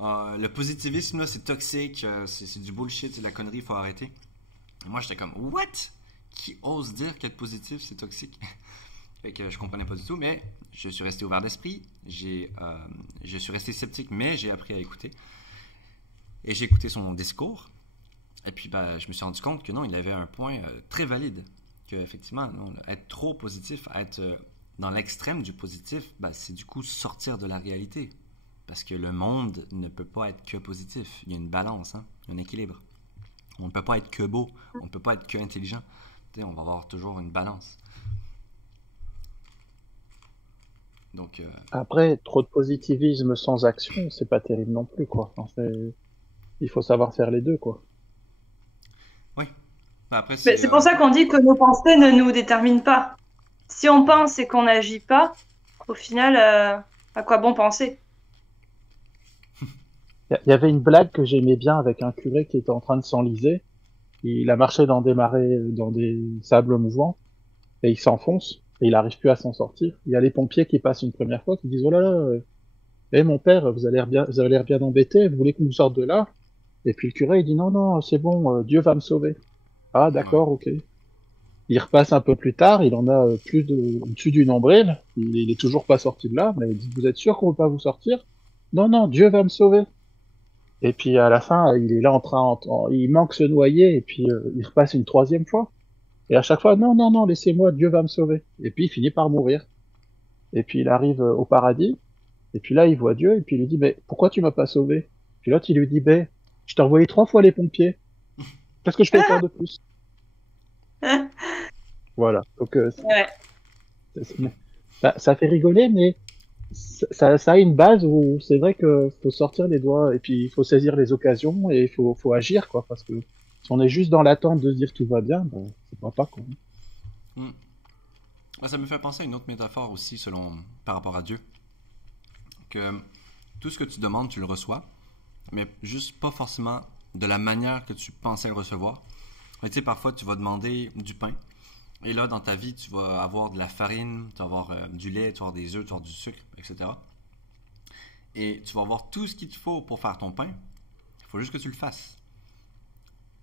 le positivisme, là, c'est toxique, c'est du bullshit, c'est de la connerie, il faut arrêter. Et moi, j'étais comme, what? Qui ose dire qu'être positif, c'est toxique? Fait que je comprenais pas du tout, mais je suis resté ouvert d'esprit, je suis resté sceptique, mais j'ai appris à écouter. Et j'ai écouté son discours, et puis je me suis rendu compte que non, il avait un point très valide, que effectivement, non, être trop positif, être dans l'extrême du positif, c'est du coup sortir de la réalité. Parce que le monde ne peut pas être que positif, il y a une balance, hein, un équilibre. On ne peut pas être que beau, on ne peut pas être que intelligent. On va avoir toujours une balance. Donc, Après, trop de positivisme sans action, c'est pas terrible non plus, quoi. Enfin, il faut savoir faire les deux, quoi. Oui. Après, c'est pour ça qu'on dit que nos pensées ne nous déterminent pas. Si on pense et qu'on n'agit pas, au final, à quoi bon penser? Il y avait une blague que j'aimais bien avec un curé qui était en train de s'enliser. Il a marché dans des marais, dans des sables mouvants, et il s'enfonce, et il arrive plus à s'en sortir. Il y a les pompiers qui passent une première fois, qui disent, oh là là, mon père, vous avez l'air bien embêté, vous voulez qu'on vous sorte de là? Et puis le curé, il dit, non, non, c'est bon, Dieu va me sauver. Ah, d'accord, ok. Il repasse un peu plus tard, il en a au-dessus du nombril, il est toujours pas sorti de là, mais il dit, vous êtes sûr qu'on ne peut pas vous sortir? Non, non, Dieu va me sauver. Et puis à la fin, il est là il manque se noyer, et puis il repasse une troisième fois. Et à chaque fois, non, non, non, laissez-moi, Dieu va me sauver. Et puis il finit par mourir. Et puis il arrive au paradis, et puis là il voit Dieu, et puis il lui dit, mais pourquoi tu m'as pas sauvé? Puis l'autre il lui dit, ben, je t'ai envoyé 3 fois les pompiers. Qu'est-ce que je peux faire de plus? Voilà. Donc Ouais. ça fait rigoler, mais ça a une base où c'est vrai que faut sortir les doigts et puis il faut saisir les occasions et faut agir, quoi, parce que si on est juste dans l'attente de se dire tout va bien, ben, ça va pas, quoi. Ça me fait penser à une autre métaphore aussi par rapport à Dieu. Que tout ce que tu demandes, tu le reçois, mais juste pas forcément de la manière que tu pensais le recevoir. Mais tu sais, parfois tu vas demander du pain, et là dans ta vie tu vas avoir de la farine, tu vas avoir du lait, tu vas avoir des œufs, tu vas avoir du sucre, etc. Et tu vas avoir tout ce qu'il te faut pour faire ton pain, il faut juste que tu le fasses.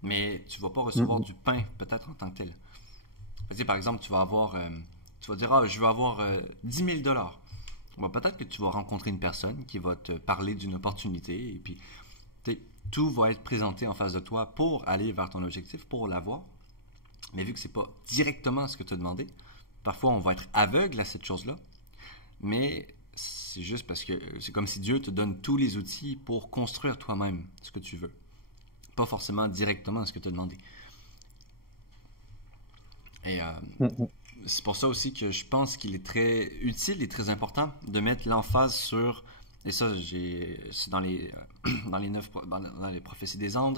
Mais tu vas pas recevoir du pain peut-être en tant que tel. Tu sais, par exemple, tu vas dire, ah, je veux avoir 10 000 $. Bon, peut-être que tu vas rencontrer une personne qui va te parler d'une opportunité, et puis tout va être présenté en face de toi pour aller vers ton objectif, pour l'avoir. Mais vu que c'est pas directement ce que tu as demandé, parfois on va être aveugle à cette chose-là, mais c'est juste parce que c'est comme si Dieu te donne tous les outils pour construire toi-même ce que tu veux. Pas forcément directement ce que tu as demandé. Et c'est pour ça aussi que je pense qu'il est très utile et très important de mettre l'emphase sur, et ça c'est dans les prophéties des Andes.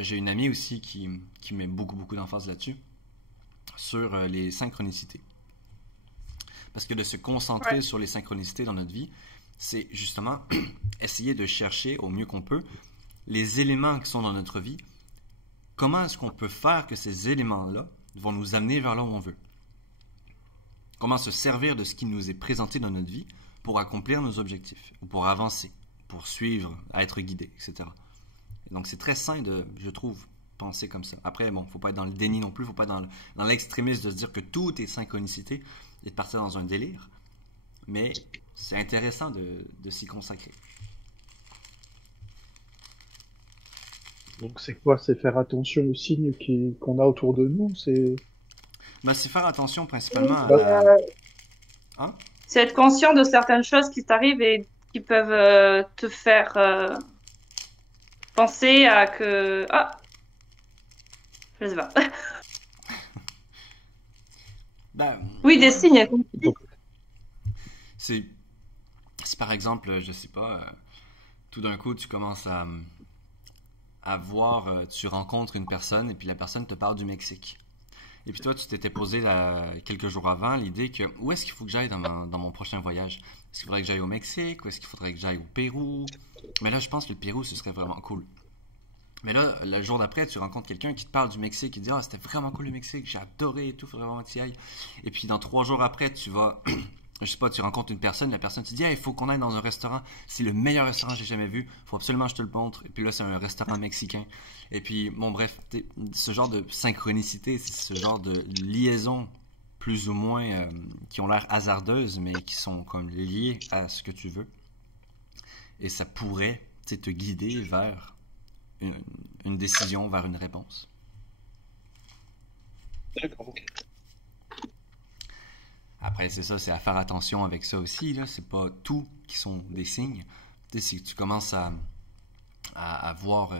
J'ai une amie aussi qui met beaucoup d'emphase là-dessus, sur les synchronicités. Parce que de se concentrer sur les synchronicités dans notre vie, c'est justement essayer de chercher au mieux qu'on peut les éléments qui sont dans notre vie. Comment est-ce qu'on peut faire que ces éléments-là vont nous amener vers là où on veut? Comment se servir de ce qui nous est présenté dans notre vie pour accomplir nos objectifs, ou pour avancer, pour suivre, à être guidé, etc. Et donc c'est très sain de, je trouve, penser comme ça. Après, bon, faut pas être dans le déni non plus, faut pas être dans l'extrémisme de se dire que tout est synchronicité et de partir dans un délire. Mais c'est intéressant de s'y consacrer. Donc c'est quoi? C'est faire attention aux signes qu'on a autour de nous? C'est faire attention principalement à... C'est être conscient de certaines choses qui t'arrivent et qui peuvent te faire penser à que... Ah, je sais pas. Oui, des signes. C'est par exemple, je sais pas, tout d'un coup tu commences à voir, tu rencontres une personne et puis la personne te parle du Mexique. Et puis toi, tu t'étais posé quelques jours avant l'idée que où est-ce qu'il faut que j'aille dans mon prochain voyage? Est-ce qu'il faudrait que j'aille au Mexique ou est-ce qu'il faudrait que j'aille au Pérou? Mais là, je pense que le Pérou, ce serait vraiment cool. Mais là, le jour d'après, tu rencontres quelqu'un qui te parle du Mexique et dit « Ah, c'était vraiment cool le Mexique, j'ai adoré et tout, il faudrait vraiment que tu y ailles. » Et puis dans 3 jours après, tu vas... je sais pas, tu rencontres une personne, la personne te dit « Ah, il faut qu'on aille dans un restaurant, c'est le meilleur restaurant que j'ai jamais vu, il faut absolument que je te le montre. » Et puis là, c'est un restaurant mexicain. Et puis, bon bref, ce genre de synchronicité, c'est ce genre de liaison plus ou moins qui ont l'air hasardeuses, mais qui sont comme liées à ce que tu veux. Et ça pourrait te guider vers une décision, vers une réponse. D'accord, ok. Après, c'est ça, c'est à faire attention avec ça aussi, là. C'est pas tout qui sont des signes. Tu sais, si tu commences à voir,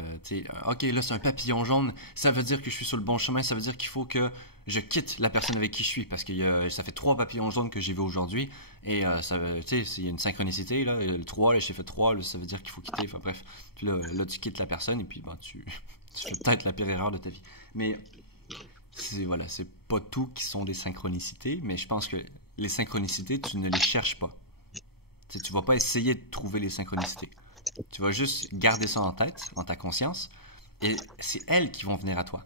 ok, là, c'est un papillon jaune, ça veut dire que je suis sur le bon chemin, ça veut dire qu'il faut que je quitte la personne avec qui je suis, parce que ça fait 3 papillons jaunes que j'ai vu aujourd'hui, et tu sais, il y a une synchronicité, là, le 3, là, j'ai fait 3, là, ça veut dire qu'il faut quitter, enfin bref, là, tu quittes la personne, et puis, ben, tu fais peut-être la pire erreur de ta vie. Mais... c'est pas tout qui sont des synchronicités, mais je pense que les synchronicités, tu ne les cherches pas. Tu vas pas essayer de trouver les synchronicités. Tu vas juste garder ça en tête, dans ta conscience, et c'est elles qui vont venir à toi.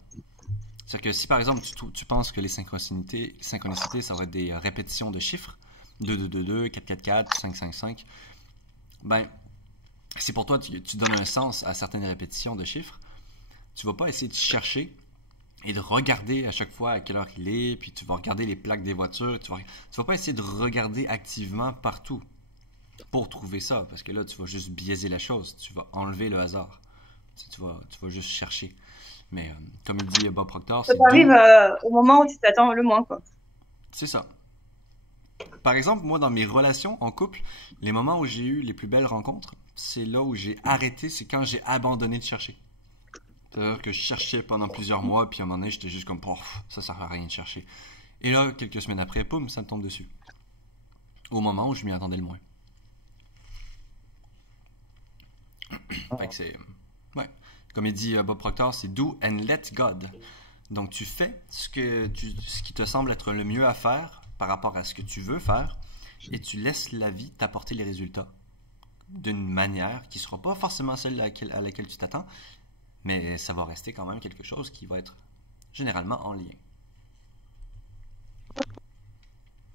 C'est-à-dire que si par exemple tu penses que les synchronicités, ça va être des répétitions de chiffres, 2, 2, 2, 2, 4, 4, 4, 5, 5, 5, ben, si pour toi tu donnes un sens à certaines répétitions de chiffres, tu vas pas essayer de chercher et de regarder à chaque fois à quelle heure il est, puis tu vas regarder les plaques des voitures, tu vas pas essayer de regarder activement partout pour trouver ça, parce que là, tu vas juste biaiser la chose, tu vas enlever le hasard. Tu vas juste chercher. Mais comme il dit Bob Proctor, Ça t'arrive au moment où tu t'attends le moins, quoi. C'est ça. Par exemple, moi, dans mes relations en couple, les moments où j'ai eu les plus belles rencontres, c'est là où j'ai arrêté, c'est quand j'ai abandonné de chercher. C'est-à-dire que je cherchais pendant plusieurs mois, puis à un moment donné, j'étais juste comme, oh, ça sert à rien de chercher. Et là, quelques semaines après, poum, ça me tombe dessus. Au moment où je m'y attendais le moins. Fait que c'est... Ouais. Comme il dit Bob Proctor, c'est do and let God. Donc tu fais ce qui te semble être le mieux à faire par rapport à ce que tu veux faire, et tu laisses la vie t'apporter les résultats d'une manière qui ne sera pas forcément celle à laquelle tu t'attends, mais ça va rester quand même quelque chose qui va être généralement en lien.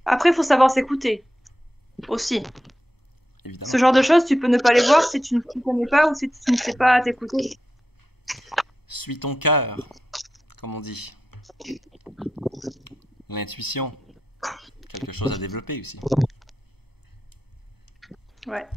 Après, il faut savoir s'écouter aussi. Évidemment. Ce genre de choses, tu peux ne pas les voir si tu ne te connais pas ou si tu ne sais pas t'écouter. Suis ton cœur, comme on dit. L'intuition, quelque chose à développer aussi. Ouais.